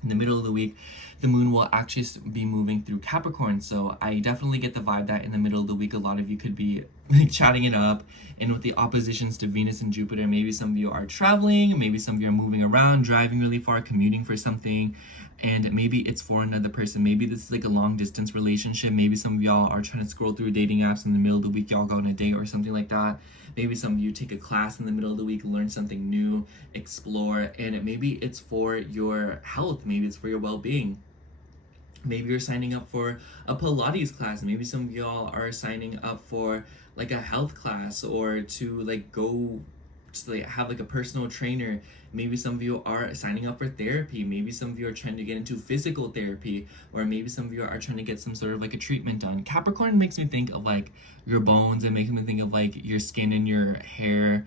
In the middle of the week, the moon will actually be moving through Capricorn. So I definitely get the vibe that in the middle of the week, a lot of you could be like chatting it up. And with the oppositions to Venus and Jupiter, maybe some of you are traveling, maybe some of you are moving around, driving really far, commuting for something. and maybe it's for another person. Maybe this is like a long distance relationship. Maybe some of y'all are trying to scroll through dating apps in the middle of the week, y'all go on a date or something like that. Maybe some of you take a class in the middle of the week, learn something new, explore, and maybe it's for your health. Maybe it's for your well-being. Maybe you're signing up for a Pilates class. Maybe some of y'all are signing up for like a health class, or to like go to like have like a personal trainer. Maybe some of you are signing up for therapy. Maybe some of you are trying to get into physical therapy, or maybe some of you are trying to get some sort of like a treatment done. Capricorn makes me think of like your bones, and makes me think of like your skin and your hair.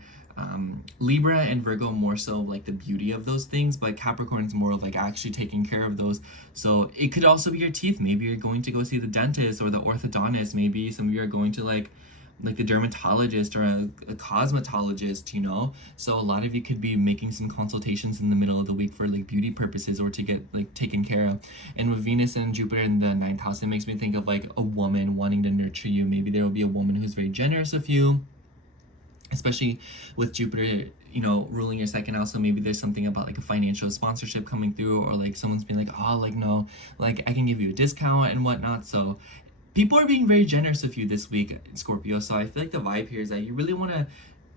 Libra and Virgo more so like the beauty of those things, but Capricorn's more like actually taking care of those. So it could also be your teeth. Maybe you're going to go see the dentist or the orthodontist. Maybe some of you are going to like the dermatologist or a cosmetologist, you know. So a lot of you could be making some consultations in the middle of the week for like beauty purposes, or to get like taken care of. And with Venus and Jupiter in the ninth house, it makes me think of like a woman wanting to nurture you. Maybe there will be a woman who's very generous with you, especially with Jupiter, you know, ruling your second house. So maybe there's something about like a financial sponsorship coming through, or like someone's being like, oh, like, no, like I can give you a discount and whatnot. So people are being very generous with you this week, Scorpio. So I feel like the vibe here is that you really want to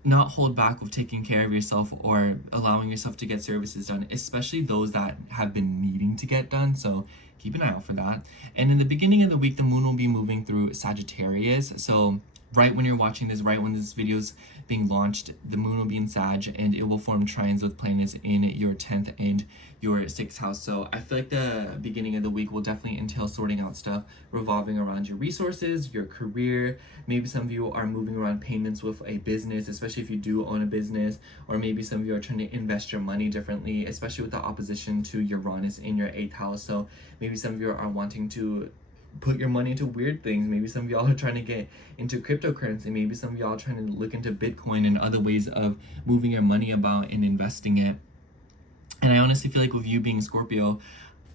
not hold back with taking care of yourself, or allowing yourself to get services done, especially those that have been needing to get done. So keep an eye out for that. And in the beginning of the week, the moon will be moving through Sagittarius. So right when you're watching this, right when this video is being launched, the moon will be in Sag, and it will form trines with planets in your 10th and your 6th house. So I feel like the beginning of the week will definitely entail sorting out stuff revolving around your resources, your career. Maybe some of you are moving around payments with a business, especially if you do own a business, or maybe some of you are trying to invest your money differently, especially with the opposition to Uranus in your 8th house. So maybe some of you are wanting to put your money into weird things. Maybe some of y'all are trying to get into cryptocurrency. Maybe some of y'all are trying to look into Bitcoin and other ways of moving your money about and investing it. And I honestly feel like with you being Scorpio,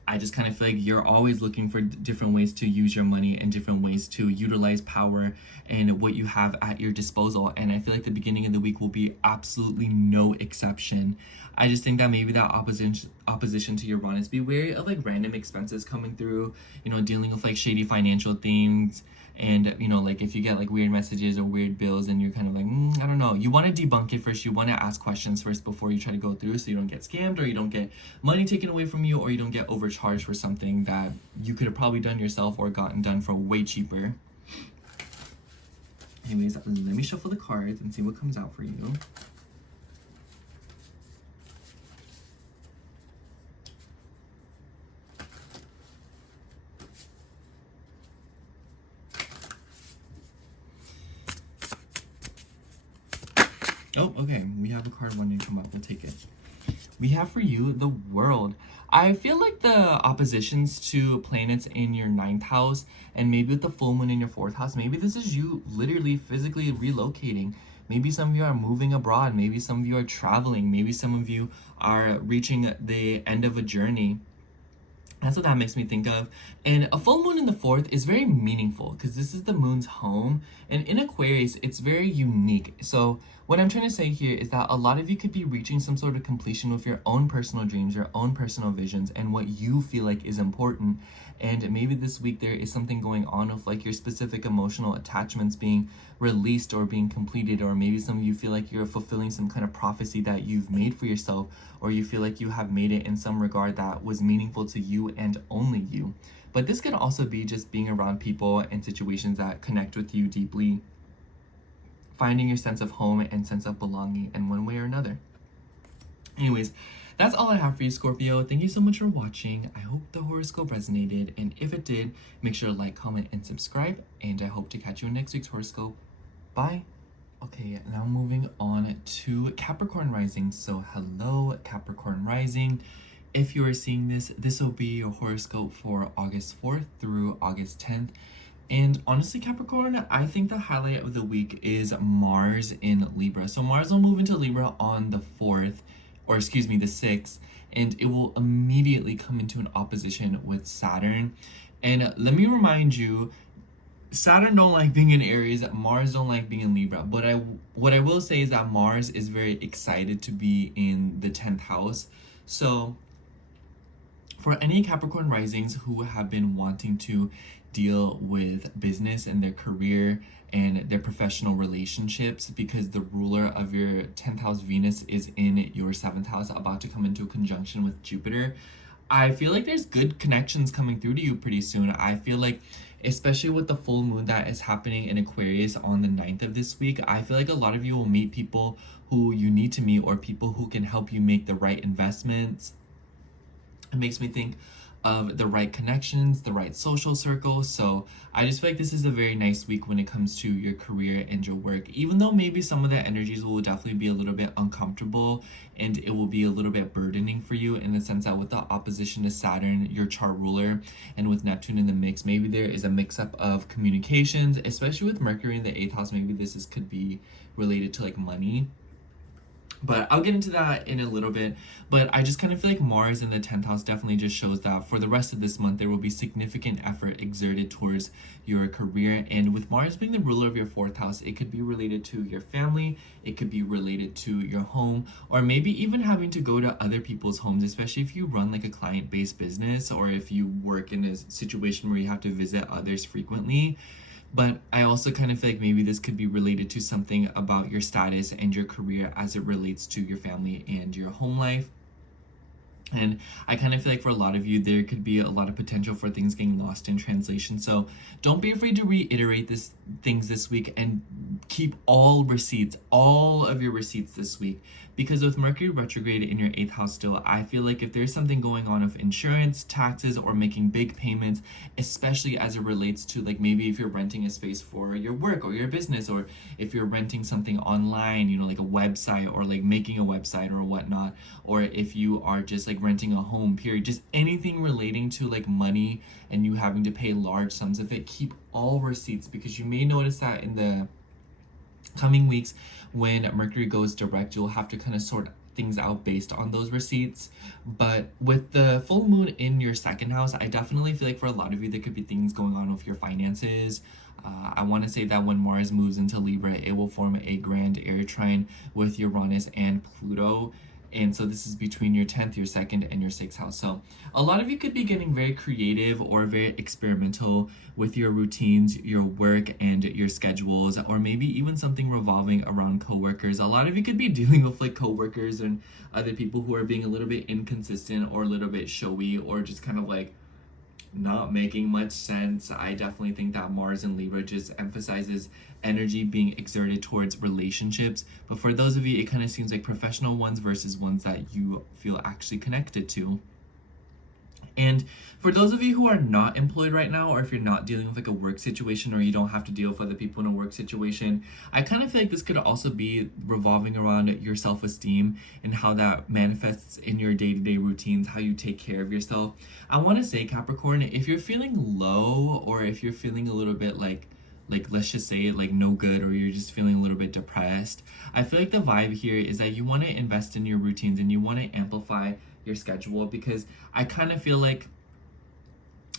I just kind of feel like you're always looking for different ways to use your money and different ways to utilize power and what you have at your disposal. And I feel like the beginning of the week will be absolutely no exception. I just think that maybe that opposition to Uranus, be wary of like random expenses coming through, you know, dealing with like shady financial things. And, you know, like if you get like weird messages or weird bills and you're kind of like, I don't know, you want to debunk it first. You want to ask questions first before you try to go through, so you don't get scammed, or you don't get money taken away from you, or you don't get overcharged for something that you could have probably done yourself or gotten done for way cheaper. Anyways, let me shuffle the cards and see what comes out for you. Oh, okay. We have a card wanting to come up. We'll take it. We have for you the World. I feel like the oppositions to planets in your 9th house, and maybe with the full moon in your 4th house, maybe this is you literally physically relocating. Maybe some of you are moving abroad. Maybe some of you are traveling. Maybe some of you are reaching the end of a journey. That's what that makes me think of. And a full moon in the 4th is very meaningful because this is the moon's home. And in Aquarius, it's very unique. So what I'm trying to say here is that a lot of you could be reaching some sort of completion with your own personal dreams, your own personal visions, and what you feel like is important. And maybe this week there is something going on with like your specific emotional attachments being released or being completed, or maybe some of you feel like you're fulfilling some kind of prophecy that you've made for yourself, or you feel like you have made it in some regard that was meaningful to you and only you. But this could also be just being around people and situations that connect with you deeply, finding your sense of home and sense of belonging in one way or another. Anyways, that's all I have for you, Scorpio. Thank you so much for watching. I hope the horoscope resonated, and if it did, make sure to like, comment, and subscribe, and I hope to catch you in next week's horoscope. Bye. Okay, now moving on to Capricorn rising. So hello, Capricorn rising. If you are seeing this, this will be your horoscope for August 4th through August 10th. And honestly, Capricorn, I think the highlight of the week is Mars in Libra. So Mars will move into Libra on the 4th, or excuse me, the 6th, and it will immediately come into an opposition with Saturn. And let me remind you, Saturn don't like being in Aries, Mars don't like being in Libra. But what I will say is that Mars is very excited to be in the 10th house. So For any Capricorn risings who have been wanting to deal with business and their career and their professional relationships, because the ruler of your 10th house Venus is in your 7th house, about to come into a conjunction with Jupiter, I feel like there's good connections coming through to you pretty soon. I feel like, especially with the full moon that is happening in Aquarius on the 9th of this week, I feel like a lot of you will meet people who you need to meet, or people who can help you make the right investments. It makes me think of the right connections, the right social circles. So I just feel like this is a very nice week when it comes to your career and your work, even though maybe some of the energies will definitely be a little bit uncomfortable and it will be a little bit burdening for you, in the sense that with the opposition to Saturn, your chart ruler, and with Neptune in the mix, maybe there is a mix-up of communications, especially with Mercury in the 8th house. Maybe this could be related to like money. But I'll get into that in a little bit. But I just kind of feel like Mars in the 10th house definitely just shows that for the rest of this month, there will be significant effort exerted towards your career. And with Mars being the ruler of your 4th house, it could be related to your family, it could be related to your home, or maybe even having to go to other people's homes, especially if you run like a client-based business, or if you work in a situation where you have to visit others frequently. But I also kind of feel like maybe this could be related to something about your status and your career as it relates to your family and your home life. And I kind of feel like for a lot of you, there could be a lot of potential for things getting lost in translation. So don't be afraid to reiterate things this week, and keep all of your receipts this week. Because with Mercury retrograde in your 8th house still, I feel like if there's something going on with insurance, taxes, or making big payments, especially as it relates to like maybe if you're renting a space for your work or your business, or if you're renting something online, you know, like a website, or like making a website or whatnot, or if you are just like renting a home, period, just anything relating to like money and you having to pay large sums of it, keep all receipts, because you may notice that in the coming weeks when Mercury goes direct, you'll have to kind of sort things out based on those receipts. But with the full moon in your 2nd house, I definitely feel like for a lot of you, there could be things going on with your finances. I want to say that when Mars moves into Libra, it will form a grand air trine with Uranus and Pluto. And so this is between your 10th, your 2nd, and your 6th house. So a lot of you could be getting very creative or very experimental with your routines, your work, and your schedules, or maybe even something revolving around coworkers. A lot of you could be dealing with like coworkers and other people who are being a little bit inconsistent or a little bit showy, or just kind of like not making much sense. I definitely think that Mars in Libra just emphasizes energy being exerted towards relationships. But for those of you, it kind of seems like professional ones versus ones that you feel actually connected to. And for those of you who are not employed right now, or if you're not dealing with like a work situation, or you don't have to deal with other people in a work situation, I kind of feel like this could also be revolving around your self-esteem and how that manifests in your day-to-day routines, how you take care of yourself. I want to say, Capricorn, if you're feeling low, or if you're feeling a little bit like let's just say like no good, or you're just feeling a little bit depressed, I feel like the vibe here is that you want to invest in your routines and you want to amplify your schedule, because I feel like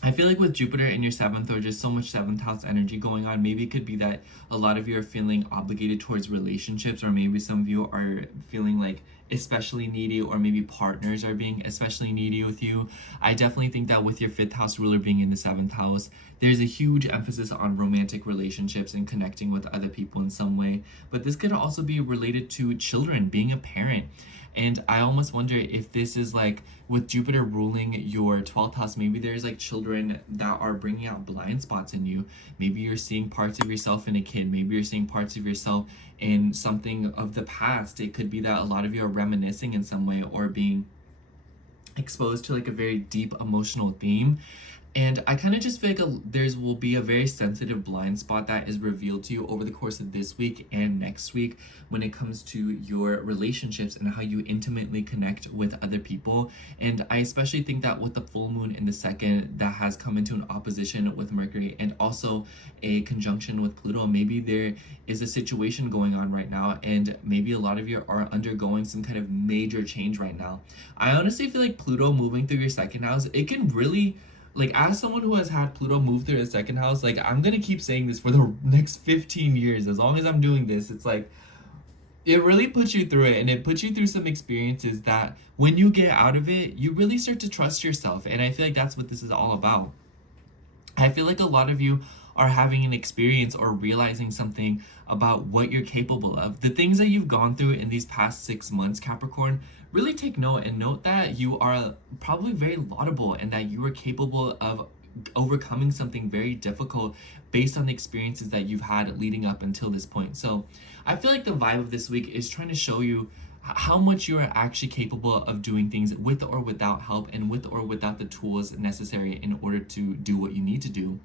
with Jupiter in your 7th, or just so much 7th house energy going on, maybe it could be that a lot of you are feeling obligated towards relationships, or maybe some of you are feeling like especially needy, or maybe partners are being especially needy with you. I definitely think that with your 5th house ruler being in the 7th house, there's a huge emphasis on romantic relationships and connecting with other people in some way. But this could also be related to children, being a parent. And I almost wonder if this is like with Jupiter ruling your 12th house, maybe there's like children that are bringing out blind spots in you. Maybe you're seeing parts of yourself in a kid. Maybe you're seeing parts of yourself in something of the past. It could be that a lot of you are reminiscing in some way, or being exposed to like a very deep emotional theme. And I kind of just feel like there will be a very sensitive blind spot that is revealed to you over the course of this week and next week when it comes to your relationships and how you intimately connect with other people. And I especially think that with the full moon in the 2nd, that has come into an opposition with Mercury and also a conjunction with Pluto, maybe there is a situation going on right now, and maybe a lot of you are undergoing some kind of major change right now. I honestly feel like Pluto moving through your 2nd house, it can really, like, as someone who has had Pluto move through his 2nd house, like, I'm gonna keep saying this for the next 15 years. As long as I'm doing this, it's like, it really puts you through it, and it puts you through some experiences that when you get out of it, you really start to trust yourself. And I feel like that's what this is all about. I feel like a lot of you are having an experience or realizing something about what you're capable of. The things that you've gone through in these past 6 months, Capricorn, really take note and note that you are probably very laudable and that you are capable of overcoming something very difficult based on the experiences that you've had leading up until this point. So I feel like the vibe of this week is trying to show you how much you are actually capable of doing things with or without help and with or without the tools necessary in order to do what you need to do.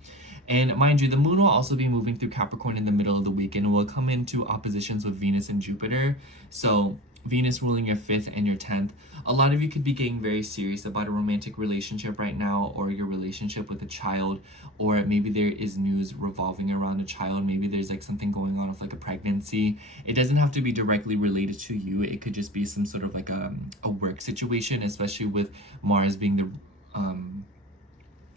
And mind you, the moon will also be moving through Capricorn in the middle of the week and will come into oppositions with Venus and Jupiter. So Venus ruling your 5th and your 10th. A lot of you could be getting very serious about a romantic relationship right now, or your relationship with a child, or maybe there is news revolving around a child. Maybe there's like something going on with like a pregnancy. It doesn't have to be directly related to you. It could just be some sort of like a work situation, especially with Mars being the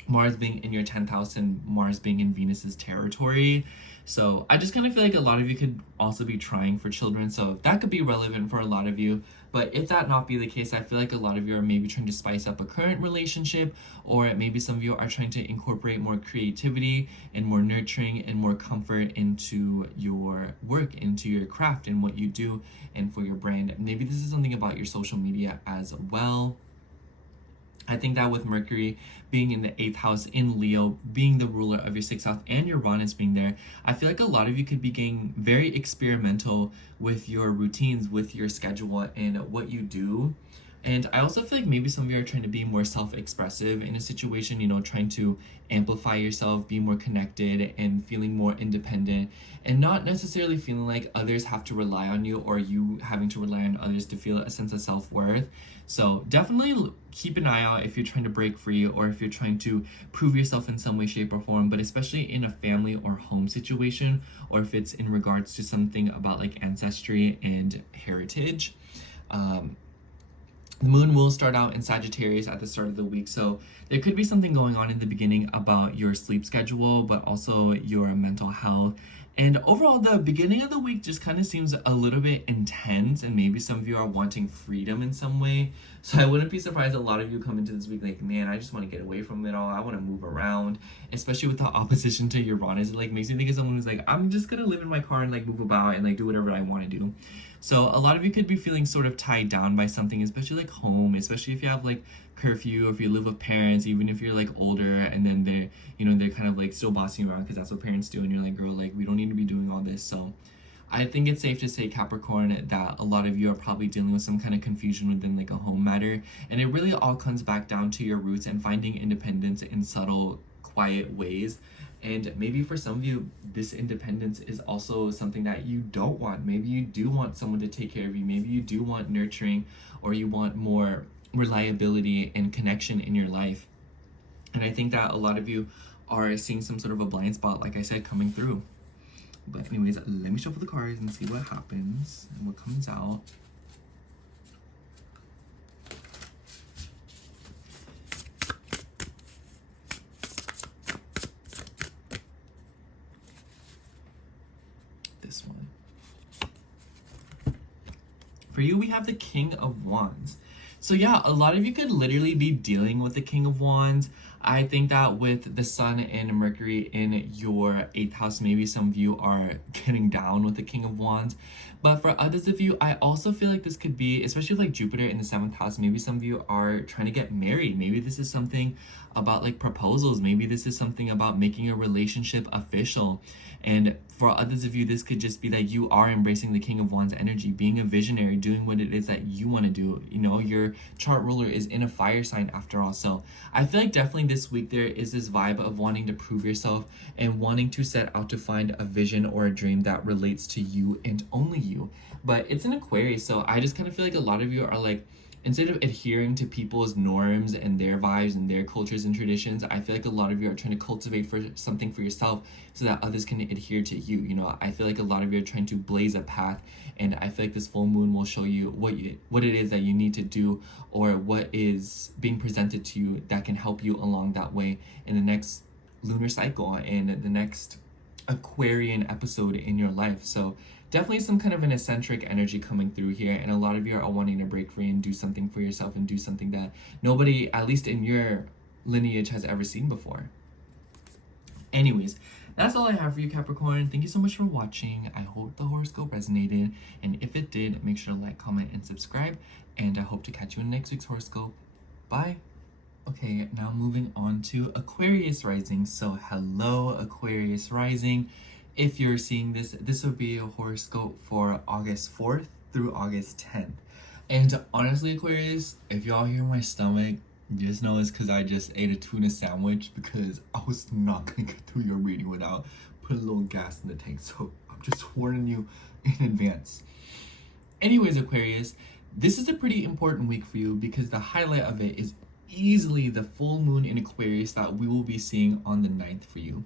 Mars being in your 10th house and Mars being in Venus's territory. So I just kind of feel like a lot of you could also be trying for children. So that could be relevant for a lot of you. But if that not be the case, I feel like a lot of you are maybe trying to spice up a current relationship, or maybe some of you are trying to incorporate more creativity and more nurturing and more comfort into your work, into your craft and what you do and for your brand. Maybe this is something about your social media as well. I think that with Mercury being in the 8th house in Leo, being the ruler of your 6th house, and Uranus being there, I feel like a lot of you could be getting very experimental with your routines, with your schedule, and what you do. And I also feel like maybe some of you are trying to be more self-expressive in a situation, trying to amplify yourself, be more connected, and feeling more independent, and not necessarily feeling like others have to rely on you, or you having to rely on others to feel a sense of self-worth. So definitely keep an eye out if you're trying to break free, or if you're trying to prove yourself in some way, shape, or form, but especially in a family or home situation, or if it's in regards to something about like ancestry and heritage. The moon will start out in Sagittarius at the start of the week, so there could be something going on in the beginning about your sleep schedule, but also your mental health. And overall, the beginning of the week just kind of seems a little bit intense, and maybe some of you are wanting freedom in some way. So I wouldn't be surprised a lot of you come into this week like, man, I just want to get away from it all. I want to move around, especially with the opposition to Uranus. It like makes me think of someone who's like, I'm just gonna live in my car and like move about and like do whatever I want to do. So a lot of you could be feeling sort of tied down by something, especially like home, especially if you have like curfew, or if you live with parents, even if you're like older, and then they're kind of like still bossing you around because that's what parents do, and you're like, girl, like we don't need to be doing all this. So I think it's safe to say, Capricorn, that a lot of you are probably dealing with some kind of confusion within like a home matter, and it really all comes back down to your roots and finding independence in subtle, quiet ways. And maybe for some of you, this independence is also something that you don't want. Maybe you do want someone to take care of you. Maybe you do want nurturing, or you want more reliability and connection in your life. And I think that a lot of you are seeing some sort of a blind spot, like I said, coming through. But anyways, let me shuffle the cards and see what happens and what comes out. This one. For you, we have the King of Wands. So yeah, a lot of you could literally be dealing with the King of Wands. I think that with the Sun and Mercury in your 8th house, maybe some of you are getting down with the King of Wands. But for others of you, I also feel like this could be, especially with like Jupiter in the 7th house, maybe some of you are trying to get married. Maybe this is something about like proposals. Maybe this is something about making a relationship official. And for others of you, this could just be that you are embracing the King of Wands energy, being a visionary, doing what it is that you want to do. Your chart ruler is in a fire sign after all. So I feel like definitely this week there is this vibe of wanting to prove yourself and wanting to set out to find a vision or a dream that relates to you and only you. But it's an Aquarius, so I just kind of feel like a lot of you are like, instead of adhering to people's norms and their vibes and their cultures and traditions, I feel like a lot of you are trying to cultivate for something for yourself so that others can adhere to you. I feel like a lot of you are trying to blaze a path, and I feel like this full moon will show you what it is that you need to do, or what is being presented to you that can help you along that way in the next lunar cycle and the next Aquarian episode in your life. So definitely some kind of an eccentric energy coming through here, and a lot of you are wanting to break free and do something for yourself and do something that nobody, at least in your lineage, has ever seen before. Anyways, that's all I have for you, Capricorn. Thank you so much for watching. I hope the horoscope resonated, and if it did, make sure to like, comment, and subscribe, and I hope to catch you in next week's horoscope. Bye. Okay, now moving on to Aquarius rising. So hello, Aquarius rising. If you're seeing this, this would be a horoscope for August 4th through August 10th. And honestly, Aquarius, if y'all hear my stomach, just know it's because I just ate a tuna sandwich, because I was not going to get through your reading without putting a little gas in the tank. So I'm just warning you in advance. Anyways, Aquarius, this is a pretty important week for you because the highlight of it is easily the full moon in Aquarius that we will be seeing on the 9th for you.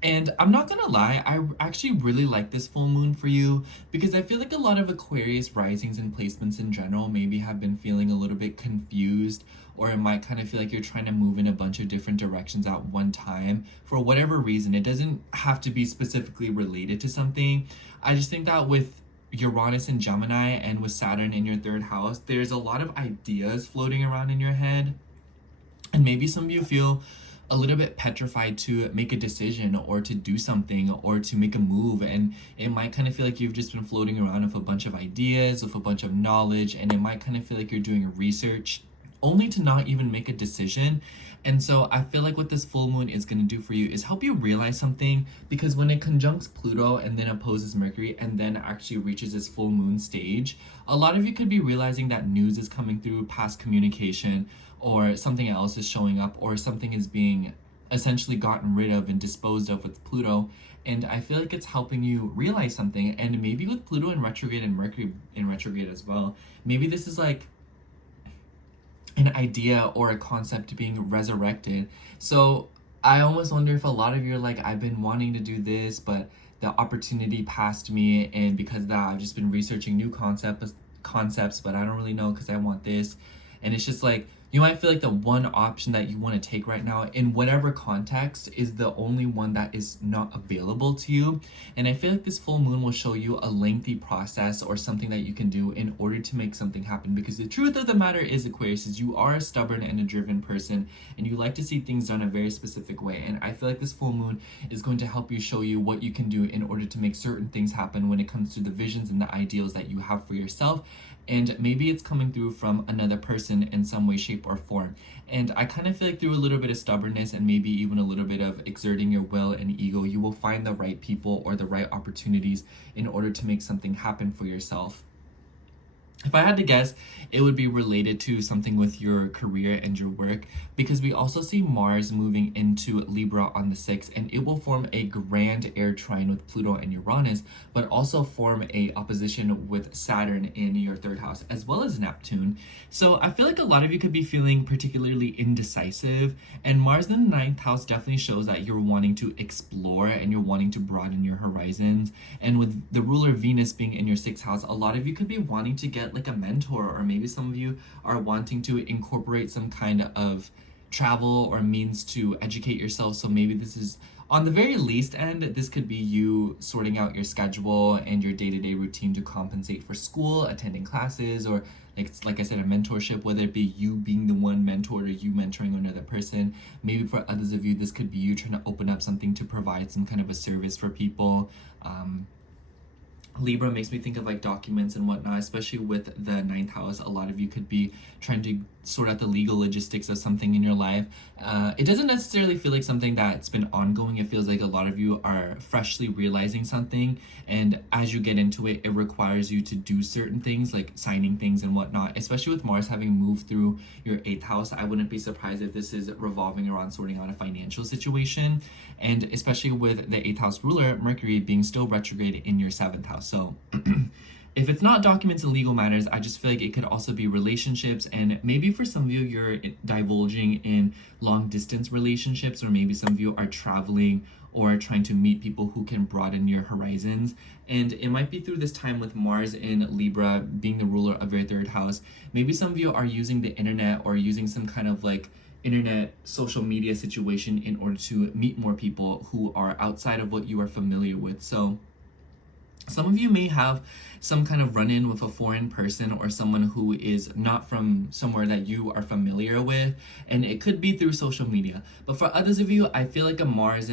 And I'm not gonna lie, I actually really like this full moon for you because I feel like a lot of Aquarius risings and placements in general maybe have been feeling a little bit confused, or it might kind of feel like you're trying to move in a bunch of different directions at one time for whatever reason. It doesn't have to be specifically related to something. I just think that with Uranus and Gemini and with Saturn in your 3rd house, there's a lot of ideas floating around in your head. And maybe some of you feel a little bit petrified to make a decision or to do something or to make a move. And it might kind of feel like you've just been floating around with a bunch of ideas, with a bunch of knowledge, and it might kind of feel like you're doing research only to not even make a decision. And so I feel like what this full moon is going to do for you is help you realize something, because when it conjuncts Pluto and then opposes Mercury and then actually reaches this full moon stage, a lot of you could be realizing that news is coming through, past communication, or something else is showing up, or something is being essentially gotten rid of and disposed of with Pluto. And I feel like it's helping you realize something. And maybe with Pluto in retrograde and Mercury in retrograde as well, maybe this is like an idea or a concept being resurrected. So I almost wonder if a lot of you are like, I've been wanting to do this, but the opportunity passed me, and because of that I've just been researching new concepts, but I don't really know because I want this. And it's just like, you might feel like the one option that you want to take right now in whatever context is the only one that is not available to you. And I feel like this full moon will show you a lengthy process or something that you can do in order to make something happen. Because the truth of the matter is, Aquarius, is you are a stubborn and a driven person, and you like to see things done a very specific way. And I feel like this full moon is going to help you show you what you can do in order to make certain things happen when it comes to the visions and the ideals that you have for yourself. And maybe it's coming through from another person in some way, shape, or form. And I kind of feel like through a little bit of stubbornness and maybe even a little bit of exerting your will and ego, you will find the right people or the right opportunities in order to make something happen for yourself. If I had to guess, it would be related to something with your career and your work, because we also see Mars moving into Libra on the 6th, and it will form a grand air trine with Pluto and Uranus, but also form a opposition with Saturn in your 3rd house, as well as Neptune. So I feel like a lot of you could be feeling particularly indecisive, and Mars in the 9th house definitely shows that you're wanting to explore and you're wanting to broaden your horizons. And with the ruler Venus being in your 6th house, a lot of you could be wanting to get like a mentor, or maybe some of you are wanting to incorporate some kind of travel or means to educate yourself. So maybe this is, on the very least end, this could be you sorting out your schedule and your day-to-day routine to compensate for school, attending classes, or like I said, a mentorship, whether it be you being the one mentored or you mentoring another person. Maybe for others of you, this could be you trying to open up something to provide some kind of a service for people. Libra makes me think of like documents and whatnot, especially with the 9th house. A lot of you could be trying to sort out the legal logistics of something in your life. It doesn't necessarily feel like something that's been ongoing. It feels like a lot of you are freshly realizing something, and as you get into it, it requires you to do certain things like signing things and whatnot. Especially with Mars having moved through your 8th house, I wouldn't be surprised if this is revolving around sorting out a financial situation, and especially with the 8th house ruler Mercury being still retrograde in your 7th house. So if it's not documents and legal matters, I just feel like it could also be relationships, and maybe for some of you, you're divulging in long distance relationships, or maybe some of you are traveling or trying to meet people who can broaden your horizons. And it might be through this time with Mars in Libra being the ruler of your 3rd house. Maybe some of you are using the internet or using some kind of like internet social media situation in order to meet more people who are outside of what you are familiar with. So Some of you may have some kind of run-in with a foreign person or someone who is not from somewhere that you are familiar with, and it could be through social media. But for others of you, I feel like a Mars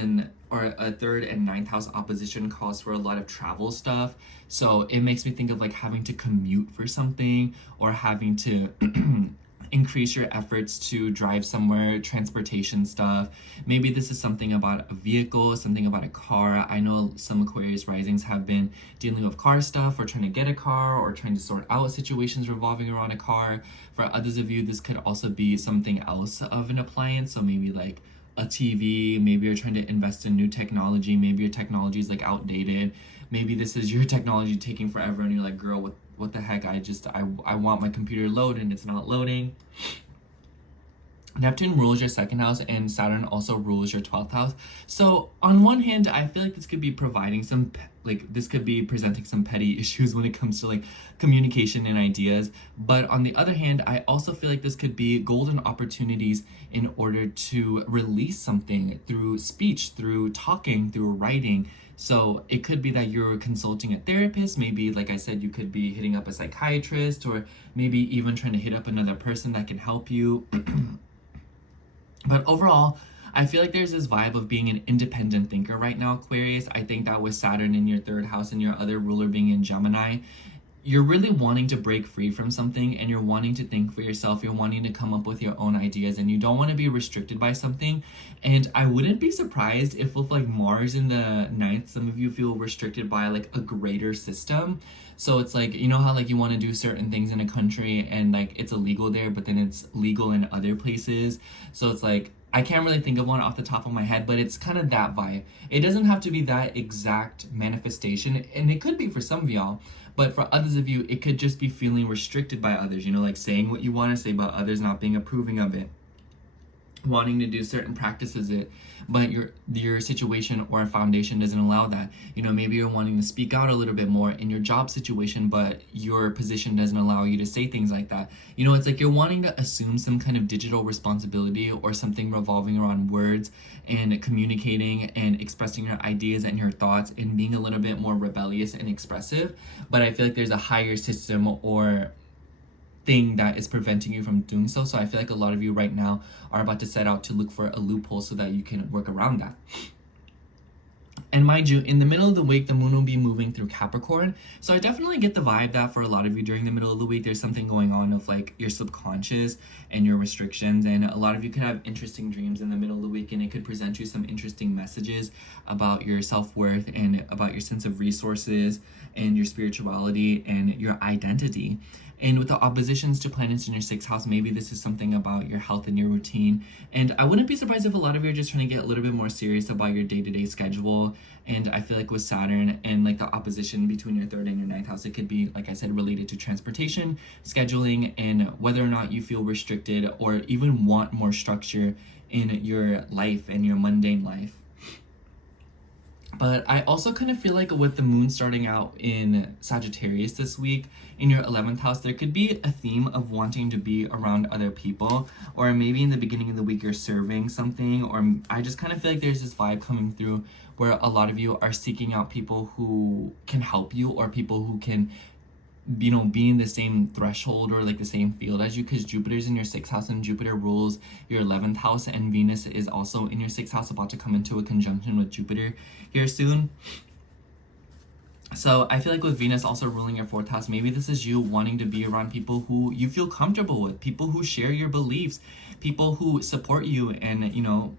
or a third and ninth house opposition calls for a lot of travel stuff. So it makes me think of like having to commute for something, or having to increase your efforts to drive somewhere, transportation stuff. Maybe this is something about a vehicle, something about a car. I know some Aquarius risings have been dealing with car stuff, or trying to get a car, or trying to sort out situations revolving around a car. For others of you, this could also be something else of an appliance. So maybe like a TV, maybe you're trying to invest in new technology, maybe your technology is like outdated. Maybe this is your technology taking forever and you're like, girl, what the heck, I want my computer loaded and it's not loading. Neptune rules your second house, and Saturn also rules your 12th house. So on one hand, I feel like this could be providing some, this could be presenting some petty issues when it comes to like communication and ideas. But on the other hand, I also feel like this could be golden opportunities in order to release something through speech, through talking, through writing. So it could be that you're consulting a therapist. Maybe, like I said, you could be hitting up a psychiatrist, or maybe even trying to hit up another person that can help you. But overall, I feel like there's this vibe of being an independent thinker right now, Aquarius. I think that with Saturn in your third house and your other ruler being in Gemini, you're really wanting to break free from something, and you're wanting to think for yourself. You're wanting to come up with your own ideas, and you don't want to be restricted by something. And I wouldn't be surprised if with like Mars in the ninth, some of you feel restricted by like a greater system. So it's like, you know how like you want to do certain things in a country and like it's illegal there, but then it's legal in other places. So it's like, I can't really think of one off the top of my head, but it's kind of that vibe. It doesn't have to be that exact manifestation, and it could be for some of y'all, but for others of you, it could just be feeling restricted by others, you know, like saying what you want to say, but others not being approving of it. Wanting to do certain practices, but your situation or foundation doesn't allow that. You know, maybe you're wanting to speak out a little bit more in your job situation, but your position doesn't allow you to say things like that. You know, it's like you're wanting to assume some kind of digital responsibility or something revolving around words and communicating and expressing your ideas and your thoughts and being a little bit more rebellious and expressive. But I feel like there's a higher system or thing that is preventing you from doing so. So I feel like a lot of you right now are about to set out to look for a loophole so that you can work around that. And mind you, in the middle of the week, the moon will be moving through Capricorn. So I definitely get the vibe that for a lot of you during the middle of the week, there's something going on of like your subconscious and your restrictions. And a lot of you could have interesting dreams in the middle of the week, and it could present you some interesting messages about your self-worth and about your sense of resources and your spirituality and your identity. And with the oppositions to planets in your sixth house, maybe this is something about your health and your routine. And I wouldn't be surprised if a lot of you are just trying to get a little bit more serious about your day-to-day schedule. And I feel like with Saturn and like the opposition between your third and your ninth house, it could be, like I said, related to transportation, scheduling, and whether or not you feel restricted or even want more structure in your life and your mundane life. But I also kind of feel like with the moon starting out in Sagittarius this week, in your 11th house, there could be a theme of wanting to be around other people, or maybe in the beginning of the week you're serving something, or I just kind of feel like there's this vibe coming through where a lot of you are seeking out people who can help you, or people who can, you know, be in the same threshold or like the same field as you, because Jupiter's in your 6th house and Jupiter rules your 11th house, and Venus is also in your 6th house, about to come into a conjunction with Jupiter here soon. So I feel like with Venus also ruling your 4th house, maybe this is you wanting to be around people who you feel comfortable with, people who share your beliefs, people who support you and, you know,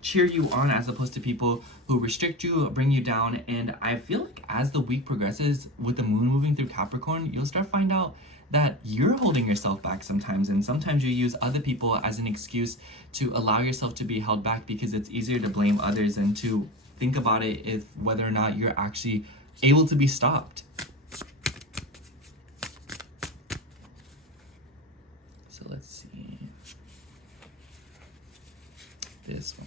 cheer you on, as opposed to people who restrict you, bring you down. And I feel like as the week progresses, with the moon moving through Capricorn, you'll start find out that you're holding yourself back sometimes, and sometimes you use other people as an excuse to allow yourself to be held back, because it's easier to blame others than to think about it if whether or not you're actually able to be stopped. So let's see. This one.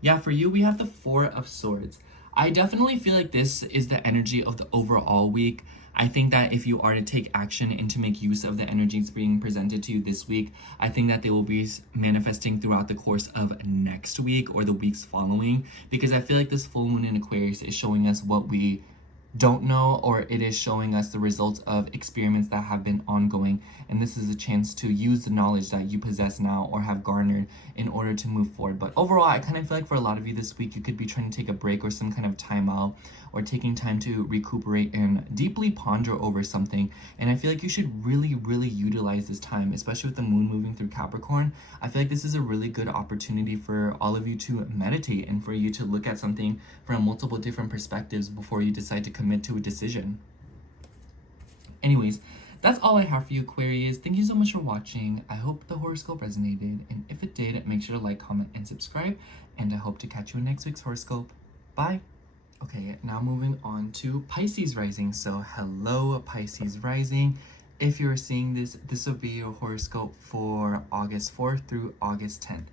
Yeah, for you, we have the 4 of Swords. I definitely feel like this is the energy of the overall week. I think that if you are to take action and to make use of the energies being presented to you this week, I think that they will be manifesting throughout the course of next week or the weeks following, because I feel like this full moon in Aquarius is showing us what we don't know, or it is showing us the results of experiments that have been ongoing, and this is a chance to use the knowledge that you possess now or have garnered in order to move forward. But overall, I kind of feel like for a lot of you this week, you could be trying to take a break or some kind of time out, or taking time to recuperate and deeply ponder over something. And I feel like you should really utilize this time, especially with the moon moving through Capricorn. I feel like this is a really good opportunity for all of you to meditate and for you to look at something from multiple different perspectives before you decide to commit to a decision. Anyways, that's all I have for you, Aquarius. Thank you so much for watching. I hope the horoscope resonated, and if it did, make sure to like, comment, and subscribe, and I hope to catch you in next week's horoscope. Bye! Okay, now moving on to Pisces rising. So hello, Pisces rising. If you're seeing this, this will be your horoscope for August 4th through August 10th.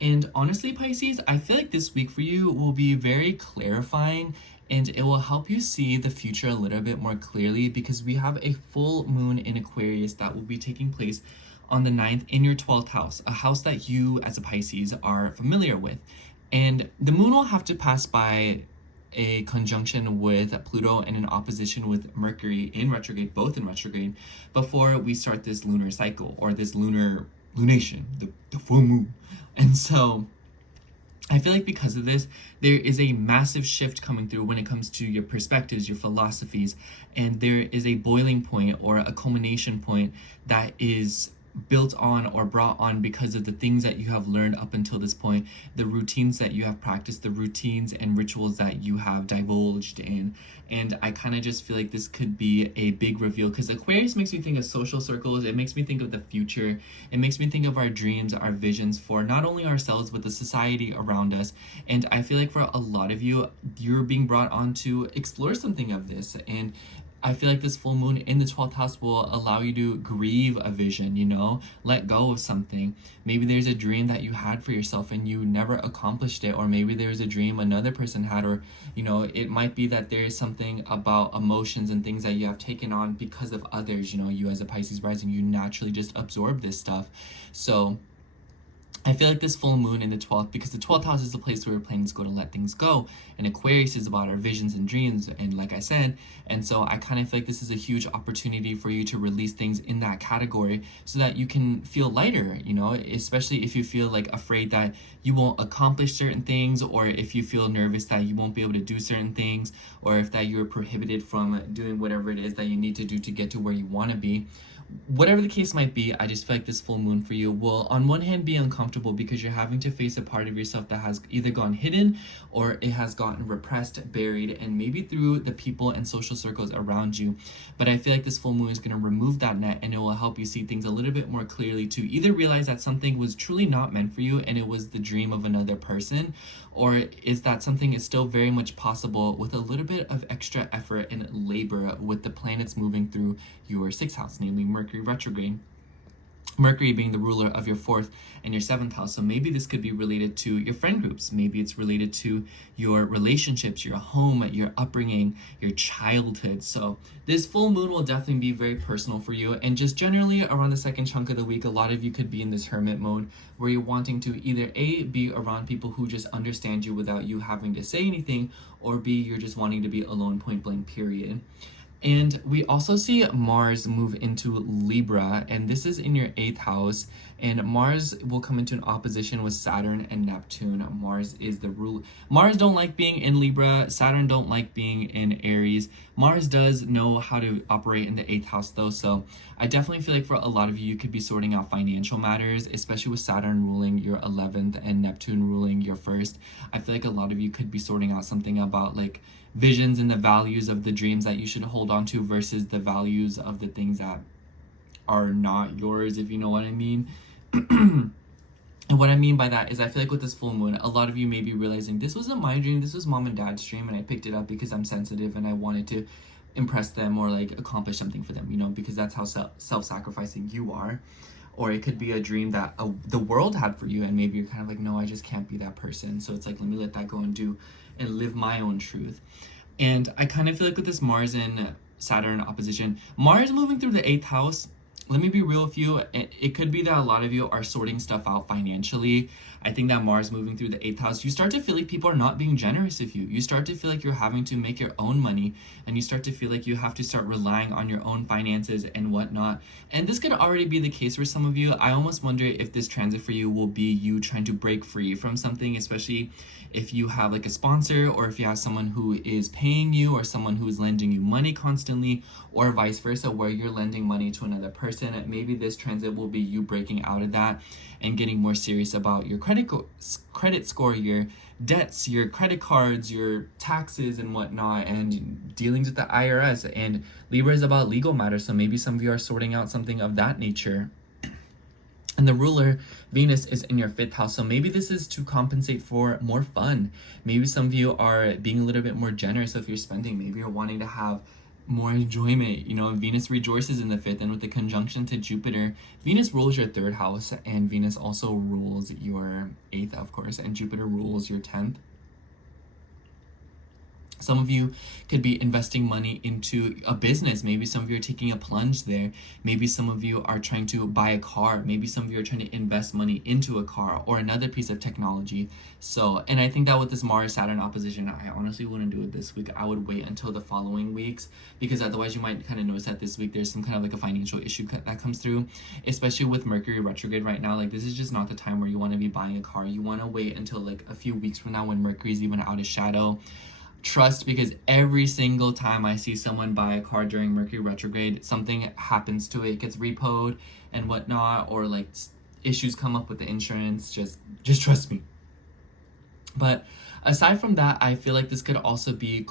And honestly, Pisces, I feel like this week for you will be very clarifying, and it will help you see the future a little bit more clearly, because we have a full moon in Aquarius that will be taking place on the 9th in your 12th house, a house that you as a Pisces are familiar with. And the moon will have to pass by a conjunction with Pluto and an opposition with Mercury in retrograde, both in retrograde, before we start this lunar cycle, or this lunation, the full moon. And so I feel like because of this, there is a massive shift coming through when it comes to your perspectives, your philosophies, and there is a boiling point or a culmination point that is built on or brought on because of the things that you have learned up until this point, the routines that you have practiced, the routines and rituals that you have divulged in. And I kind of just feel like this could be a big reveal, because Aquarius makes me think of social circles. It makes me think of the future. It makes me think of our dreams, our visions for not only ourselves, but the society around us. And I feel like for a lot of you, you're being brought on to explore something of this. And I feel like this full moon in the 12th house will allow you to grieve a vision, you know, let go of something. Maybe there's a dream that you had for yourself and you never accomplished it, or maybe there's a dream another person had, or, you know, it might be that there is something about emotions and things that you have taken on because of others. You know, you as a Pisces rising, you naturally just absorb this stuff. So I feel like this full moon in the 12th, because the 12th house is the place where planets go to let things go, and Aquarius is about our visions and dreams, and like I said, and so I kind of feel like this is a huge opportunity for you to release things in that category so that you can feel lighter, you know, especially if you feel like afraid that you won't accomplish certain things, or if you feel nervous that you won't be able to do certain things, or if that you're prohibited from doing whatever it is that you need to do to get to where you want to be. Whatever the case might be, I just feel like this full moon for you will, on one hand, be uncomfortable because you're having to face a part of yourself that has either gone hidden or it has gotten repressed, buried, and maybe through the people and social circles around you. But I feel like this full moon is going to remove that net, and it will help you see things a little bit more clearly, to either realize that something was truly not meant for you and it was the dream of another person, or is that something is still very much possible with a little bit of extra effort and labor with the planets moving through your 6th house, namely Mercury retrograde. Mercury being the ruler of your 4th and your 7th house. So maybe this could be related to your friend groups. Maybe it's related to your relationships, your home, your upbringing, your childhood. So this full moon will definitely be very personal for you. And just generally around the second chunk of the week, a lot of you could be in this hermit mode where you're wanting to either A, be around people who just understand you without you having to say anything, or B, you're just wanting to be alone, point blank, period. And we also see Mars move into Libra, and this is in your 8th house, and Mars will come into an opposition with Saturn and Neptune. Mars is the rule. Mars don't like being in Libra. Saturn don't like being in Aries. Mars does know how to operate in the 8th house though, so I definitely feel like for a lot of you, you could be sorting out financial matters, especially with Saturn ruling your 11th and Neptune ruling your 1st. I feel like a lot of you could be sorting out something about like visions and the values of the dreams that you should hold on to versus the values of the things that are not yours, if you know what I mean. And what I mean by that is I feel like with this full moon, a lot of you may be realizing this wasn't my dream, this was mom and dad's dream, and I picked it up because I'm sensitive and I wanted to impress them or like accomplish something for them, you know, because that's how self-sacrificing you are. Or it could be a dream that the world had for you, and maybe you're kind of like, no, I just can't be that person. So it's like, let me let that go and do and live my own truth. And I kind of feel like with this Mars and Saturn opposition, Mars moving through the 8th house, let me be real with you, it could be that a lot of you are sorting stuff out financially. I think that Mars moving through the 8th house, you start to feel like people are not being generous with you. You start to feel like you're having to make your own money, and you start to feel like you have to start relying on your own finances and whatnot. And this could already be the case for some of you. I almost wonder if this transit for you will be you trying to break free from something, especially if you have like a sponsor, or if you have someone who is paying you, or someone who is lending you money constantly, or vice versa, where you're lending money to another person. Maybe this transit will be you breaking out of that and getting more serious about your credit score, your debts, your credit cards, your taxes and whatnot, and dealings with the IRS. And Libra is about legal matters, so maybe some of you are sorting out something of that nature. And the ruler, Venus, is in your 5th house. So maybe this is to compensate for more fun. Maybe some of you are being a little bit more generous if you're spending. Maybe you're wanting to have more enjoyment. You know, Venus rejoices in the 5th, and with the conjunction to Jupiter, Venus rules your 3rd house, and Venus also rules your 8th, of course, and Jupiter rules your 10th. Some of you could be investing money into a business. Maybe some of you are taking a plunge there. Maybe some of you are trying to buy a car. Maybe some of you are trying to invest money into a car or another piece of technology. So, and I think that with this Mars-Saturn opposition, I honestly wouldn't do it this week. I would wait until the following weeks, because otherwise you might kind of notice that this week there's some kind of like a financial issue that comes through, especially with Mercury retrograde right now. Like, this is just not the time where you want to be buying a car. You want to wait until like a few weeks from now when Mercury's even out of shadow. Trust, because every single time I see someone buy a car during Mercury retrograde, something happens to it. It gets repoed and whatnot, or like issues come up with the insurance. Just trust me. But aside from that, I feel like this could also be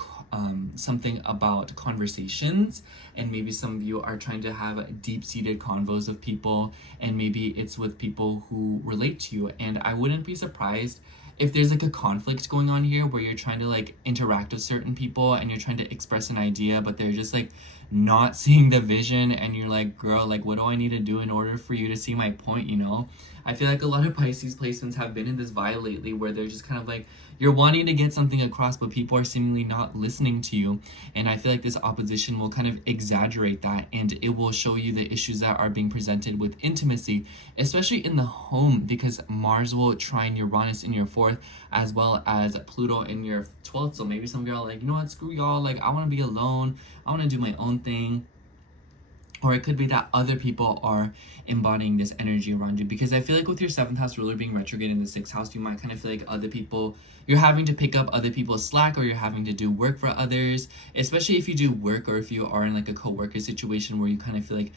something about conversations, and maybe some of you are trying to have deep-seated convos of people, and maybe it's with people who relate to you. And I wouldn't be surprised if there's like a conflict going on here where you're trying to like interact with certain people and you're trying to express an idea, but they're just like not seeing the vision, and you're like, girl, like, what do I need to do in order for you to see my point, you know? I feel like a lot of Pisces placements have been in this vibe lately, where they're just kind of like, you're wanting to get something across, but people are seemingly not listening to you. And I feel like this opposition will kind of exaggerate that, and it will show you the issues that are being presented with intimacy, especially in the home, because Mars will trine Uranus in your 4th, as well as Pluto in your 12th. So maybe some of y'all are like, you know what, screw y'all, like, I want to be alone, I want to do my own thing. Or it could be that other people are embodying this energy around you, because I feel like with your 7th house ruler being retrograde in the 6th house, you might kind of feel like other people, you're having to pick up other people's slack, or you're having to do work for others, especially if you do work, or if you are in like a co-worker situation where you kind of feel like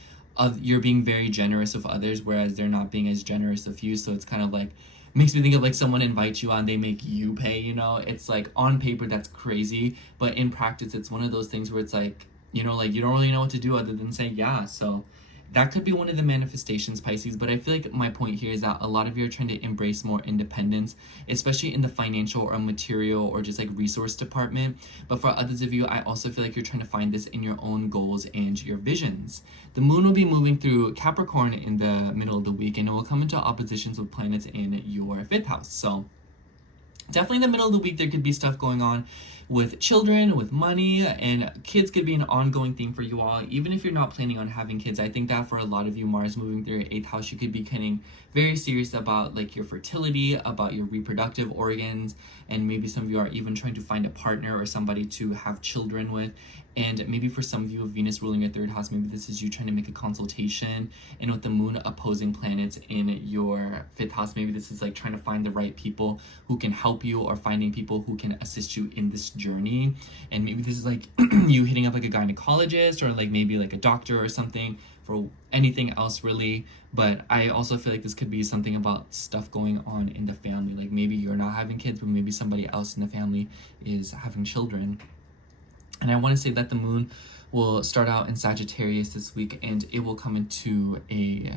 you're being very generous with others, whereas they're not being as generous of you. So it's kind of like, makes me think of like someone invites you on, they make you pay, you know? It's like on paper that's crazy, but in practice it's one of those things where it's like, you know, like you don't really know what to do other than say yeah. So that could be one of the manifestations, Pisces. But I feel like my point here is that a lot of you are trying to embrace more independence, especially in the financial or material or just like resource department. But for others of you, I also feel like you're trying to find this in your own goals and your visions. The moon will be moving through Capricorn in the middle of the week, and it will come into oppositions with planets in your 5th house. So definitely in the middle of the week, there could be stuff going on with children, with money, and kids could be an ongoing theme for you all. Even if you're not planning on having kids, I think that for a lot of you, Mars moving through your 8th house, you could be getting very serious about like your fertility, about your reproductive organs, and maybe some of you are even trying to find a partner or somebody to have children with. And maybe for some of you, with Venus ruling your 3rd house, maybe this is you trying to make a consultation, and with the moon opposing planets in your 5th house, maybe this is like trying to find the right people who can help you, or finding people who can assist you in this journey. And maybe this is like you hitting up like a gynecologist, or like maybe like a doctor or something, for anything else really. But I also feel like this could be something about stuff going on in the family, like maybe you're not having kids, but maybe somebody else in the family is having children. And I want to say that the moon will start out in Sagittarius this week, and it will come into a,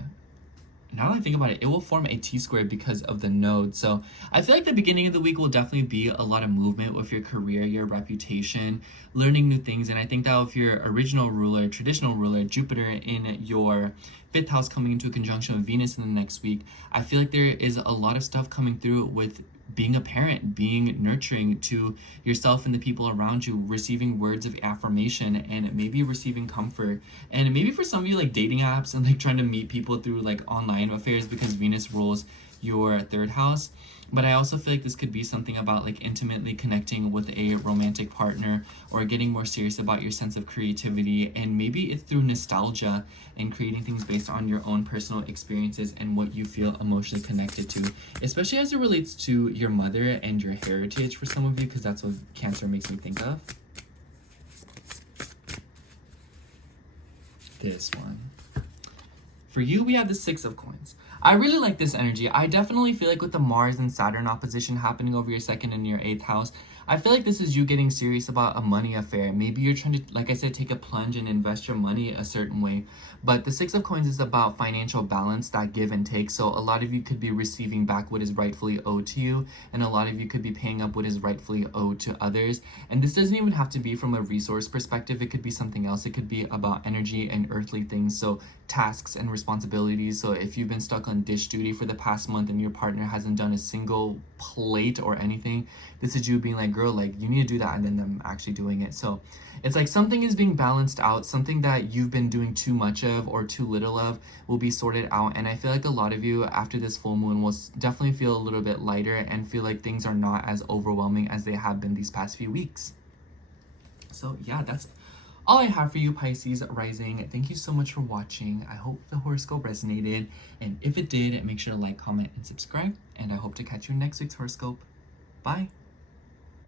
now that I think about it, it will form a T-square because of the node. So I feel like the beginning of the week will definitely be a lot of movement with your career, your reputation, learning new things. And I think that with your original ruler, traditional ruler, Jupiter in your 5th house coming into a conjunction with Venus in the next week, I feel like there is a lot of stuff coming through with being a parent, being nurturing to yourself and the people around you, receiving words of affirmation, and maybe receiving comfort. And maybe for some of you, like dating apps and like trying to meet people through like online affairs, because Venus rules your 3rd house. But I also feel like this could be something about like intimately connecting with a romantic partner, or getting more serious about your sense of creativity. And maybe it's through nostalgia and creating things based on your own personal experiences and what you feel emotionally connected to, especially as it relates to your mother and your heritage for some of you, because that's what Cancer makes me think of. This one. For you, we have the 6 of Coins. I really like this energy. I definitely feel like with the Mars and Saturn opposition happening over your 2nd and your 8th house, I feel like this is you getting serious about a money affair. Maybe you're trying to, like I said, take a plunge and invest your money a certain way. But the 6 of Coins is about financial balance, that give and take. So a lot of you could be receiving back what is rightfully owed to you, and a lot of you could be paying up what is rightfully owed to others. And this doesn't even have to be from a resource perspective. It could be something else. It could be about energy and earthly things. So tasks and responsibilities. So if you've been stuck on dish duty for the past month and your partner hasn't done a single plate or anything, this is you being like, girl, like you need to do that, and then them actually doing it. So it's like something is being balanced out. Something that you've been doing too much of or too little of will be sorted out. And I feel like a lot of you after this full moon will definitely feel a little bit lighter and feel like things are not as overwhelming as they have been these past few weeks. So yeah, that's all I have for you, Pisces rising. Thank you so much for watching. I hope the horoscope resonated, and if it did, make sure to like, comment, and subscribe, and I hope to catch you in next week's horoscope. Bye.